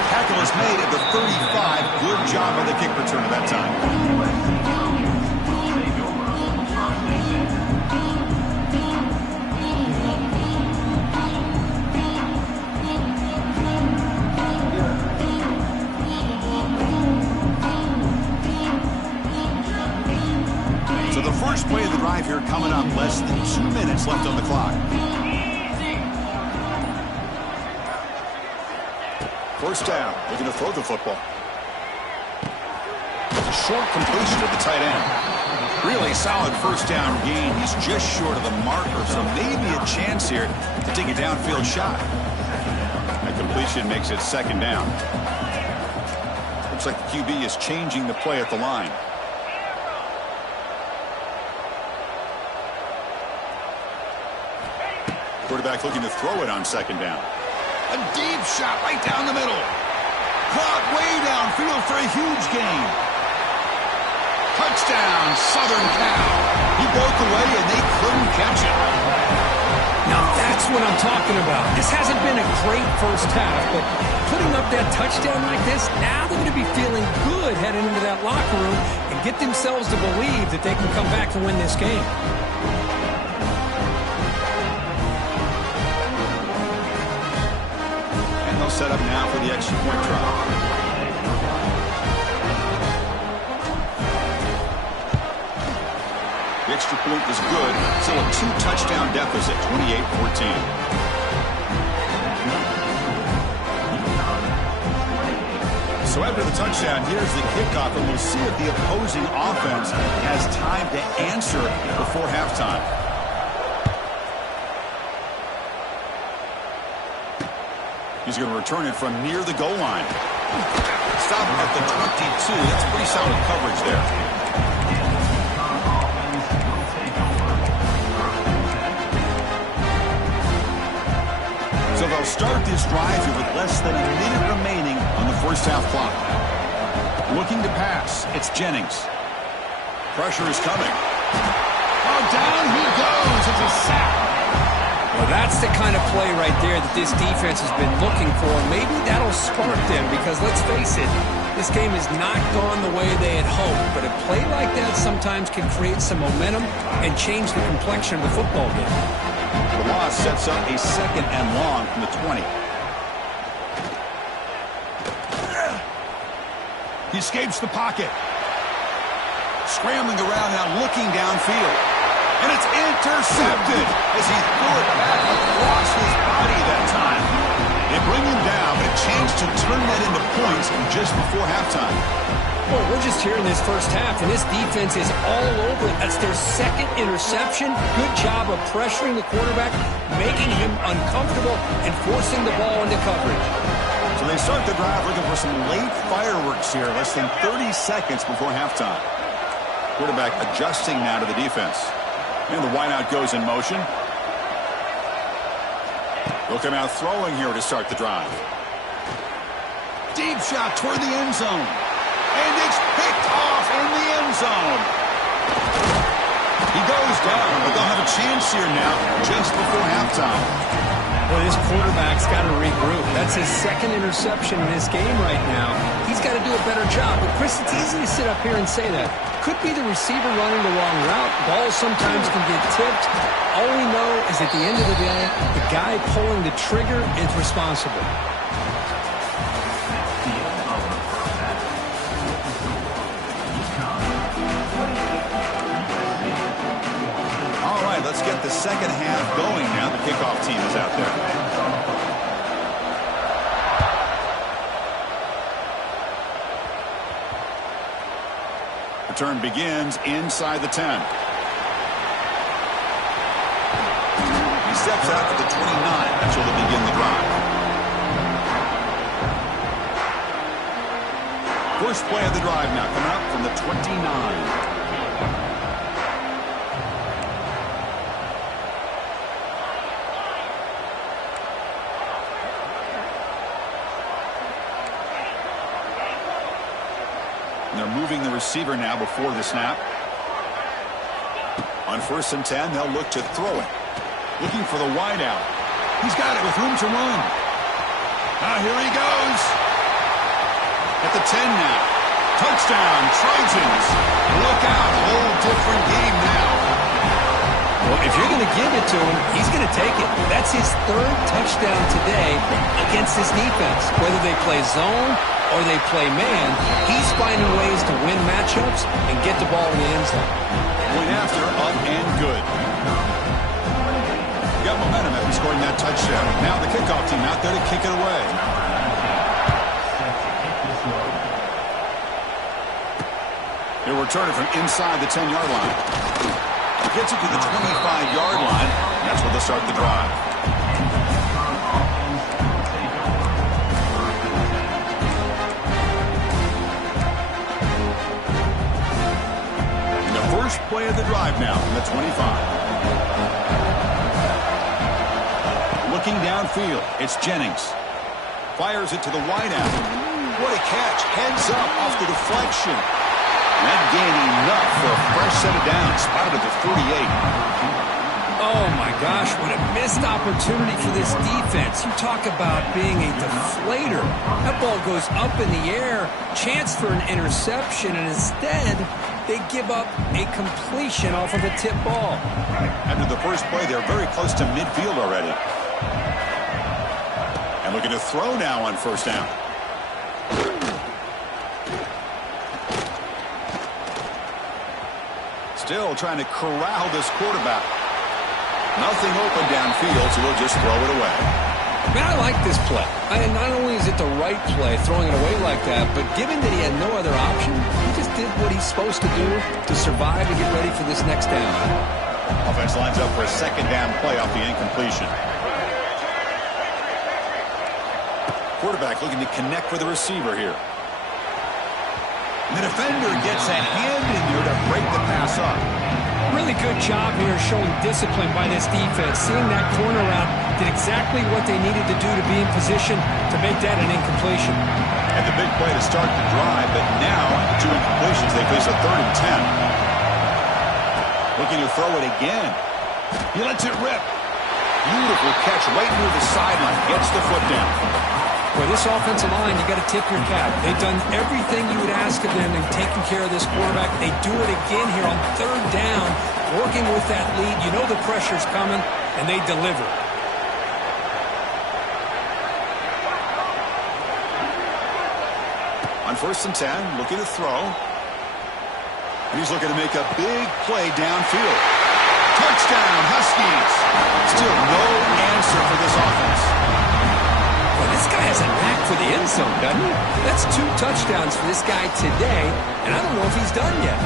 Tackle is made at the 35. Good job on the kick return at that time. So the first play of the drive here coming up. Less than 2 minutes left on the clock. First down, looking to throw the football. A short completion to the tight end. Really solid first down gain. He's just short of the marker, so maybe a chance here to take a downfield shot. That completion makes it 2nd down. Looks like the QB is changing the play at the line. Quarterback looking to throw it on 2nd down. A deep shot right down the middle. Caught way downfield for a huge gain. Touchdown, Southern Cal. He broke away and they couldn't catch him. Now that's what I'm talking about. This hasn't been a great first half, but putting up that touchdown like this, now they're going to be feeling good heading into that locker room and get themselves to believe that they can come back and win this game. Set up now for the extra point try. The extra point was good. Still a 2-touchdown deficit, 28-14. So after the touchdown, here's the kickoff, and we'll see if the opposing offense has time to answer before halftime. He's going to return it from near the goal line. Stop him at the 22. That's pretty solid coverage there. So they'll start this drive here with less than a minute remaining on the first half clock. Looking to pass. It's Jennings. Pressure is coming. Oh, down he goes. It's a sack. Well, that's the kind of play right there that this defense has been looking for. Maybe that'll spark them because, let's face it, this game has not gone the way they had hoped. But a play like that sometimes can create some momentum and change the complexion of the football game. The loss sets up a 2nd and long from the 20. He escapes the pocket. Scrambling around now, looking downfield. And it's intercepted as he threw it back across his body that time. They bring him down, but a chance to turn that into points just before halftime. Well, we're just here in this first half, and this defense is all over it. That's their 2nd interception. Good job of pressuring the quarterback, making him uncomfortable, and forcing the ball into coverage. So they start the drive looking for some late fireworks here, less than 30 seconds before halftime. Quarterback adjusting now to the defense. And the wideout goes in motion. They'll come out throwing here to start the drive. Deep shot toward the end zone. And it's picked off in the end zone. He goes down, but they'll have a chance here now just before halftime. Well, this quarterback's got to regroup. That's his 2nd interception in this game right now. He's got to do a better job. But, Chris, it's easy to sit up here and say that. Could be the receiver running the wrong route. Balls sometimes can get tipped. All we know is at the end of the day, the guy pulling the trigger is responsible. All right, let's get the second half going now. The kickoff team is out there. Return begins inside the 10. He steps out at the 29. That's where they'll begin the drive. First play of the drive now coming up from the 29. They're moving the receiver now before the snap. On 1st and 10, they'll look to throw it. Looking for the wideout. He's got it with room to run. Here he goes. At the 10 now. Touchdown, Trojans. Look out, whole different game now. Well, if you're going to give it to him, he's going to take it. That's his 3rd touchdown today against this defense. Whether they play zone or they play man, he's finding ways to win matchups and get the ball in the end zone. Point after, up and good. Got momentum after scoring that touchdown. Now the kickoff team out there to kick it away. They'll return it from inside the 10-yard line. Gets it to the 25-yard line. And that's where they'll start the drive. First play of the drive now from the 25. Looking downfield, it's Jennings. Fires it to the wideout. What a catch. Heads up off the deflection. That gained enough for a fresh set of downs. Spotted at the 48. Oh, my gosh, what a missed opportunity for this defense. You talk about being a deflator. That ball goes up in the air, chance for an interception, and instead they give up a completion off of a tip ball. After the first play, they're very close to midfield already. And looking to throw now on 1st down. Still trying to corral this quarterback. Nothing open downfield, so he'll just throw it away. Man, I like this play. And not only is it the right play, throwing it away like that, but given that he had no other option, he just did what he's supposed to do to survive and get ready for this next down. Offense lines up for a second down play off the incompletion. Quarterback looking to connect with the receiver here. And the defender gets a hand in there to break the pass up. Really good job here showing discipline by this defense. Seeing that corner route, did exactly what they needed to do to be in position to make that an incompletion. And the big play to start the drive, but now, two incompletions, they face a 3rd and 10. Looking to throw it again. He lets it rip. Beautiful catch right near the sideline. Gets the foot down. Boy, this offensive line, you got to tip your cap. They've done everything you would ask of them in taking care of this quarterback. They do it again here on 3rd down, working with that lead. You know the pressure's coming, and they deliver. On 1st and 10, looking to throw. And he's looking to make a big play downfield. Touchdown, Huskies. Still no answer for this offense. Well, this guy has a knack for the end zone, doesn't he? That's 2 touchdowns for this guy today, and I don't know if he's done yet.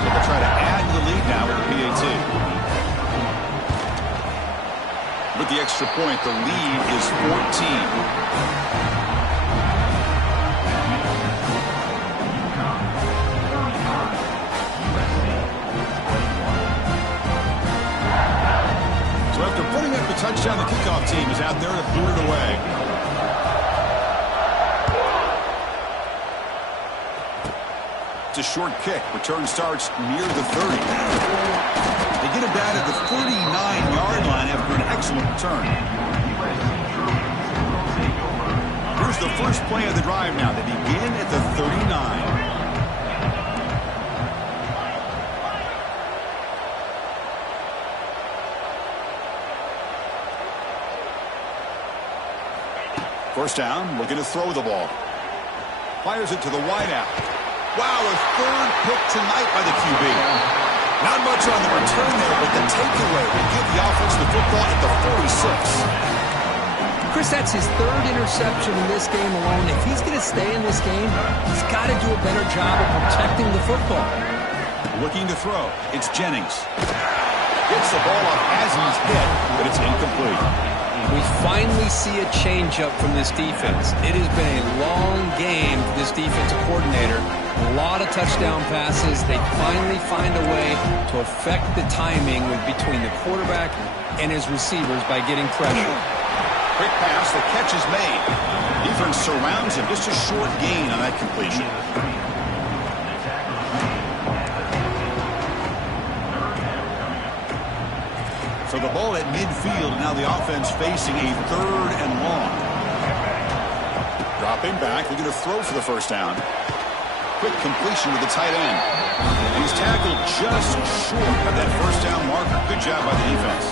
They'll try to add to the lead now with the PAT. With the extra point, the lead is 14. Touchdown, the kickoff team is out there to boot it away. It's a short kick. Return starts near the 30. They get it down at the 39-yard line after an excellent return. Here's the first play of the drive now. They begin at the 39. First down, looking to throw the ball. Fires it to the wideout. Wow, a 3rd pick tonight by the QB. Not much on the return there, but the takeaway will give the offense the football at the 46. Chris, that's his 3rd interception in this game alone. If he's going to stay in this game, he's got to do a better job of protecting the football. Looking to throw. It's Jennings. Gets the ball off as he's hit, but it's incomplete. We finally see a change-up from this defense. It has been a long game for this defensive coordinator. A lot of touchdown passes. They finally find a way to affect the timing between the quarterback and his receivers by getting pressure. Quick pass, the catch is made. Defense surrounds him. Just a short gain on that completion. So the ball at midfield, and now the offense facing a 3rd and long. Dropping back, looking to throw for the first down. Quick completion to the tight end. And he's tackled just short of that first down marker. Good job by the defense.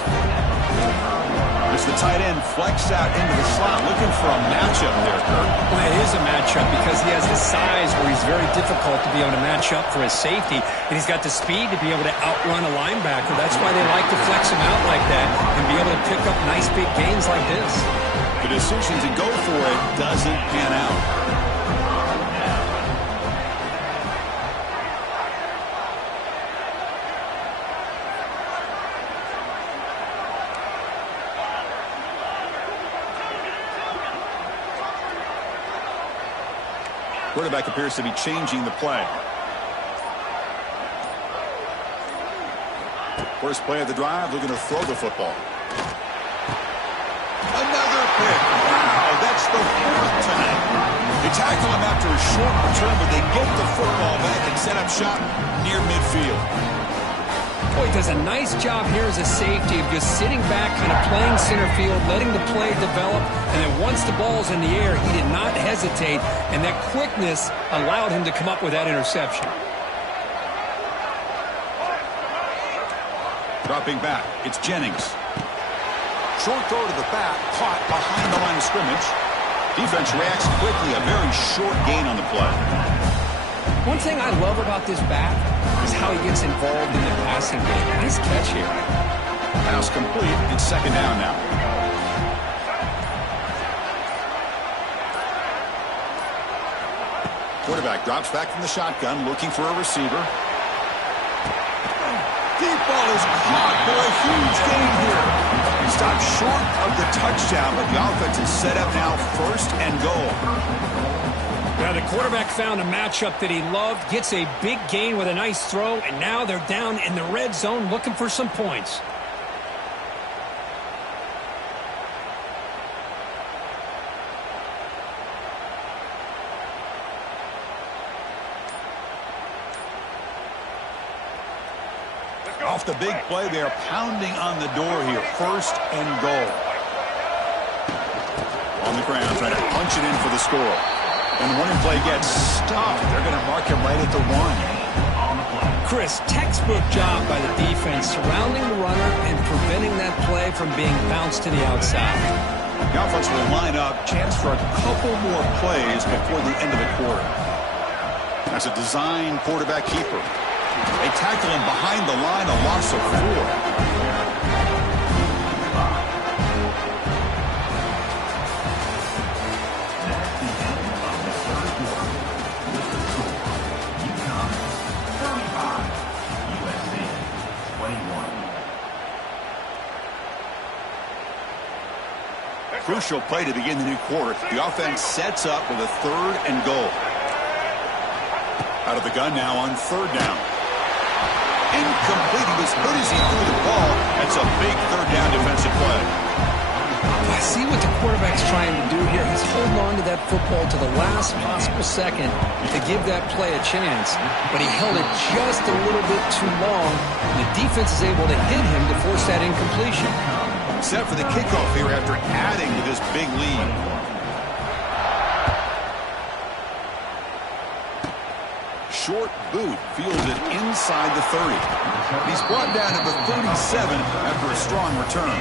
As the tight end flexed out into the slot, looking for a matchup there, Kirk. Well, it is a matchup because he has the size where he's very difficult to be able to match up for his safety, and he's got the speed to be able to outrun a linebacker. That's why they like to flex him out like that and be able to pick up nice big gains like this. The decision to go for it doesn't pan out. Quarterback appears to be changing the play. First play of the drive, looking to throw the football. Another pick. Wow, that's the 4th tonight. They tackle him after a short return, but they get the football back and set up shop near midfield. Boy, he does a nice job here as a safety of just sitting back, kind of playing center field, letting the play develop, and then once the ball's in the air, he did not hesitate, and that quickness allowed him to come up with that interception. Dropping back, it's Jennings. Short throw to the back, caught behind the line of scrimmage. Defense reacts quickly, a very short gain on the play. One thing I love about this back is how he gets involved in the passing game. Nice catch here. Pass complete. It's second down now. Quarterback drops back from the shotgun, looking for a receiver. Deep ball is caught for a huge gain here. He stopped short of the touchdown, but the offense is set up now, first and goal. Now the quarterback found a matchup that he loved, gets a big gain with a nice throw, and now they're down in the red zone looking for some points. Off the big play, they are pounding on the door here. First and goal. On the ground, trying to punch it in for the score. And the running play gets stopped. They're going to mark him right at the 1. Chris, textbook job by the defense, surrounding the runner and preventing that play from being bounced to the outside. The offense will line up. Chance for a couple more plays before the end of the quarter. That's a design quarterback keeper. They tackle him behind the line, a loss of 4. Crucial play to begin the new quarter. The offense sets up with a third and goal. Out of the gun now on third down. Incomplete. He was hit as he threw the ball. That's a big third down defensive play. I see what the quarterback's trying to do here. He's holding on to that football to the last possible second to give that play a chance. But he held it just a little bit too long. The defense is able to hit him to force that incompletion. Set for the kickoff here after adding to this big lead. Short boot fields it inside the 30. He's brought down to the 37 after a strong return.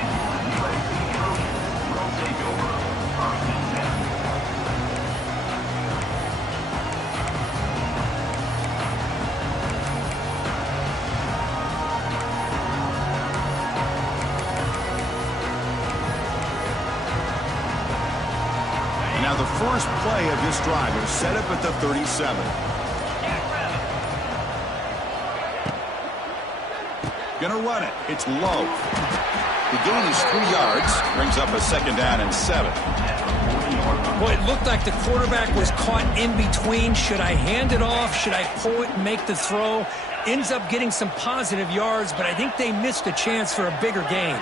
Now the first play of this drive is set up at the 37. Gonna run it. It's low. The gain is 3 yards. Brings up a second down and 7. Well, it looked like the quarterback was caught in between. Should I hand it off? Should I pull it and make the throw? Ends up getting some positive yards, but I think they missed a chance for a bigger gain.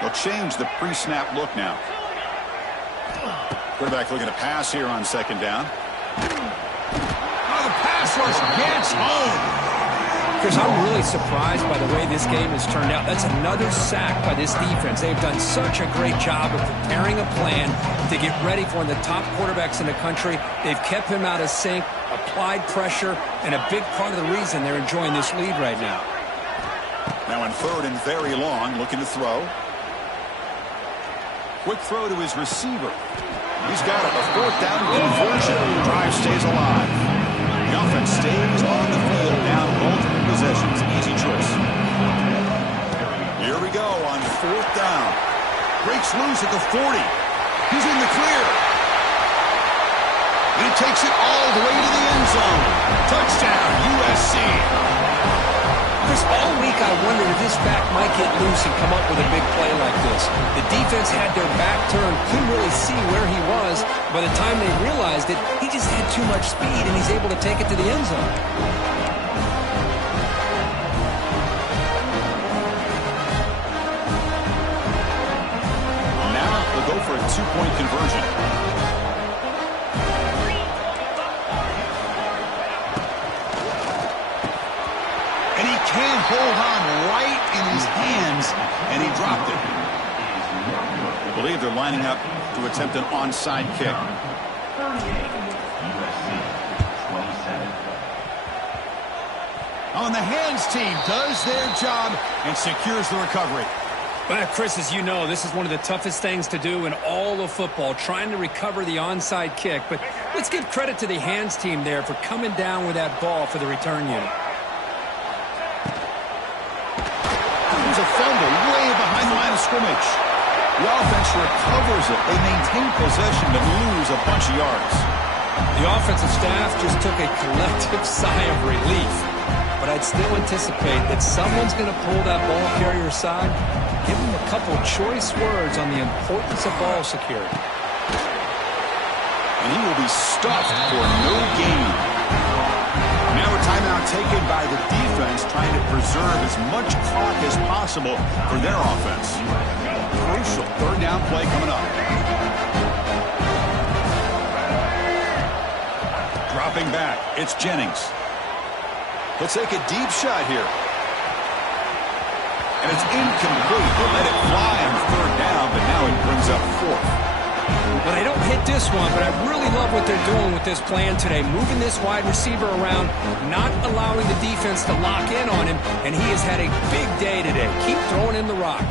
They'll change the pre-snap look now. Quarterback looking to pass here on second down. Oh, the pass rush gets home. Chris, I'm really surprised by the way this game has turned out. That's another sack by this defense. They've done such a great job of preparing a plan to get ready for one of the top quarterbacks in the country. They've kept him out of sync, applied pressure, and a big part of the reason they're enjoying this lead right now. Now in third and very long, looking to throw. Quick throw to his receiver. He's got it. A fourth down conversion. Drive stays alive. The offense stays on the field now. Multiple possessions. Easy choice. Here we go on fourth down. Breaks loose at the 40. He's in the clear. And he takes it all the way to the end zone. Touchdown, USC. Chris, all week I wondered if this back might get loose and come up with a big play like this. The defense had their back turned, couldn't really see where he was. By the time they realized it, he just had too much speed, and he's able to take it to the end zone. Now they'll go for a two-point conversion. Can't hold on right in his hands, and he dropped it. I believe they're lining up to attempt an onside kick. On the hands team does their job and secures the recovery. Well, Chris, as you know, this is one of the toughest things to do in all of football, trying to recover the onside kick. But Let's give credit to the hands team there for coming down with that ball for the return unit. There's a fumble way behind the line of scrimmage. The offense recovers it. They maintain possession but lose a bunch of yards. The offensive staff just took a collective sigh of relief. But I'd still anticipate that someone's going to pull that ball carrier aside, give him a couple choice words on the importance of ball security. And he will be stuffed for no gain. Now a timeout taken by the defense, trying to preserve as much clock as possible for their offense. Crucial third down play coming up. Dropping back, it's Jennings. Let's take a deep shot here. And it's incomplete. They let it fly on third down, but now it brings up fourth. Well, they don't hit this one, but I really love what they're doing with this plan today. Moving this wide receiver around, not allowing the defense to lock in on him, and he has had a big day today. Keep throwing him the rock.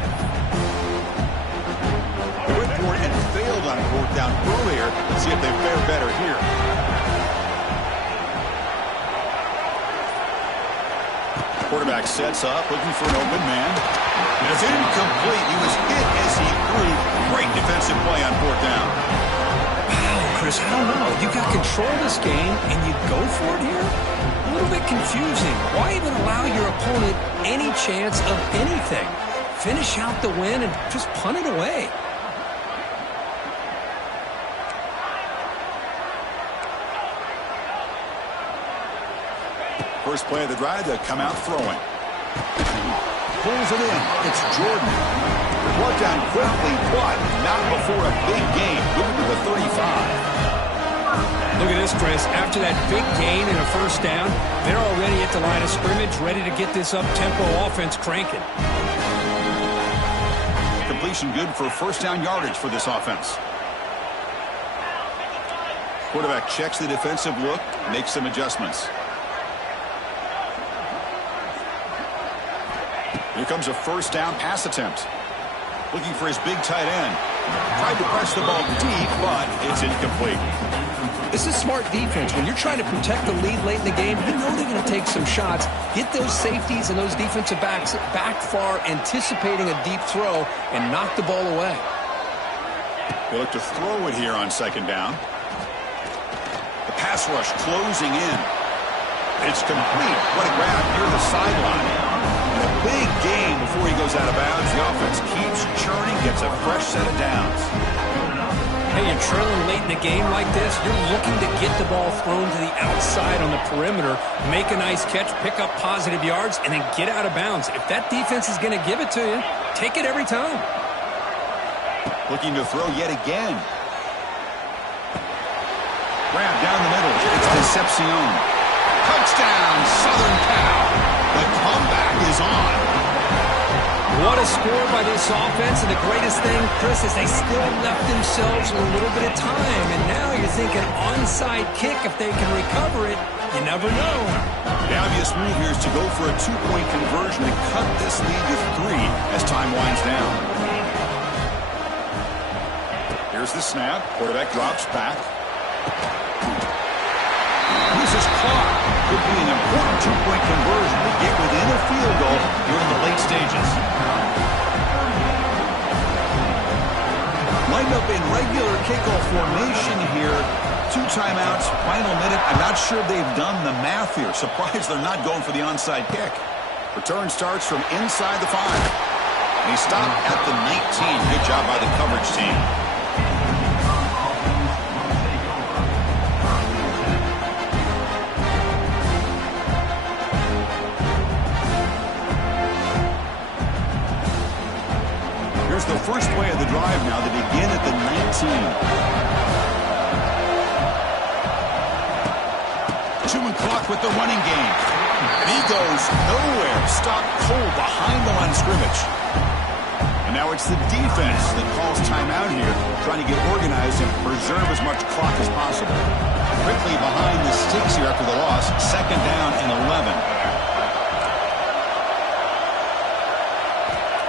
They went for it and failed on fourth down earlier. Let's see if they fare better here. Quarterback sets up, looking for an open man. And it's incomplete. He was hit as he threw. Great defensive play on fourth down. Wow, Chris, I don't know. You got control of this game, and you go for it here? A little bit confusing. Why even allow your opponent any chance of anything? Finish out the win and just punt it away. First play of the drive, they come out throwing. Pulls it in. It's Jordan. Brought down quickly, but not before a big gain. Moving to the 35. Look at this, Chris. After that big gain and a first down, they're already at the line of scrimmage, ready to get this up-tempo offense cranking. Completion good for first down yardage for this offense. Quarterback checks the defensive look, makes some adjustments. Here comes a first down pass attempt. Looking for his big tight end. Tried to press the ball deep, but it's incomplete. This is smart defense. When you're trying to protect the lead late in the game, you know they're going to take some shots. Get those safeties and those defensive backs back far, anticipating a deep throw, and knock the ball away. They look to throw it here on second down. The pass rush closing in. It's complete. What a grab near the sideline. A big gain before he goes out of bounds. The offense keeps churning, gets a fresh set of downs. Hey, you're trailing late in the game like this, you're looking to get the ball thrown to the outside on the perimeter, make a nice catch, pick up positive yards, and then get out of bounds. If that defense is going to give it to you, take it every time. Looking to throw yet again. Grab down the middle. It's Decepcion. Touchdown, Southern Cal. The comeback is on. What a score by this offense, and the greatest thing, Chris, is they still left themselves a little bit of time, and now you're thinking onside kick. If they can recover it, you never know. The obvious move here is to go for a two-point conversion and cut this lead to 3 as time winds down. Here's the snap. Quarterback drops back. This is clock. Could be an important two-point conversion to get within a field goal during the late stages. Lined up in regular kickoff formation here. 2 timeouts, final minute. I'm not sure they've done the math here. Surprised they're not going for the onside kick. Return starts from inside the 5. And he stopped at the 19. Good job by the coverage team. Here's the first play of the drive now. They begin at the 19. 2 and clock with the running game. And he goes nowhere. Stopped cold behind the line of scrimmage. And now it's the defense that calls timeout here, trying to get organized and preserve as much clock as possible. Quickly behind the sticks here after the loss. Second down and 11.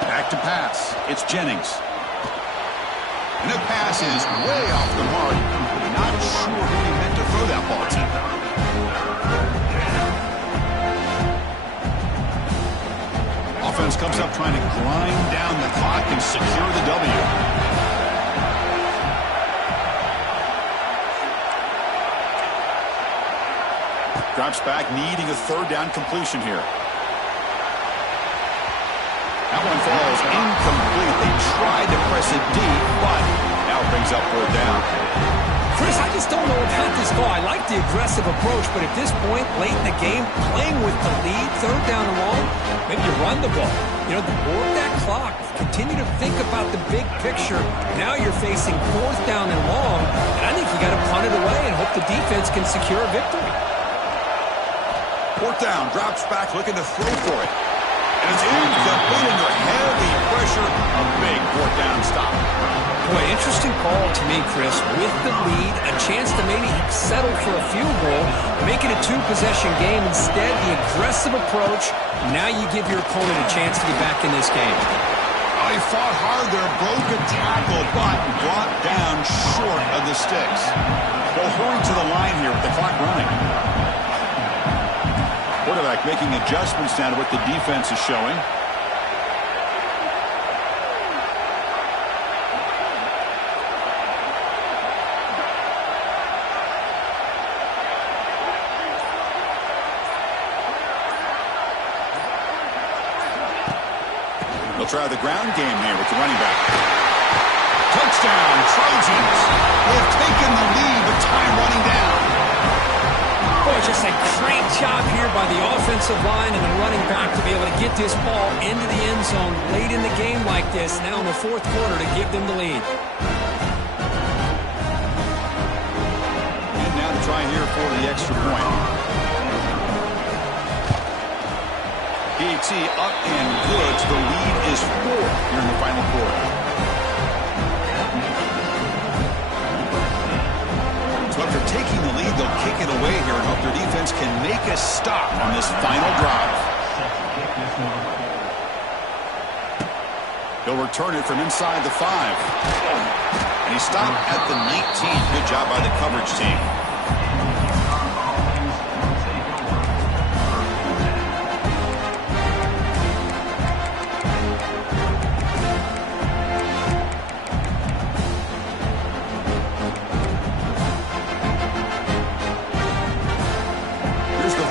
Back to pass. It's Jennings. And the pass is way off the mark. not sure who he meant to throw that ball to. Offense comes up trying to grind down the clock and secure the W. Drops back, needing a third down completion here. That one falls incomplete. They tried to press it deep, but now it brings up fourth down. Chris, I just don't know about this call. I like the aggressive approach, but at this point, late in the game, playing with the lead, third down and long, maybe you run the ball. You know, work that clock. Continue to think about the big picture. Now you're facing fourth down and long, and I think you got to punt it away and hope the defense can secure a victory. Fourth down, drops back, looking to throw for it. And it's incomplete under heavy pressure. A big fourth down stop. Boy, interesting call to me, Chris. With the lead, a chance to maybe settle for a field goal, make it a two-possession game. Instead, the aggressive approach. Now you give your opponent a chance to get back in this game. Oh, he fought hard there, broke a tackle, but brought down short of the sticks. They'll hurry to the line here with the clock running. Quarterback making adjustments now to what the defense is showing. They'll try the ground game here with the running back. Touchdown, Trojans. They have taken the lead with time running down. Boy, just a great job here by the offensive line and the running back to be able to get this ball into the end zone late in the game like this, now in the fourth quarter, to give them the lead. And now to try here for the extra point. PAT up and good. So the lead is 4 here in the final quarter. So after taking the lead, they'll kick it away here and hope their defense can make a stop on this final drive. He'll return it from inside the 5. And he stopped at the 19. Good job by the coverage team.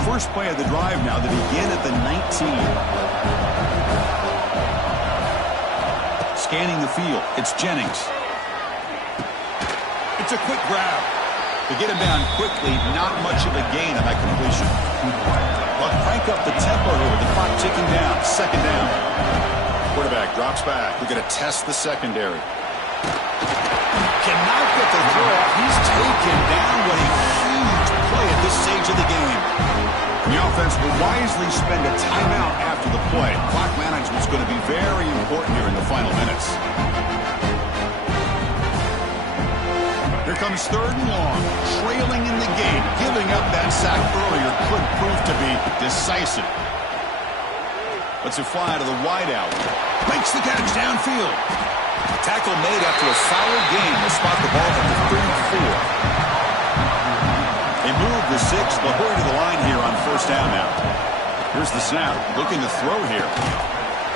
First play of the drive now that begin at the 19. Scanning the field, it's Jennings. It's a quick grab. To get him down quickly, not much of a gain on that completion. But crank up the tempo here with the clock ticking down. Second down. Quarterback drops back. We're going to test the secondary. Cannot get the throw off. He's taken down. What a huge play at this stage of the game. The offense will wisely spend a timeout after the play. Clock management is going to be very important here in the final minutes. Here comes third and long. Trailing in the game. Giving up that sack earlier could prove to be decisive. Lets it fly to the wideout. Makes the catch downfield. Tackle made after a solid game. Will spot the ball at the 34. They move the 6. They'll hurry to the line here on first down now. Here's the snap. Looking to throw here.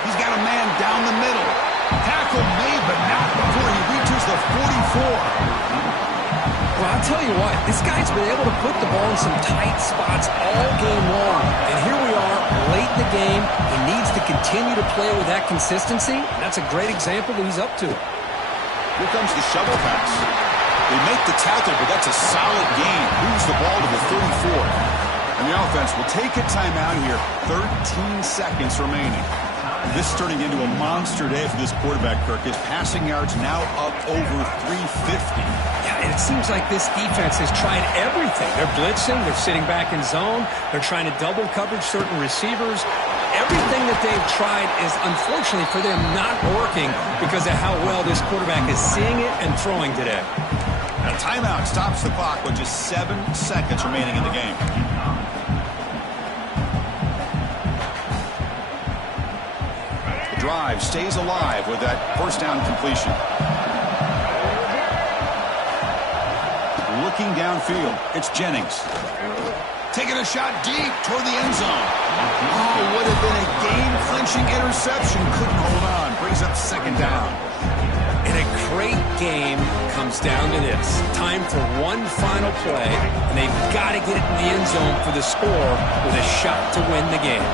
He's got a man down the middle. Tackle made, but not before he reaches the 44. Well, I'll tell you what. This guy's been able to put the ball in some tight spots all game long. And here we are, late in the game. He needs to continue to play with that consistency. That's a great example that he's up to. Here comes the shovel pass. They make the tackle, but that's a solid gain. Moves the ball to the 34. And the offense will take a timeout here. 13 seconds remaining. This is turning into a monster day for this quarterback, Kirk. His passing yards now up over 350. Yeah, and it seems like this defense has tried everything. They're blitzing. They're sitting back in zone. They're trying to double coverage certain receivers. Everything that they've tried is, unfortunately for them, not working because of how well this quarterback is seeing it and throwing today. A timeout stops the clock with just 7 seconds remaining in the game. The drive stays alive with that first down completion. Looking downfield, it's Jennings. Taking a shot deep toward the end zone. Oh, would have been a game-clinching interception. Couldn't hold on. Brings up second down. And a great game comes down to this. Time for one final play, and they've got to get it in the end zone for the score with a shot to win the game.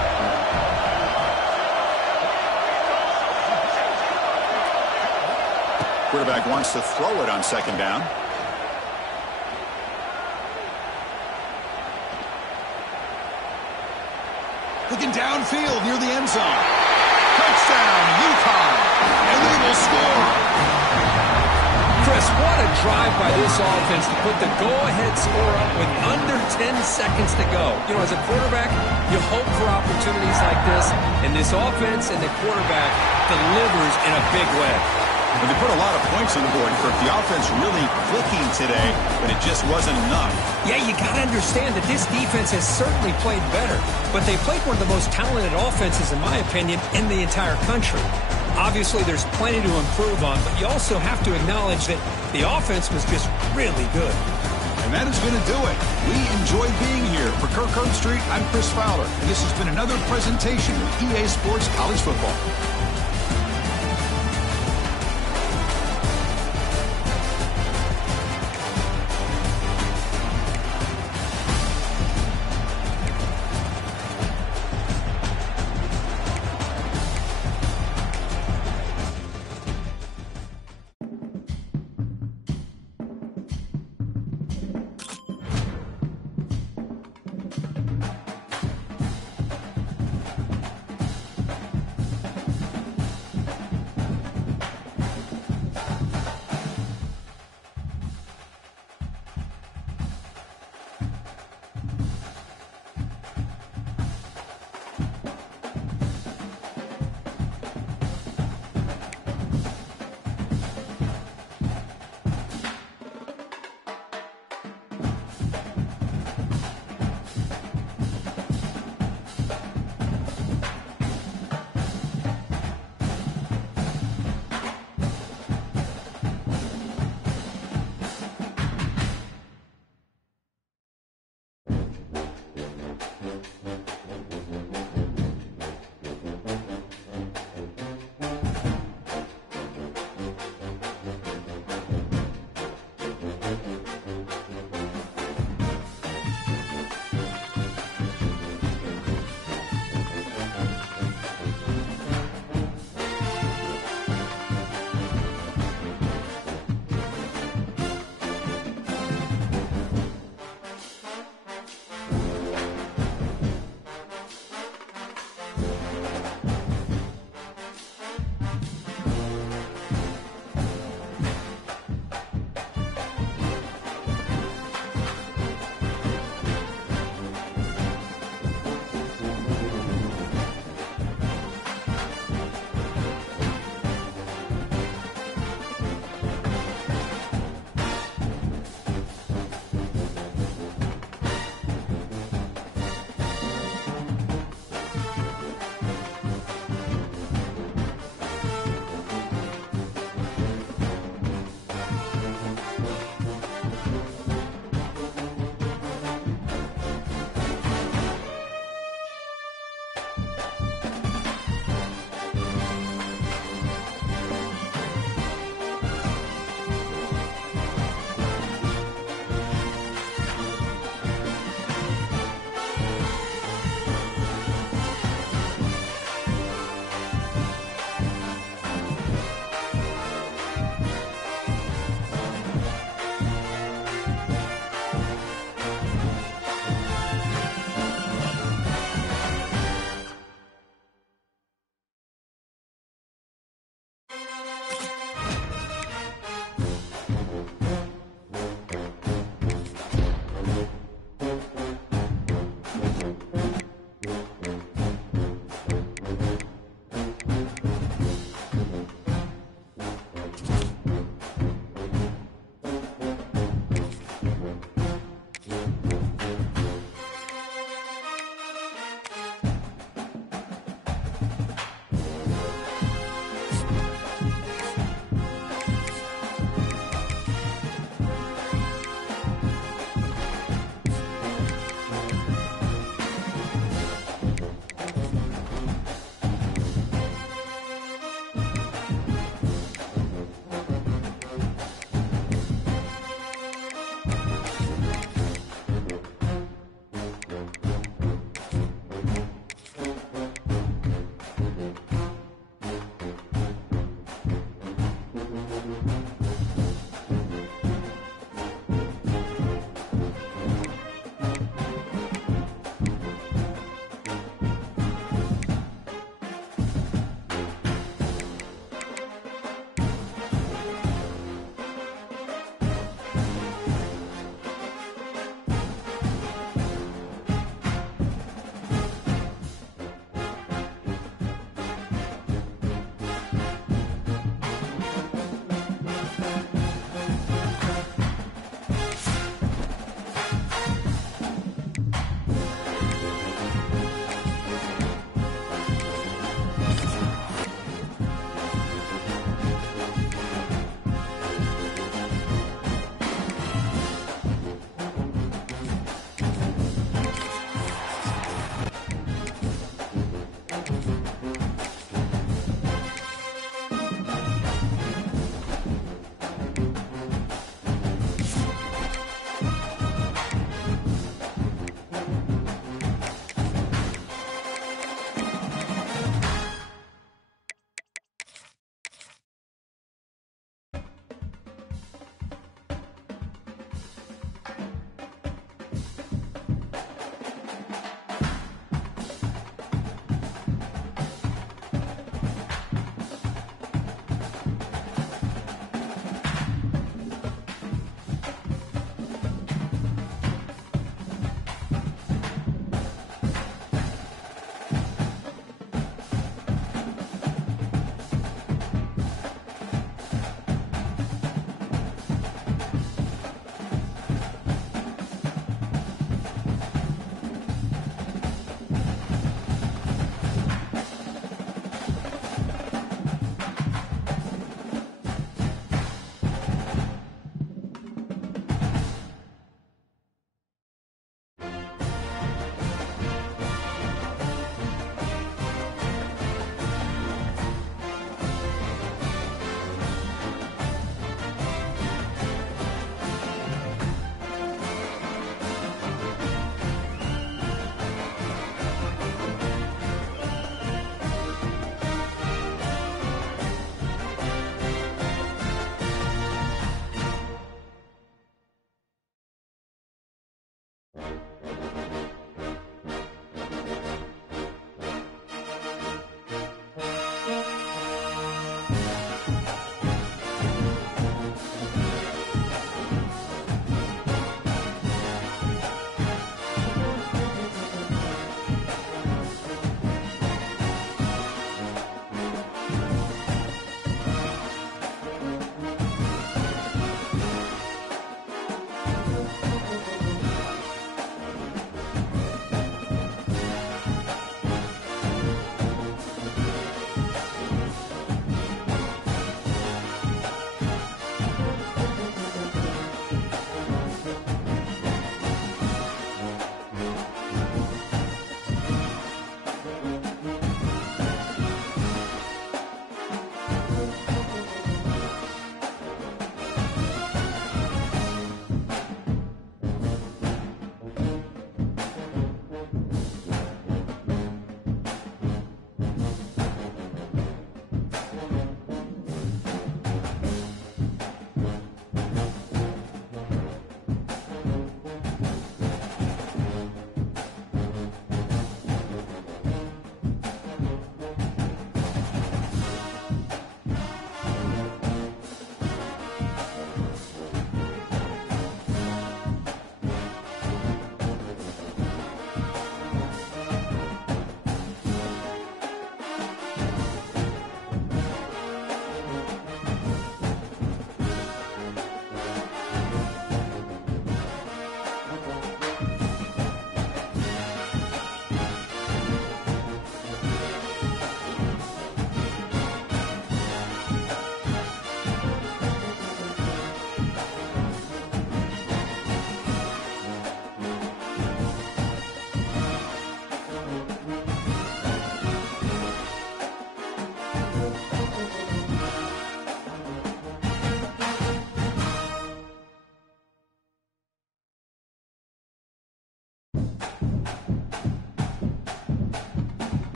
Quarterback wants to throw it on second down. Looking downfield near the end zone. Touchdown, UConn. And they will score. Chris, what a drive by this offense to put the go-ahead score up with under 10 seconds to go. You know, as a quarterback, you hope for opportunities like this, and this offense and the quarterback delivers in a big way. Well, they put a lot of points on the board, Kirk. The offense really clicking today, but it just wasn't enough. Yeah, you got to understand that this defense has certainly played better, but they played one of the most talented offenses, in my opinion, in the entire country. Obviously, there's plenty to improve on, but you also have to acknowledge that the offense was just really good. And that is going to do it. We enjoyed being here. For Kirk Herbstreit, I'm Chris Fowler, and this has been another presentation of EA Sports College Football.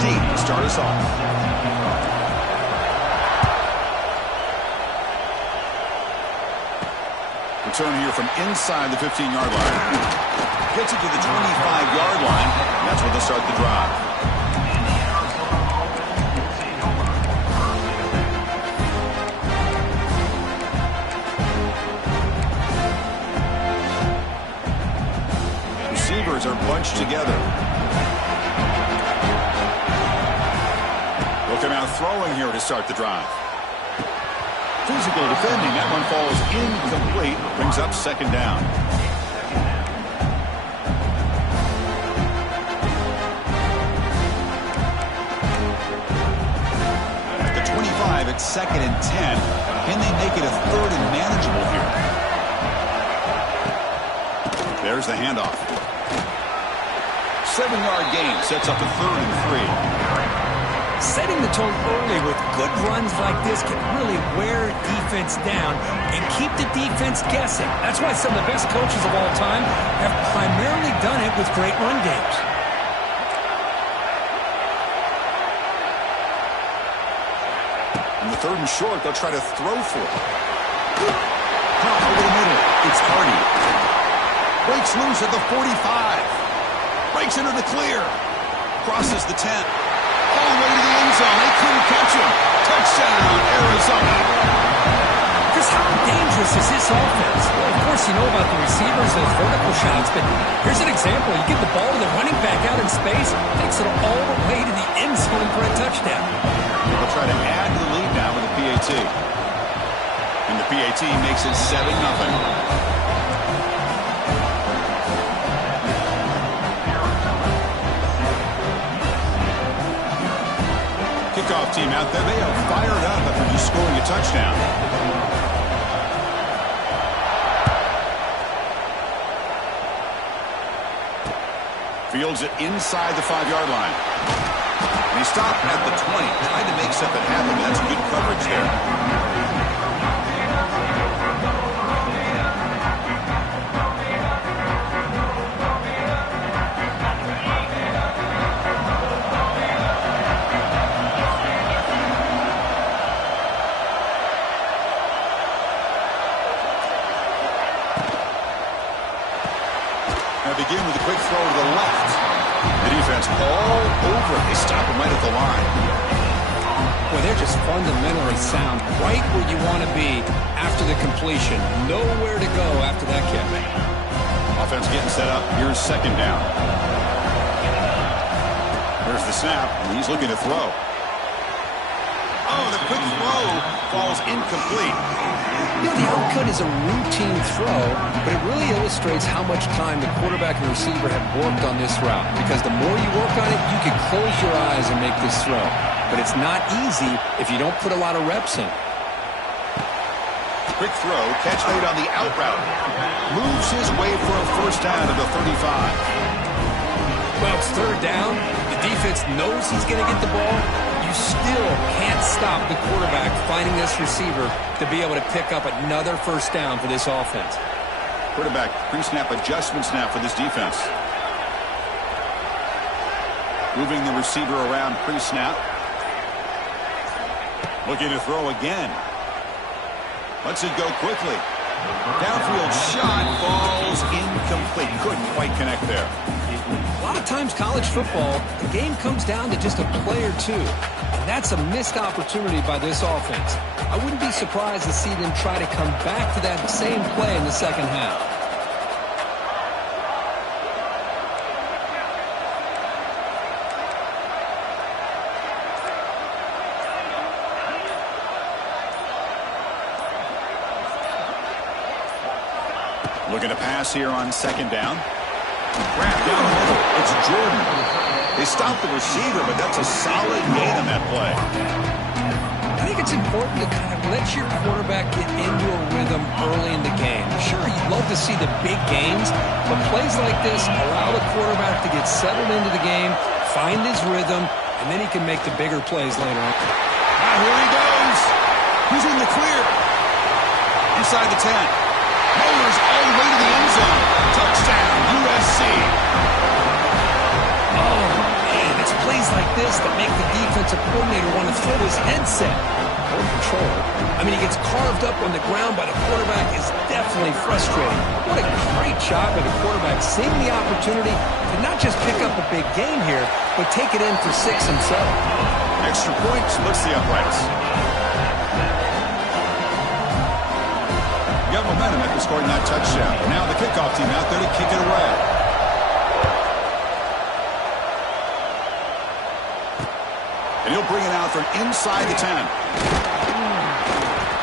deep to start us off. Return here from inside the 15-yard line. Gets it to the 25-yard line, and that's where they start the drive. Receivers are bunched together. They'll come out throwing here to start the drive. Physical defending. That one falls incomplete. Brings up second down. At the 25, it's 2nd and 10. Can they make it a 3rd and manageable here? There's the handoff. 7-yard gain sets up a 3rd and 3. Setting the tone early with good runs like this can really wear defense down and keep the defense guessing. That's why some of the best coaches of all time have primarily done it with great run games. In the 3rd and short, they'll try to throw for it. Pop over the middle. It's Hardy. Breaks loose at the 45. Breaks into the clear. Crosses the 10. All the way to the end zone. They couldn't catch him. Touchdown, Arizona. Because how dangerous is this offense? Well, of course, you know about the receivers, those vertical shots, but here's an example. You give the ball to the running back out in space, takes it all the way to the end zone for a touchdown. They'll try to add to the lead now with the PAT. And the PAT makes it 7-0. Kickoff team out there. They are fired up after just scoring a touchdown. Fields it inside the 5-yard line. And he stopped at the 20. Tried to make something happen. That's good coverage there. Begin with a quick throw to the left. The defense all over. They stop him right at the line. Well, they're just fundamentally sound right where you want to be after the completion. Nowhere to go after that kick. Offense getting set up. Here's 2nd down. There's the snap. And he's looking to throw. Oh, the quick throw falls incomplete. You know, the outcut is a routine throw, but it really illustrates how much time the quarterback and receiver have worked on this route. Because the more you work on it, you can close your eyes and make this throw. But it's not easy if you don't put a lot of reps in. Quick throw, catch made on the out route. Moves his way for a 1st down to the 35. Well, it's 3rd down. The defense knows he's going to get the ball. You still can't stop the quarterback finding this receiver to be able to pick up another 1st down for this offense. Quarterback pre-snap adjustment snap for this defense. Moving the receiver around pre-snap. Looking to throw again. Lets it go quickly. Downfield shot falls incomplete. Couldn't quite connect there. A lot of times college football, the game comes down to just a play or two. And that's a missed opportunity by this offense. I wouldn't be surprised to see them try to come back to that same play in the 2nd half. Looking to pass here on 2nd down. Wrap down the middle. It's Jordan. They stopped the receiver, but that's a solid gain on that play. I think it's important to kind of let your quarterback get into a rhythm early in the game. Sure, you'd love to see the big gains, but plays like this allow the quarterback to get settled into the game, find his rhythm, and then he can make the bigger plays later on. Here he goes. He's in the clear. Inside the 10. Motors all the way to the end zone. Touchdown, USC. Oh, man, it's plays like this that make the defensive coordinator want to throw his headset. More control. I mean, he gets carved up on the ground by the quarterback is definitely frustrating. What a great job by the quarterback seeing the opportunity to not just pick up a big game here, but take it in for 6 himself. Extra point splits the uprights. You got momentum after scoring that touchdown. Now the kickoff team out there to kick it away. And he'll bring it out from inside the 10. And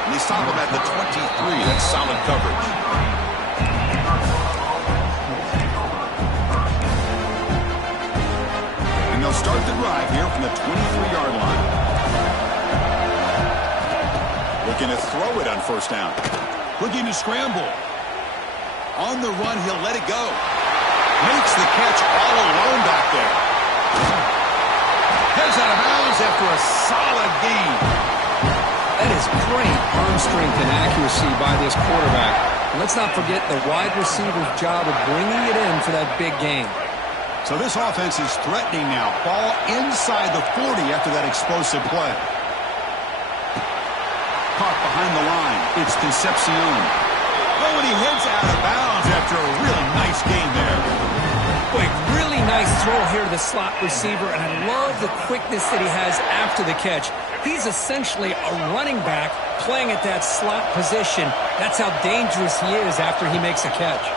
they stop him at the 23. That's solid coverage. And they'll start the drive here from the 23-yard line. Looking to throw it on first down. Looking to scramble. On the run, he'll let it go. Makes the catch all alone back there. Heads out of bounds after a solid gain. That is great arm strength and accuracy by this quarterback. And let's not forget the wide receiver's job of bringing it in for that big gain. So this offense is threatening now. Ball inside the 40 after that explosive play. Caught behind the line. It's Concepcion. Oh, and he heads out of bounds after a really nice gain there. Boy, really nice throw here to the slot receiver, and I love the quickness that he has after the catch. He's essentially a running back playing at that slot position. That's how dangerous he is after he makes a catch.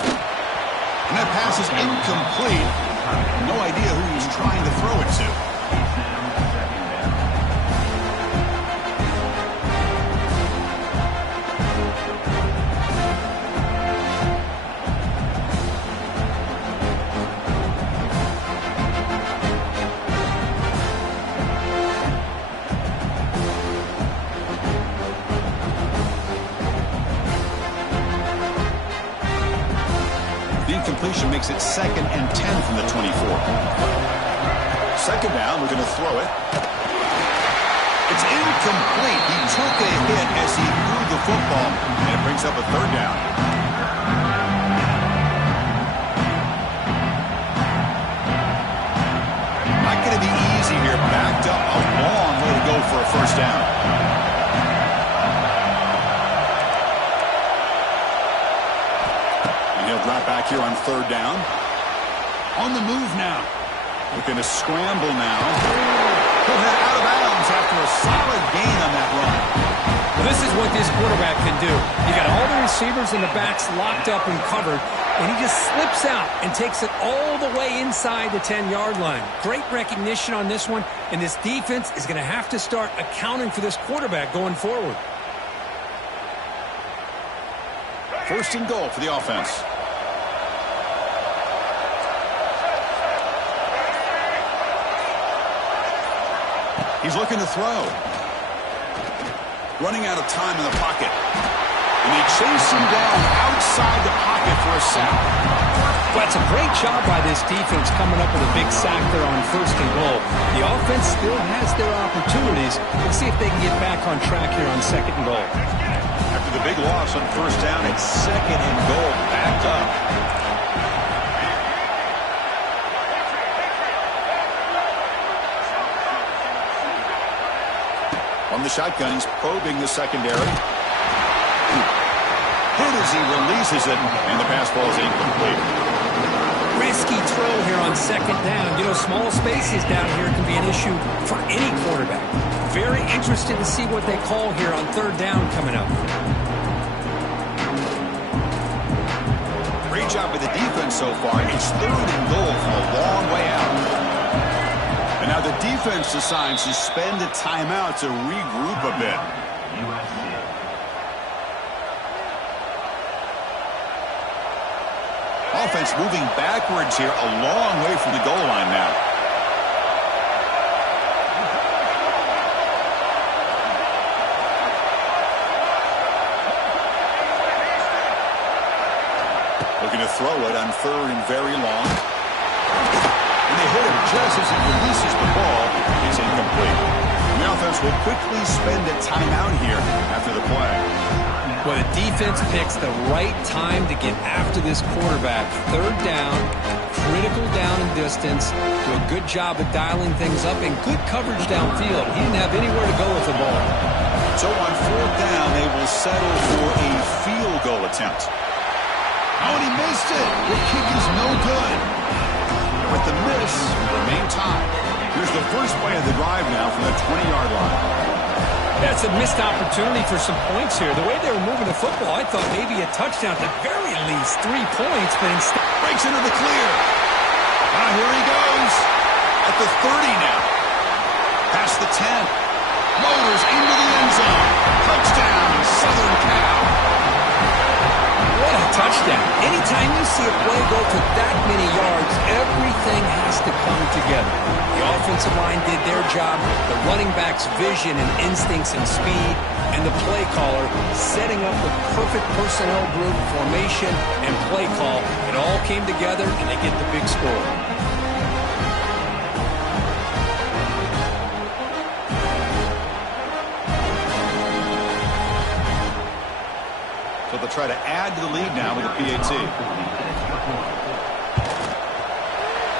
And that pass is incomplete. No idea who he's trying to throw it to. Completion makes it 2nd and 10 from the 24. Second down, we're going to throw it. It's incomplete. He took a hit as he threw the football, and it brings up a 3rd down. Not going to be easy here. Backed up a long way to go for a first down. Drop back here on 3rd down. On the move now. Looking to scramble now. He'll head out of bounds after a solid gain on that run. Well, this is what this quarterback can do. You got all the receivers and the backs locked up and covered, and he just slips out and takes it all the way inside the 10-yard line. Great recognition on this one, and this defense is going to have to start accounting for this quarterback going forward. 1st and goal for the offense. He's looking to throw. Running out of time in the pocket. And they chase him down outside the pocket for a sack. Well, that's a great job by this defense coming up with a big sack there on 1st and goal. The offense still has their opportunities. Let's see if they can get back on track here on 2nd and goal. After the big loss on 1st down, it's 2nd and goal. Backed up. On the shotgun, he's probing the secondary. Hit as he releases it, and the pass ball is incomplete. Risky throw here on 2nd down. You know, small spaces down here can be an issue for any quarterback. Very interested to see what they call here on 3rd down coming up. Great job with the defense so far. It's 3rd and goal from a long way out. And now the defense decides to spend a timeout to regroup a bit. Offense moving backwards here, a long way from the goal line now. Looking to throw it on 3rd and very long. And they hit him just as he releases the ball. It's incomplete. And the offense will quickly spend a timeout here after the play. Well, the defense picks the right time to get after this quarterback. Third down, critical down and distance. Do a good job of dialing things up and good coverage downfield. He didn't have anywhere to go with the ball. So on fourth down, they will settle for a field goal attempt. Oh, and he missed it. The kick is no good. With the miss, remain tied. Here's the first play of the drive now from the 20-yard line. That's a missed opportunity for some points here. The way they were moving the football, I thought maybe a touchdown, at the very least 3 points, but instead Breaks into the clear. Here he goes. At the 30 now. Past the 10. Motors into the end zone. Touchdown, Southern Cal. What a touchdown. Anytime you see a play go for that many yards, everything has to come together. The offensive line did their job, the running back's vision and instincts and speed, and the play caller setting up the perfect personnel group, formation, and play call. It all came together, and they get the big score. So they'll try to add to the lead now with a PAT.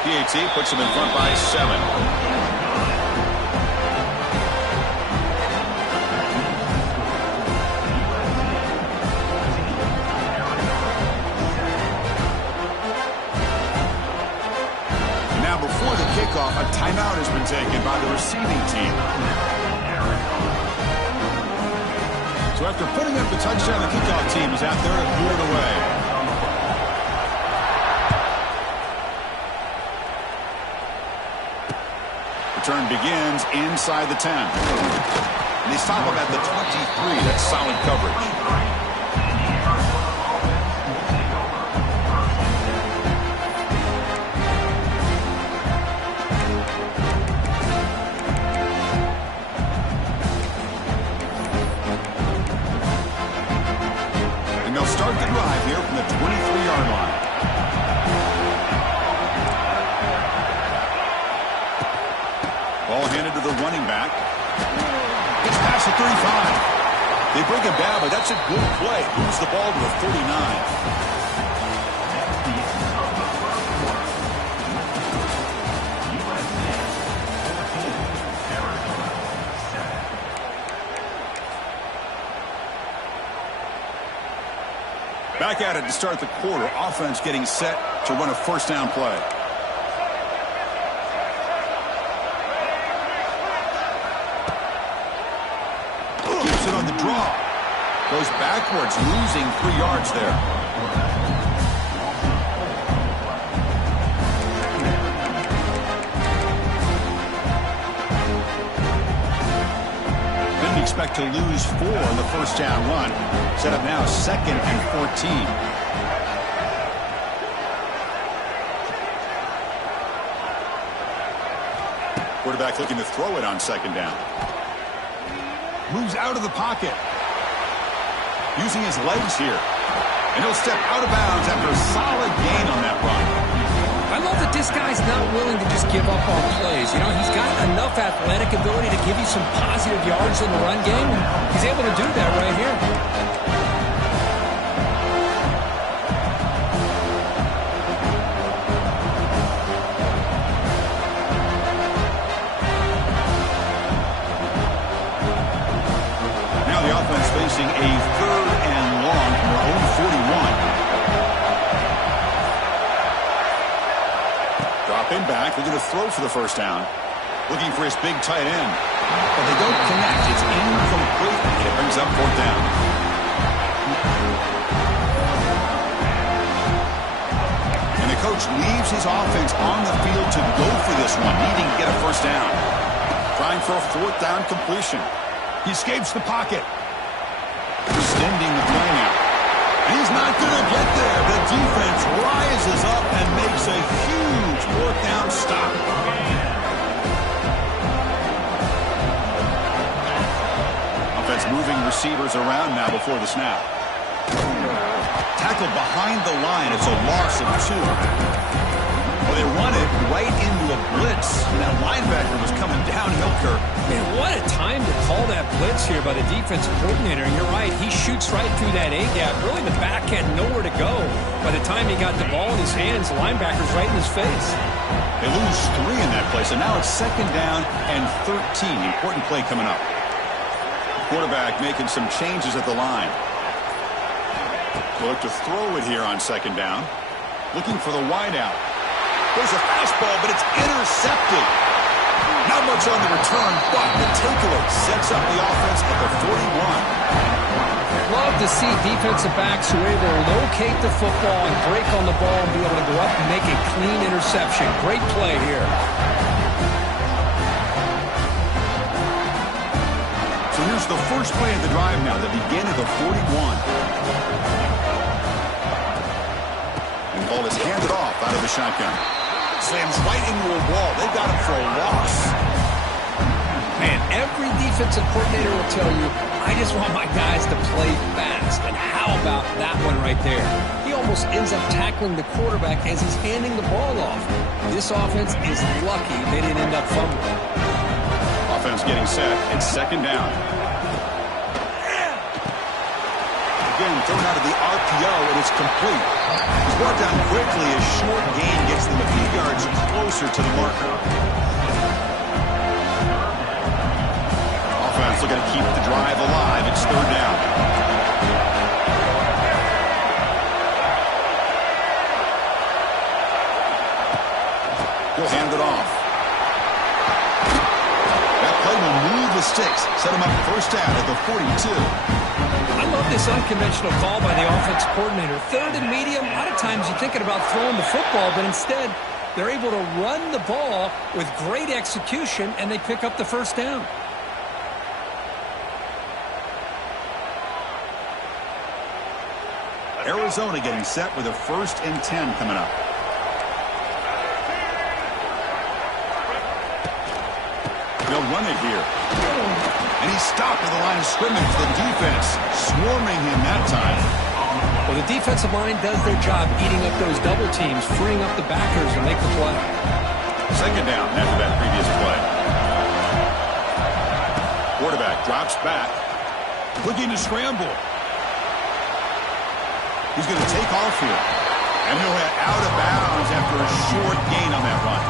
PAT puts them in front by 7. Before the kickoff, a timeout has been taken by the receiving team. So after putting up the touchdown, the kickoff team is out there to clear it away. Return begins inside the 10. And they stop him at the 23. That's solid coverage. Start the drive here from the 23-yard line. Ball handed to the running back. It's past the 35. They bring him down, but that's a good play. Moves the ball to the 39. Back at it to start the quarter. Offense getting set to run a first down play. Keeps it on the draw. Goes backwards, losing 3 yards there. Didn't expect to lose 4 on the first down run. Set up now 2nd and 14. Quarterback looking to throw it on 2nd down. Moves out of the pocket. Using his legs here. And he'll step out of bounds after a solid gain on that run. I love that this guy's not willing to just give up on plays. You know, he's got enough athletic ability to give you some positive yards in the run game. And he's able to do that right here. Facing a 3rd and long from their own 41. Dropping back, looking to throw for the first down. Looking for his big tight end. But they don't connect. It's incomplete. And it brings up 4th down. And the coach leaves his offense on the field to go for this one, needing to get a first down. Trying for a 4th down completion. He escapes the pocket. Extending the play now. And he's not going to get there. The defense rises up and makes a huge 4th down stop. Offense moving receivers around now before the snap. Tackled behind the line. It's a loss of 2. Well, they run it right into a blitz. That linebacker was coming downhill, Kirk. Man, what a time to call that blitz here by the defensive coordinator. And you're right, he shoots right through that A-gap. Really, the back had nowhere to go. By the time he got the ball in his hands, the linebacker's right in his face. They lose 3 in that play, so now it's 2nd down and 13. Important play coming up. Quarterback making some changes at the line. They'll look to throw it here on 2nd down. Looking for the wideout. There's a fastball, but it's intercepted. Not much on the return, but the takeaway sets up the offense at the 41. Love to see defensive backs who are able to locate the football and break on the ball and be able to go up and make a clean interception. Great play here. So here's the first play of the drive now that begin at the 41. And the ball is handed off out of the shotgun. Slams right into a wall. They've got him for a loss. Man, every defensive coordinator will tell you, I just want my guys to play fast. And how about that one right there? He almost ends up tackling the quarterback as he's handing the ball off. This offense is lucky they didn't end up fumbling. Offense getting set. It's 2nd down. Again, thrown out of the RPO, and it's complete. He's brought down quickly. A short gain gets them a few yards closer to the marker. Offense looking to keep the drive alive. It's 3rd down. He'll hand it off. That play will move the sticks. Set him up 1st down at the 42. I love this unconventional call by the offense coordinator. 3rd and medium, a lot of times you're thinking about throwing the football, but instead they're able to run the ball with great execution, and they pick up the 1st down. Arizona getting set with a 1st and 10 coming up. They'll run it here. And he's stopped at the line of scrimmage. The defense swarming him that time. Well, the defensive line does their job eating up those double teams, freeing up the backers to make the play. 2nd down after that previous play. Quarterback drops back. Looking to scramble. He's going to take off here. And he'll head out of bounds after a short gain on that run.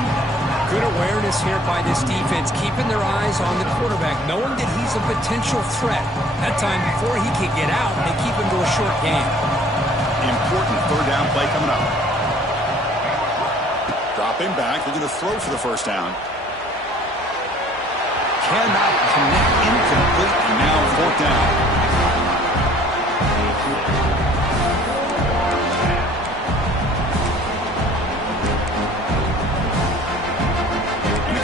Good awareness here by this defense, keeping their eyes on the quarterback, knowing that he's a potential threat. That time before he can get out, they keep him to a short gain. Important 3rd down play coming up. Dropping back, they're going to throw for the 1st down. Cannot connect, incomplete, and now 4th down.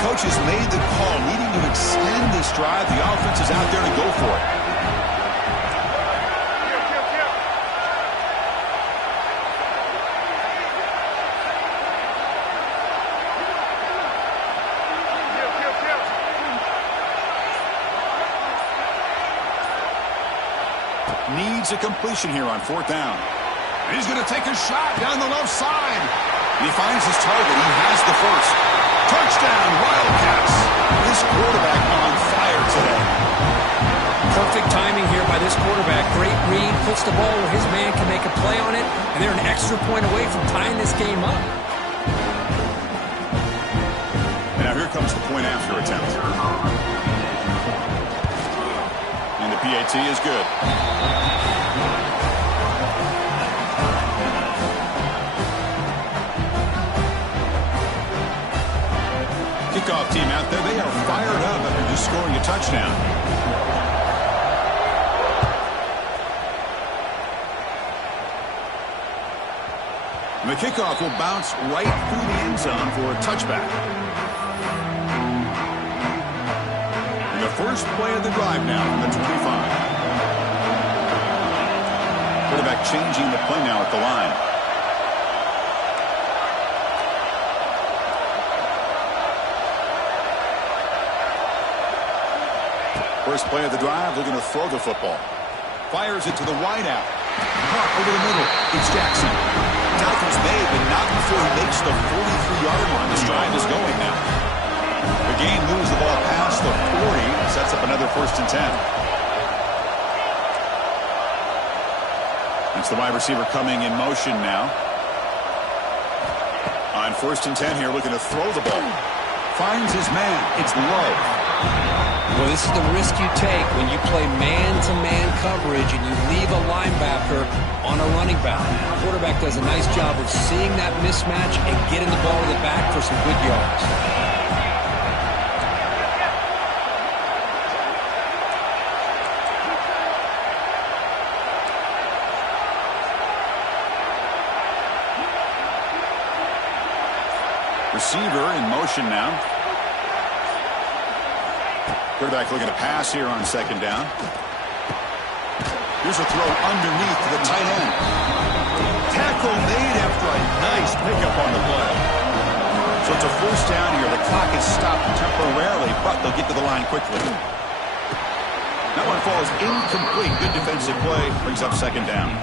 Coach has made the call, needing to extend this drive. The offense is out there to go for it. Needs a completion here on 4th down. And he's going to take a shot down the left side. And he finds his target. He has the 1st. Touchdown, Wildcats. This quarterback on fire today. Perfect timing here by this quarterback. Great read, puts the ball where his man can make a play on it, and they're an extra point away from tying this game up. And now here comes the point after attempt. And the PAT is good. Kickoff team out there, they are fired up after just scoring a touchdown. And the kickoff will bounce right through the end zone for a touchback. And the first play of the drive now from the 25. Quarterback changing the play now at the line. First play of the drive, they're going to throw the football. Fires it to the wideout. Caught over the middle. It's Jackson. Tackle yards made, but not before he makes the 43-yard line. This drive is going now. The game moves the ball past the 40, sets up another 1st and 10. It's the wide receiver coming in motion now. On 1st and 10 here, looking to throw the ball. Finds his man. It's low. Well, this is the risk you take when you play man-to-man coverage and you leave a linebacker on a running back. The quarterback does a nice job of seeing that mismatch and getting the ball to the back for some good yards. Receiver in motion now. Quarterback looking to pass here on 2nd down. Here's a throw underneath to the tight end. Tackle made after a nice pickup on the play. So it's a 1st down here. The clock is stopped temporarily, but they'll get to the line quickly. That one falls incomplete. Good defensive play. Brings up 2nd down.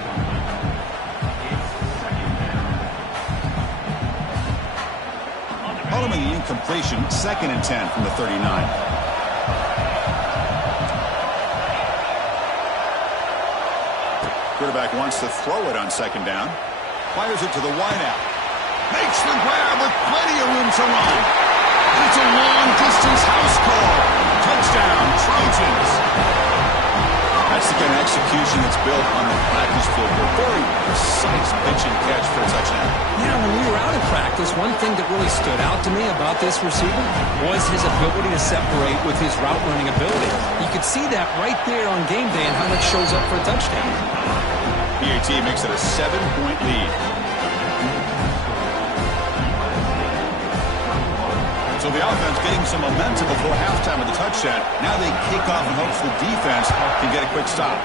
Following the incompletion, 2nd and 10 from the 39. Quarterback wants to throw it on 2nd down. Fires it to the wideout. Makes the grab with plenty of room to run. And it's a long-distance house call. Touchdown, Trojans. That's the kind of execution that's built on the practice field. A very precise pitch and catch for a touchdown. Yeah, when we were out in practice, one thing that really stood out to me about this receiver was his ability to separate with his route running ability. You could see that right there on game day and how that shows up for a touchdown. PAT makes it a 7-point lead. So the offense getting some momentum before halftime with the touchdown. Now they kick off in hopes the defense can get a quick stop.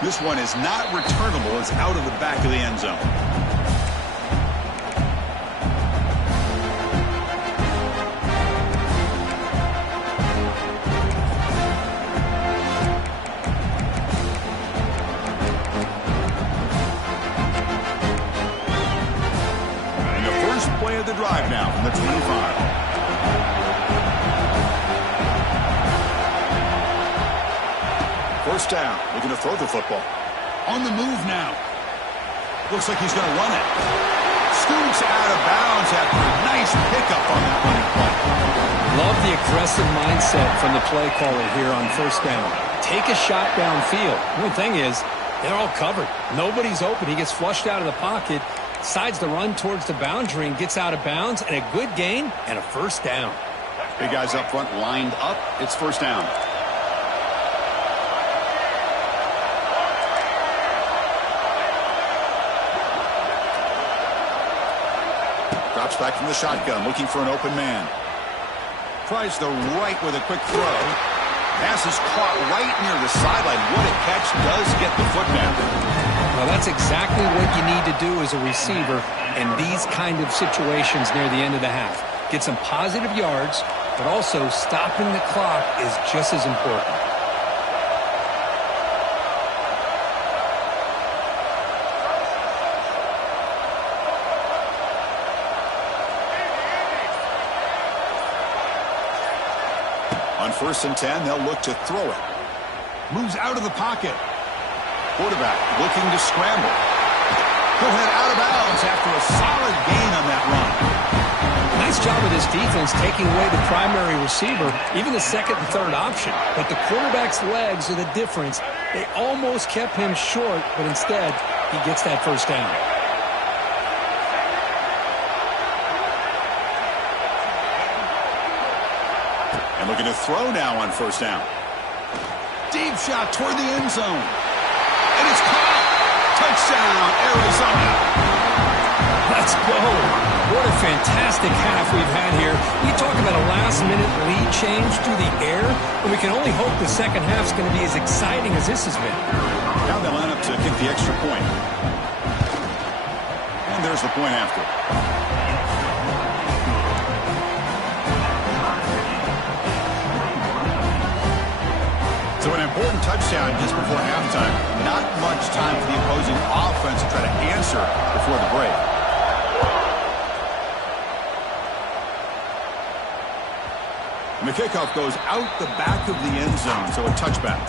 This one is not returnable. It's out of the back of the end zone. The drive now from the 25. 1st down, looking to throw the football. On the move now. Looks like he's going to run it. Scoots out of bounds after a nice pickup on that running play. Love the aggressive mindset from the play caller here on 1st down. Take a shot downfield. The only thing is, they're all covered. Nobody's open. He gets flushed out of the pocket. Decides to run towards the boundary and gets out of bounds, and a good gain and a 1st down. Big guys up front lined up. It's 1st down. Drops back from the shotgun, looking for an open man. Tries the right with a quick throw. Pass is caught right near the sideline. What a catch. Does get the foot down. Well, that's exactly what you need to do as a receiver in these kind of situations near the end of the half. Get some positive yards, but also stopping the clock is just as important. On 1st and 10, they'll look to throw it. Moves out of the pocket. Quarterback looking to scramble. He'll head out of bounds after a solid gain on that run. Nice job of this defense taking away the primary receiver, even the 2nd and 3rd option. But the quarterback's legs are the difference. They almost kept him short, but instead, he gets that 1st down. And looking to throw now on 1st down. Deep shot toward the end zone. And it's caught. Touchdown, Arizona. Let's go. What a fantastic half we've had here. You talk about a last-minute lead change through the air, and we can only hope the second half's going to be as exciting as this has been. Now they line up to kick the extra point. And there's the point after. So an important touchdown just before halftime. Not much time for the opposing offense to try to answer before the break. And the kickoff goes out the back of the end zone, so a touchback.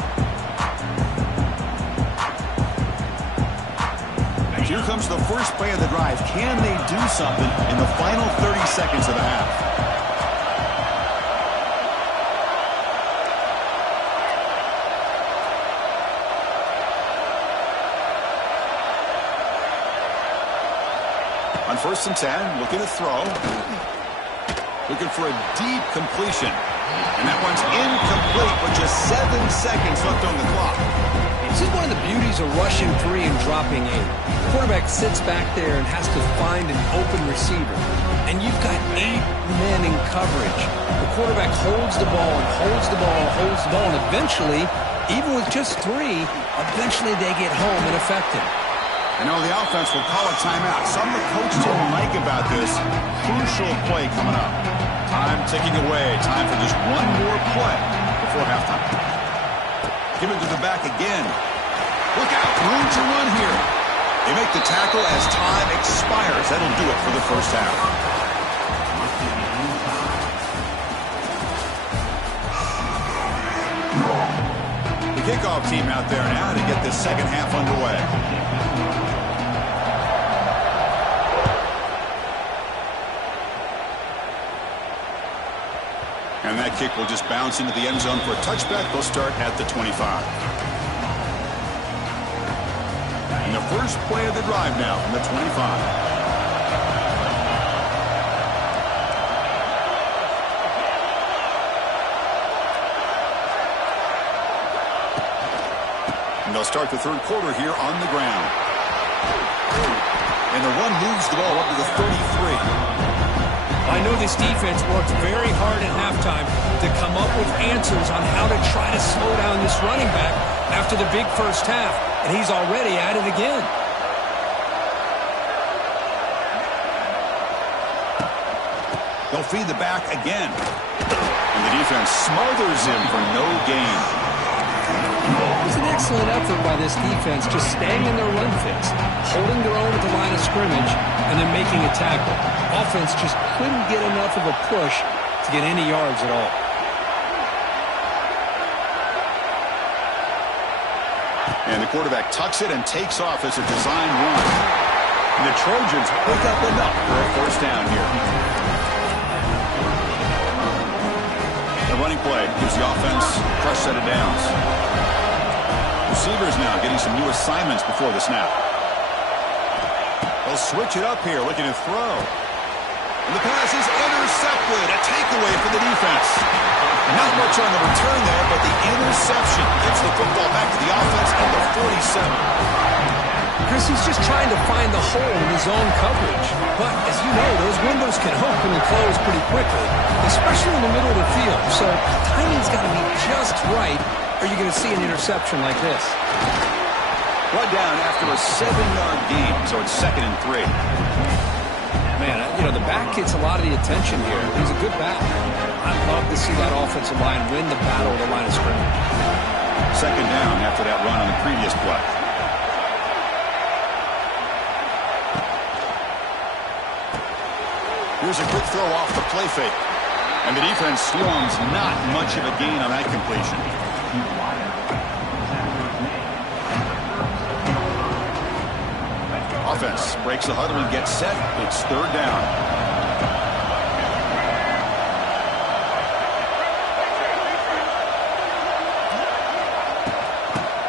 And here comes the first play of the drive. Can they do something in the final 30 seconds of the half? On 1st and 10, looking to throw. Looking for a deep completion. And that one's incomplete with just 7 seconds left on the clock. This is one of the beauties of rushing 3 and dropping 8. The quarterback sits back there and has to find an open receiver. And you've got 8 men in coverage. The quarterback holds the ball and holds the ball and holds the ball. And eventually, even with just 3, eventually they get home and effective. I know the offense will call a timeout. Something the coach didn't like about this crucial play coming up. Time ticking away. Time for just one more play before halftime. Give it to the back again. Look out. Room to run here. They make the tackle as time expires. That'll do it for the first half. The kickoff team out there now to get this second half underway. And that kick will just bounce into the end zone for a touchback. They'll start at the 25. And the first play of the drive now from the 25. And they'll start the third quarter here on the ground. And the run moves the ball up to the 33. I know this defense worked very hard at halftime to come up with answers on how to try to slow down this running back after the big first half, and he's already at it again. They'll feed the back again. And the defense smothers him for no gain. It was an excellent effort by this defense, just staying in their run fits, holding their own at the line of scrimmage, and then making a tackle. Offense just couldn't get enough of a push to get any yards at all. And the quarterback tucks it and takes off as a design run. And the Trojans pick up enough for a first down here. The running play gives the offense a fresh set of downs. Receivers now getting some new assignments before the snap. They'll switch it up here, looking to throw. And the pass is intercepted. A takeaway for the defense. Not much on the return there, but the interception gets the football back to the offense at the 47. Chris, he's just trying to find the hole in his own coverage. But, as you know, those windows can open and close pretty quickly, especially in the middle of the field. So, timing's got to be just right, or you're going to see an interception like this. Run down after a 7-yard gain, so it's 2nd and 3. Man, you know, the back gets a lot of the attention here. He's a good back. I'd love to see that offensive line win the battle of the line of scrimmage. 2nd down after that run on the previous play. Here's a quick throw off the play fake. And the defense slums not much of a gain on that completion. Offense breaks the huddle and gets set. It's 3rd down.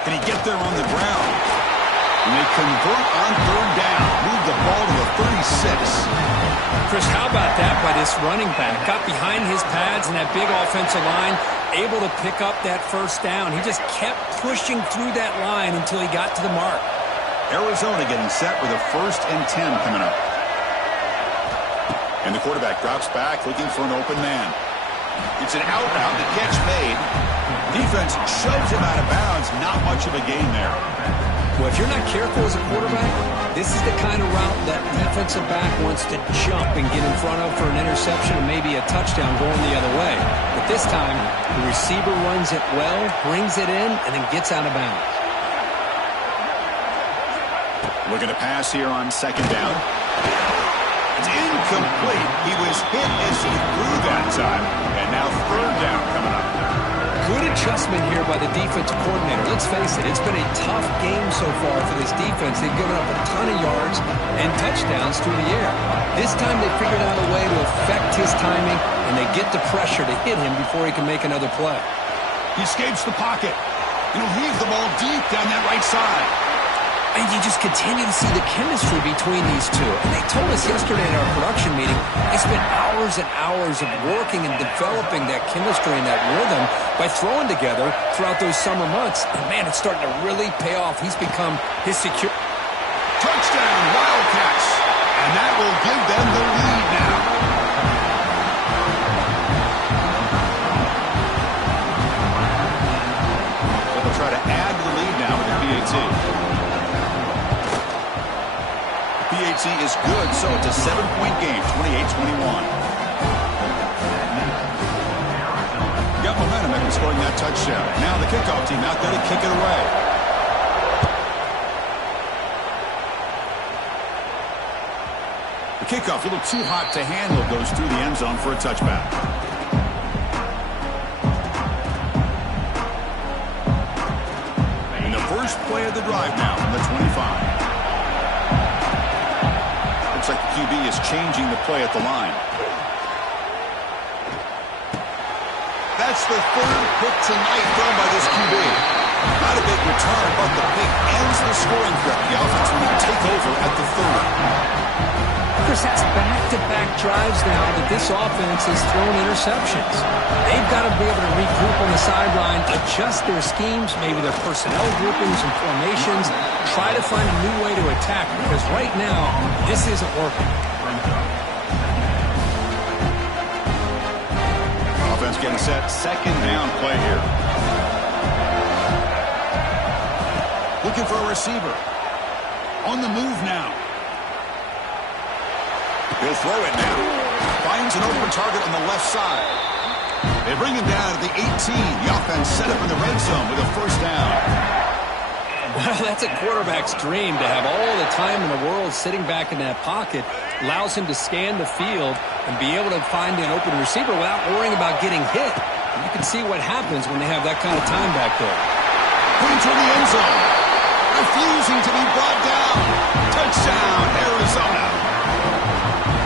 Can he get there on the ground? And they convert on 3rd down. Move the ball to the 36. Chris, how about that by this running back? Got behind his pads and that big offensive line, able to pick up that first down. He just kept pushing through that line until he got to the mark. Arizona getting set with a 1st and 10 coming up. And the quarterback drops back looking for an open man. It's an out route, the catch made. Defense shoves him out of bounds. Not much of a gain there. Well, if you're not careful as a quarterback, this is the kind of route that defensive back wants to jump and get in front of for an interception and maybe a touchdown going the other way. But this time, the receiver runs it well, brings it in, and then gets out of bounds. Looking to pass here on second down. It's incomplete. He was hit as he threw that time. And now third down coming up. Good adjustment here by the defensive coordinator. Let's face it, it's been a tough game so far for this defense. They've given up a ton of yards and touchdowns through the air. This time they figured out a way to affect his timing, and they get the pressure to hit him before he can make another play. He escapes the pocket. He'll heave the ball deep down that right side. And you just continue to see the chemistry between these two. And they told us yesterday in our production meeting, they spent hours and hours of working and developing that chemistry and that rhythm by throwing together throughout those summer months. And, man, it's starting to really pay off. He's become his secure. Touchdown, Wildcats. And that will give them the lead now. So they'll try to add to the lead now with the PAT. PAT is good, so it's a 7-point game, 28-21. Got momentum after scoring that touchdown. Now the kickoff team out there to kick it away. The kickoff, a little too hot to handle, goes through the end zone for a touchback. And the first play of the drive now from the 25. Looks like the QB is changing the play at the line. That's the third pick tonight thrown by this QB. Not a big return, but the pick ends the scoring threat. The offense will take over at the 30. Chris, that's back-to-back drives now that this offense has thrown interceptions. They've got to be able to regroup on the sideline, adjust their schemes, maybe their personnel groupings and formations, try to find a new way to attack, because right now, this isn't working. Offense getting set, second down play here. Looking for a receiver. On the move now. He'll throw it now. Finds an open target on the left side. They bring him down at the 18. The offense set up in the red zone with a first down. Well, that's a quarterback's dream to have all the time in the world sitting back in that pocket. Allows him to scan the field and be able to find an open receiver without worrying about getting hit. And you can see what happens when they have that kind of time back there. Going toward the end zone. Refusing to be brought down. Touchdown, Arizona.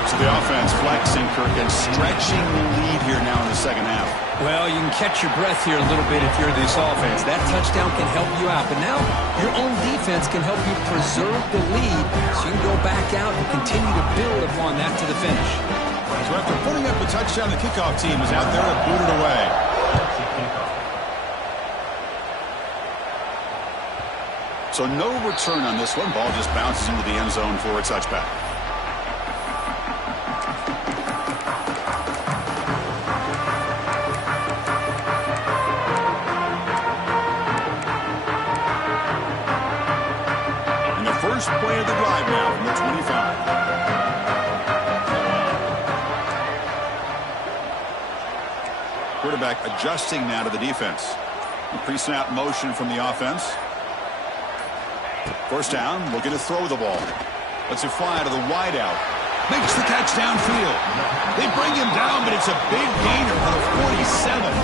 So the offense flexing, Kirk, and stretching the lead here now in the second half. Well, you can catch your breath here a little bit if you're this offense. That touchdown can help you out. But now your own defense can help you preserve the lead so you can go back out and continue to build upon that to the finish. So after putting up a touchdown, the kickoff team is out there to boot it away. So no return on this one. Ball just bounces into the end zone for a touchback. First play of the drive now from the 25. Quarterback adjusting now to the defense. Pre-snap motion from the offense. First down, looking to throw the ball. Lets it fly to the wideout. Makes the catch downfield. They bring him down, but it's a big gainer for the 47.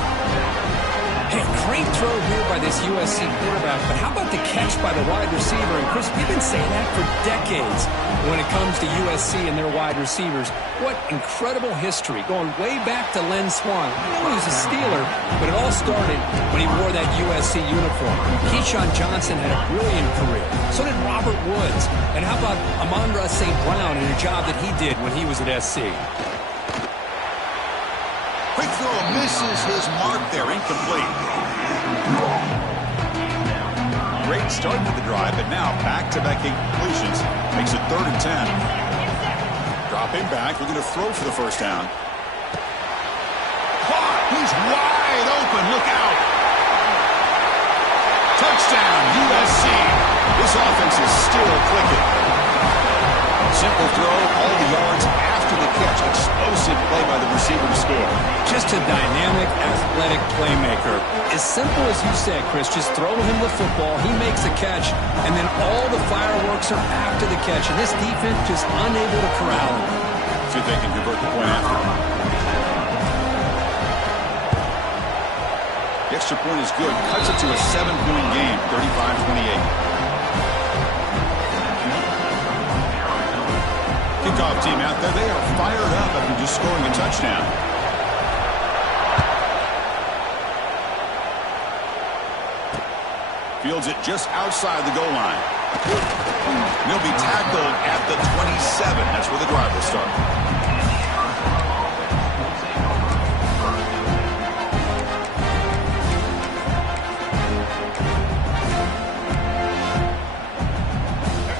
Hey, great throw here by this USC quarterback, but how about the catch by the wide receiver? And Chris, we've been saying that for decades when it comes to USC and their wide receivers. What incredible history, going way back to Len Swan. I know he was a Steeler, but it all started when he wore that USC uniform. Keyshawn Johnson had a brilliant career. So did Robert Woods. And how about Amon-Ra St. Brown and a job that he did when he was at SC? Quick throw misses his mark there, incomplete. Great start to the drive, but now back-to-back completions makes it 3rd and 10. Dropping back, looking to throw for the first down. Caught! He's wide open, look out! Touchdown, USC. This offense is still clicking. Simple throw, all the yards after the catch. Explosive play by the receiver to score. Just a dynamic, athletic playmaker. As simple as you said, Chris, just throw him the football, he makes the catch, and then all the fireworks are after the catch. And this defense just unable to corral him. See if they can convert the point after. The extra point is good. Cuts it to a 7-point game, 35-28. Kickoff team out there. They are fired up after just scoring a touchdown. Fields it just outside the goal line. And he'll be tackled at the 27. That's where the drive will start.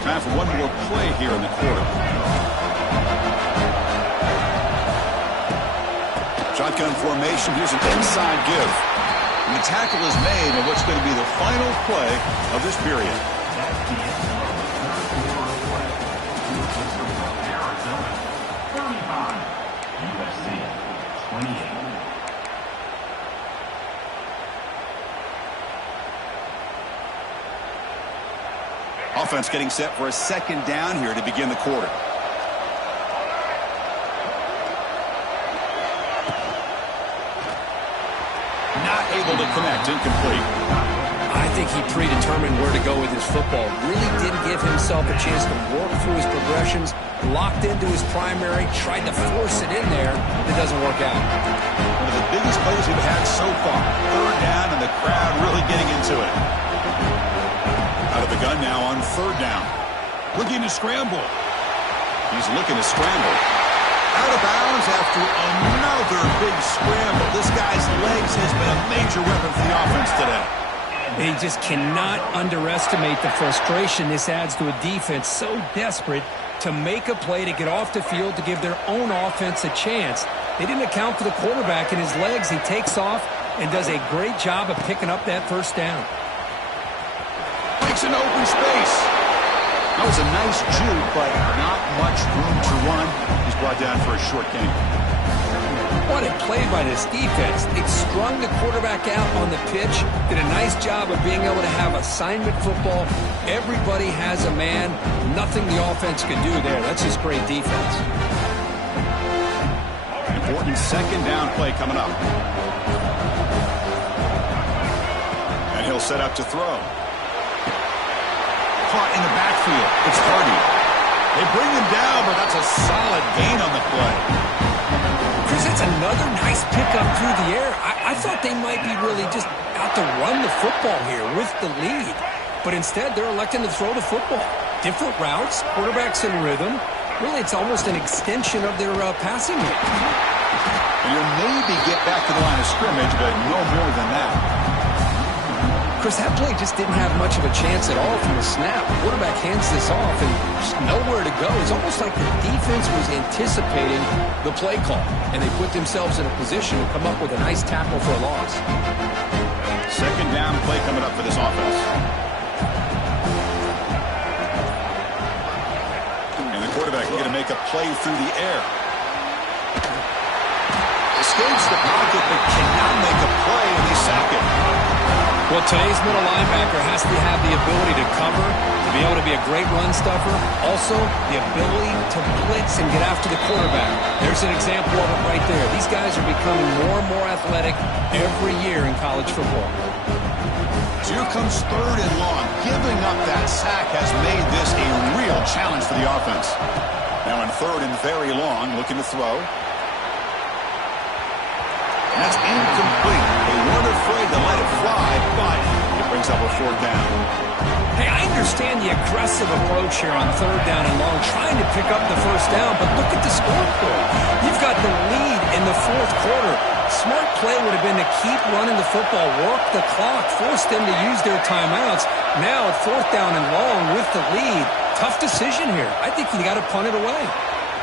Time for one more play here in the quarter. Shotgun formation. Here's an inside give. And the tackle is made on what's going to be the final play of this period. Offense getting set for a second down here to begin the quarter. Not able to connect, incomplete. I think he predetermined where to go with his football. Really didn't give himself a chance to work through his progressions. Locked into his primary, tried to force it in there. It doesn't work out. One of the biggest plays we've had so far. Third down, and the crowd really getting into it. Out of the gun now on third down. Looking to scramble. He's looking to scramble. Out of bounds after another big scramble. This guy's legs has been a major weapon for the offense today. And he just cannot underestimate the frustration this adds to a defense so desperate to make a play to get off the field to give their own offense a chance. They didn't account for the quarterback and his legs. He takes off and does a great job of picking up that first down. Makes an open space. That was a nice juke, but not much room to run. He's brought down for a short gain. What a play by this defense. They strung the quarterback out on the pitch, did a nice job of being able to have assignment football. Everybody has a man. Nothing the offense could do there. That's just great defense. Important second down play coming up. And he'll set up to throw. Caught in the backfield. It's Hardy. They bring him down, but that's a solid gain on the play. Chris, that's another nice pickup through the air. I thought they might be really just out to run the football here with the lead. But instead, they're electing to throw the football. Different routes, quarterbacks in rhythm. Really, it's almost an extension of their passing game. And you'll maybe get back to the line of scrimmage, but no more than that. Chris, that play just didn't have much of a chance at all from the snap. The quarterback hands this off and just nowhere to go. It's almost like the defense was anticipating the play call, and they put themselves in a position to come up with a nice tackle for a loss. Second down play coming up for this offense. And the quarterback going to make a play through the air. Escapes the pocket, but cannot make a play, and they sack it. Well, today's middle linebacker has to have the ability to cover, to be able to be a great run stuffer. Also, the ability to blitz and get after the quarterback. There's an example of it right there. These guys are becoming more and more athletic every year in college football. So here comes third and long. Giving up that sack has made this a real challenge for the offense. Now in third and very long, looking to throw. And that's incomplete. They weren't afraid to let it fly, but it brings up a fourth down. Hey, I understand the aggressive approach here on third down and long, trying to pick up the first down, but look at the scoreboard. You've got the lead in the fourth quarter. Smart play would have been to keep running the football, work the clock, force them to use their timeouts. Now at fourth down and long with the lead. Tough decision here. I think you got to punt it away.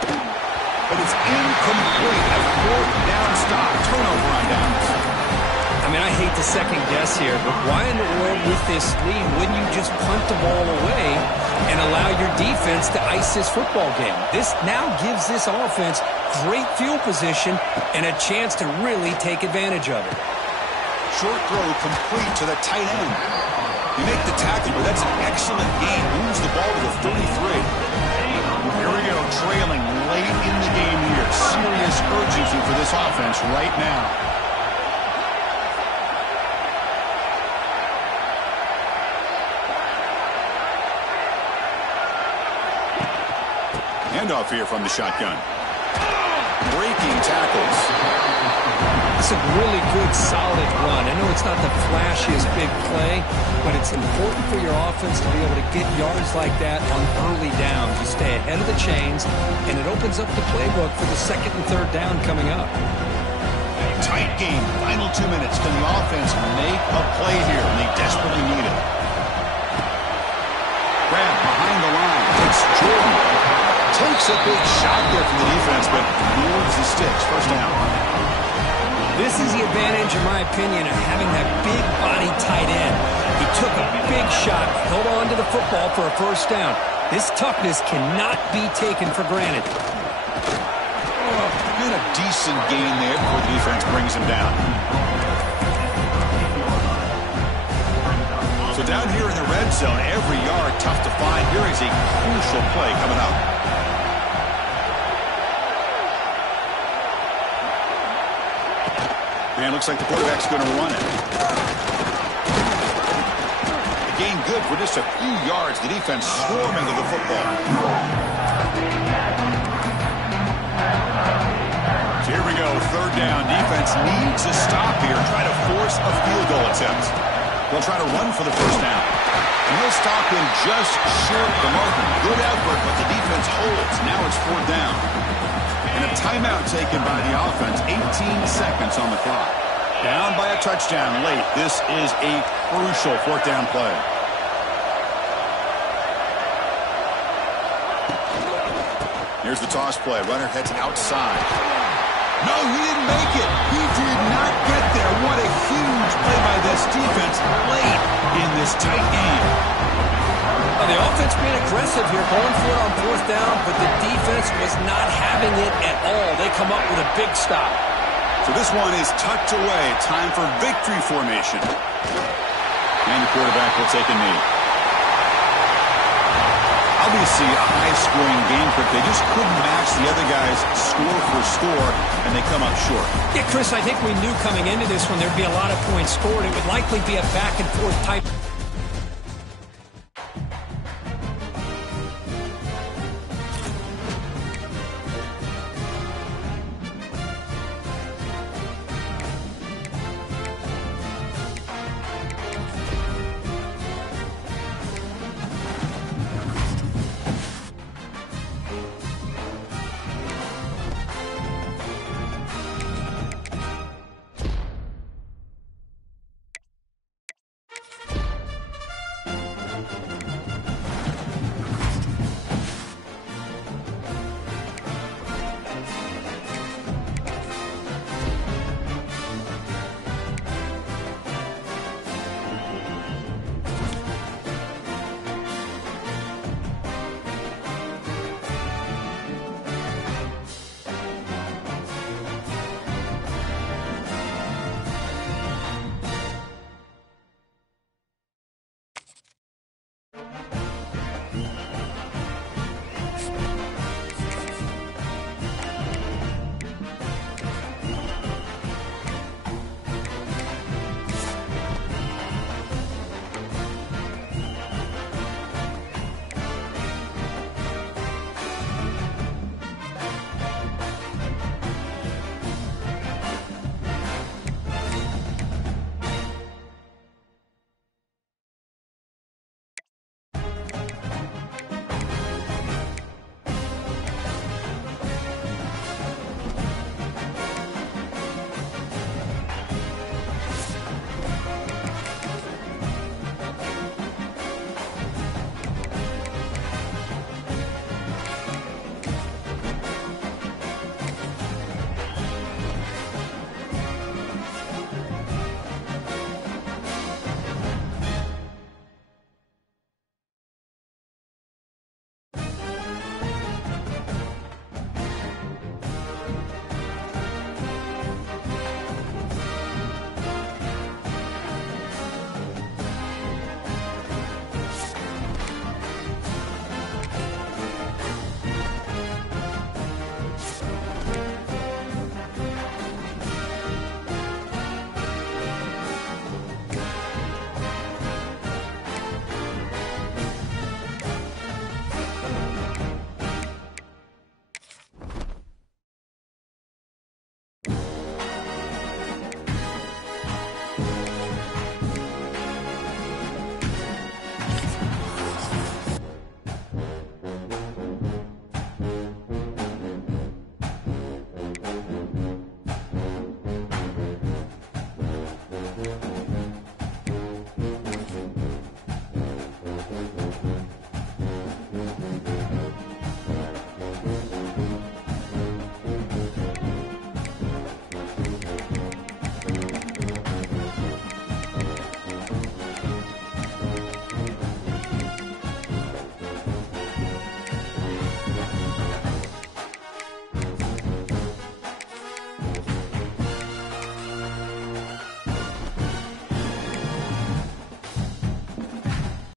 But it's incomplete. A fourth down stop. Turnover on downs. I mean, I hate to second guess here, but why in the world with this lead wouldn't you just punt the ball away and allow your defense to ice this football game? This now gives this offense great field position and a chance to really take advantage of it. short throw complete to the tight end. You make the tackle, but that's an excellent gain. Moves the ball to the 33. Here we go, trailing late in the game here. Serious urgency for this offense right now. Handoff here from the shotgun. Breaking tackles. It's a really good, solid run. I know it's not the flashiest big play, but it's important for your offense to be able to get yards like that on early downs. You stay ahead of the chains, and it opens up the playbook for the second and third down coming up. Tight game. Final 2 minutes. Can the offense make a play here? And they desperately need it. Grab behind the line. It's Jordan. Takes a big shot there from the defense, but moves the sticks. First down. This is the advantage, in my opinion, of having that big body tight end. He took a big shot, held on to the football for a first down. This toughness cannot be taken for granted. And a decent gain there before the defense brings him down. So down here in the red zone, every yard tough to find. Here is a crucial play coming up. And looks like the quarterback's going to run it. The gain good for just a few yards. The defense swarming to the football. So here we go, third down. Defense needs a stop here. Try to force a field goal attempt. They'll try to run for the first down. And he'll stop him just short of the marker. Good effort, but the defense holds. Now it's fourth down. And a timeout taken by the offense. 18 seconds on the clock. Down by a touchdown late. This is a crucial fourth down play. Here's the toss play. Runner heads outside. No, he didn't make it. He did not get there. What a huge play by this defense late in this tight game. Well, the offense being aggressive here, going for it on fourth down, but the defense was not having it at all. They come up with a big stop. So this one is tucked away. Time for victory formation. And the quarterback will take a knee. Obviously a high-scoring game, but they just couldn't match the other guys score for score, and they come up short. Yeah, Chris, I think we knew coming into this one there'd be a lot of points scored. It would likely be a back-and-forth type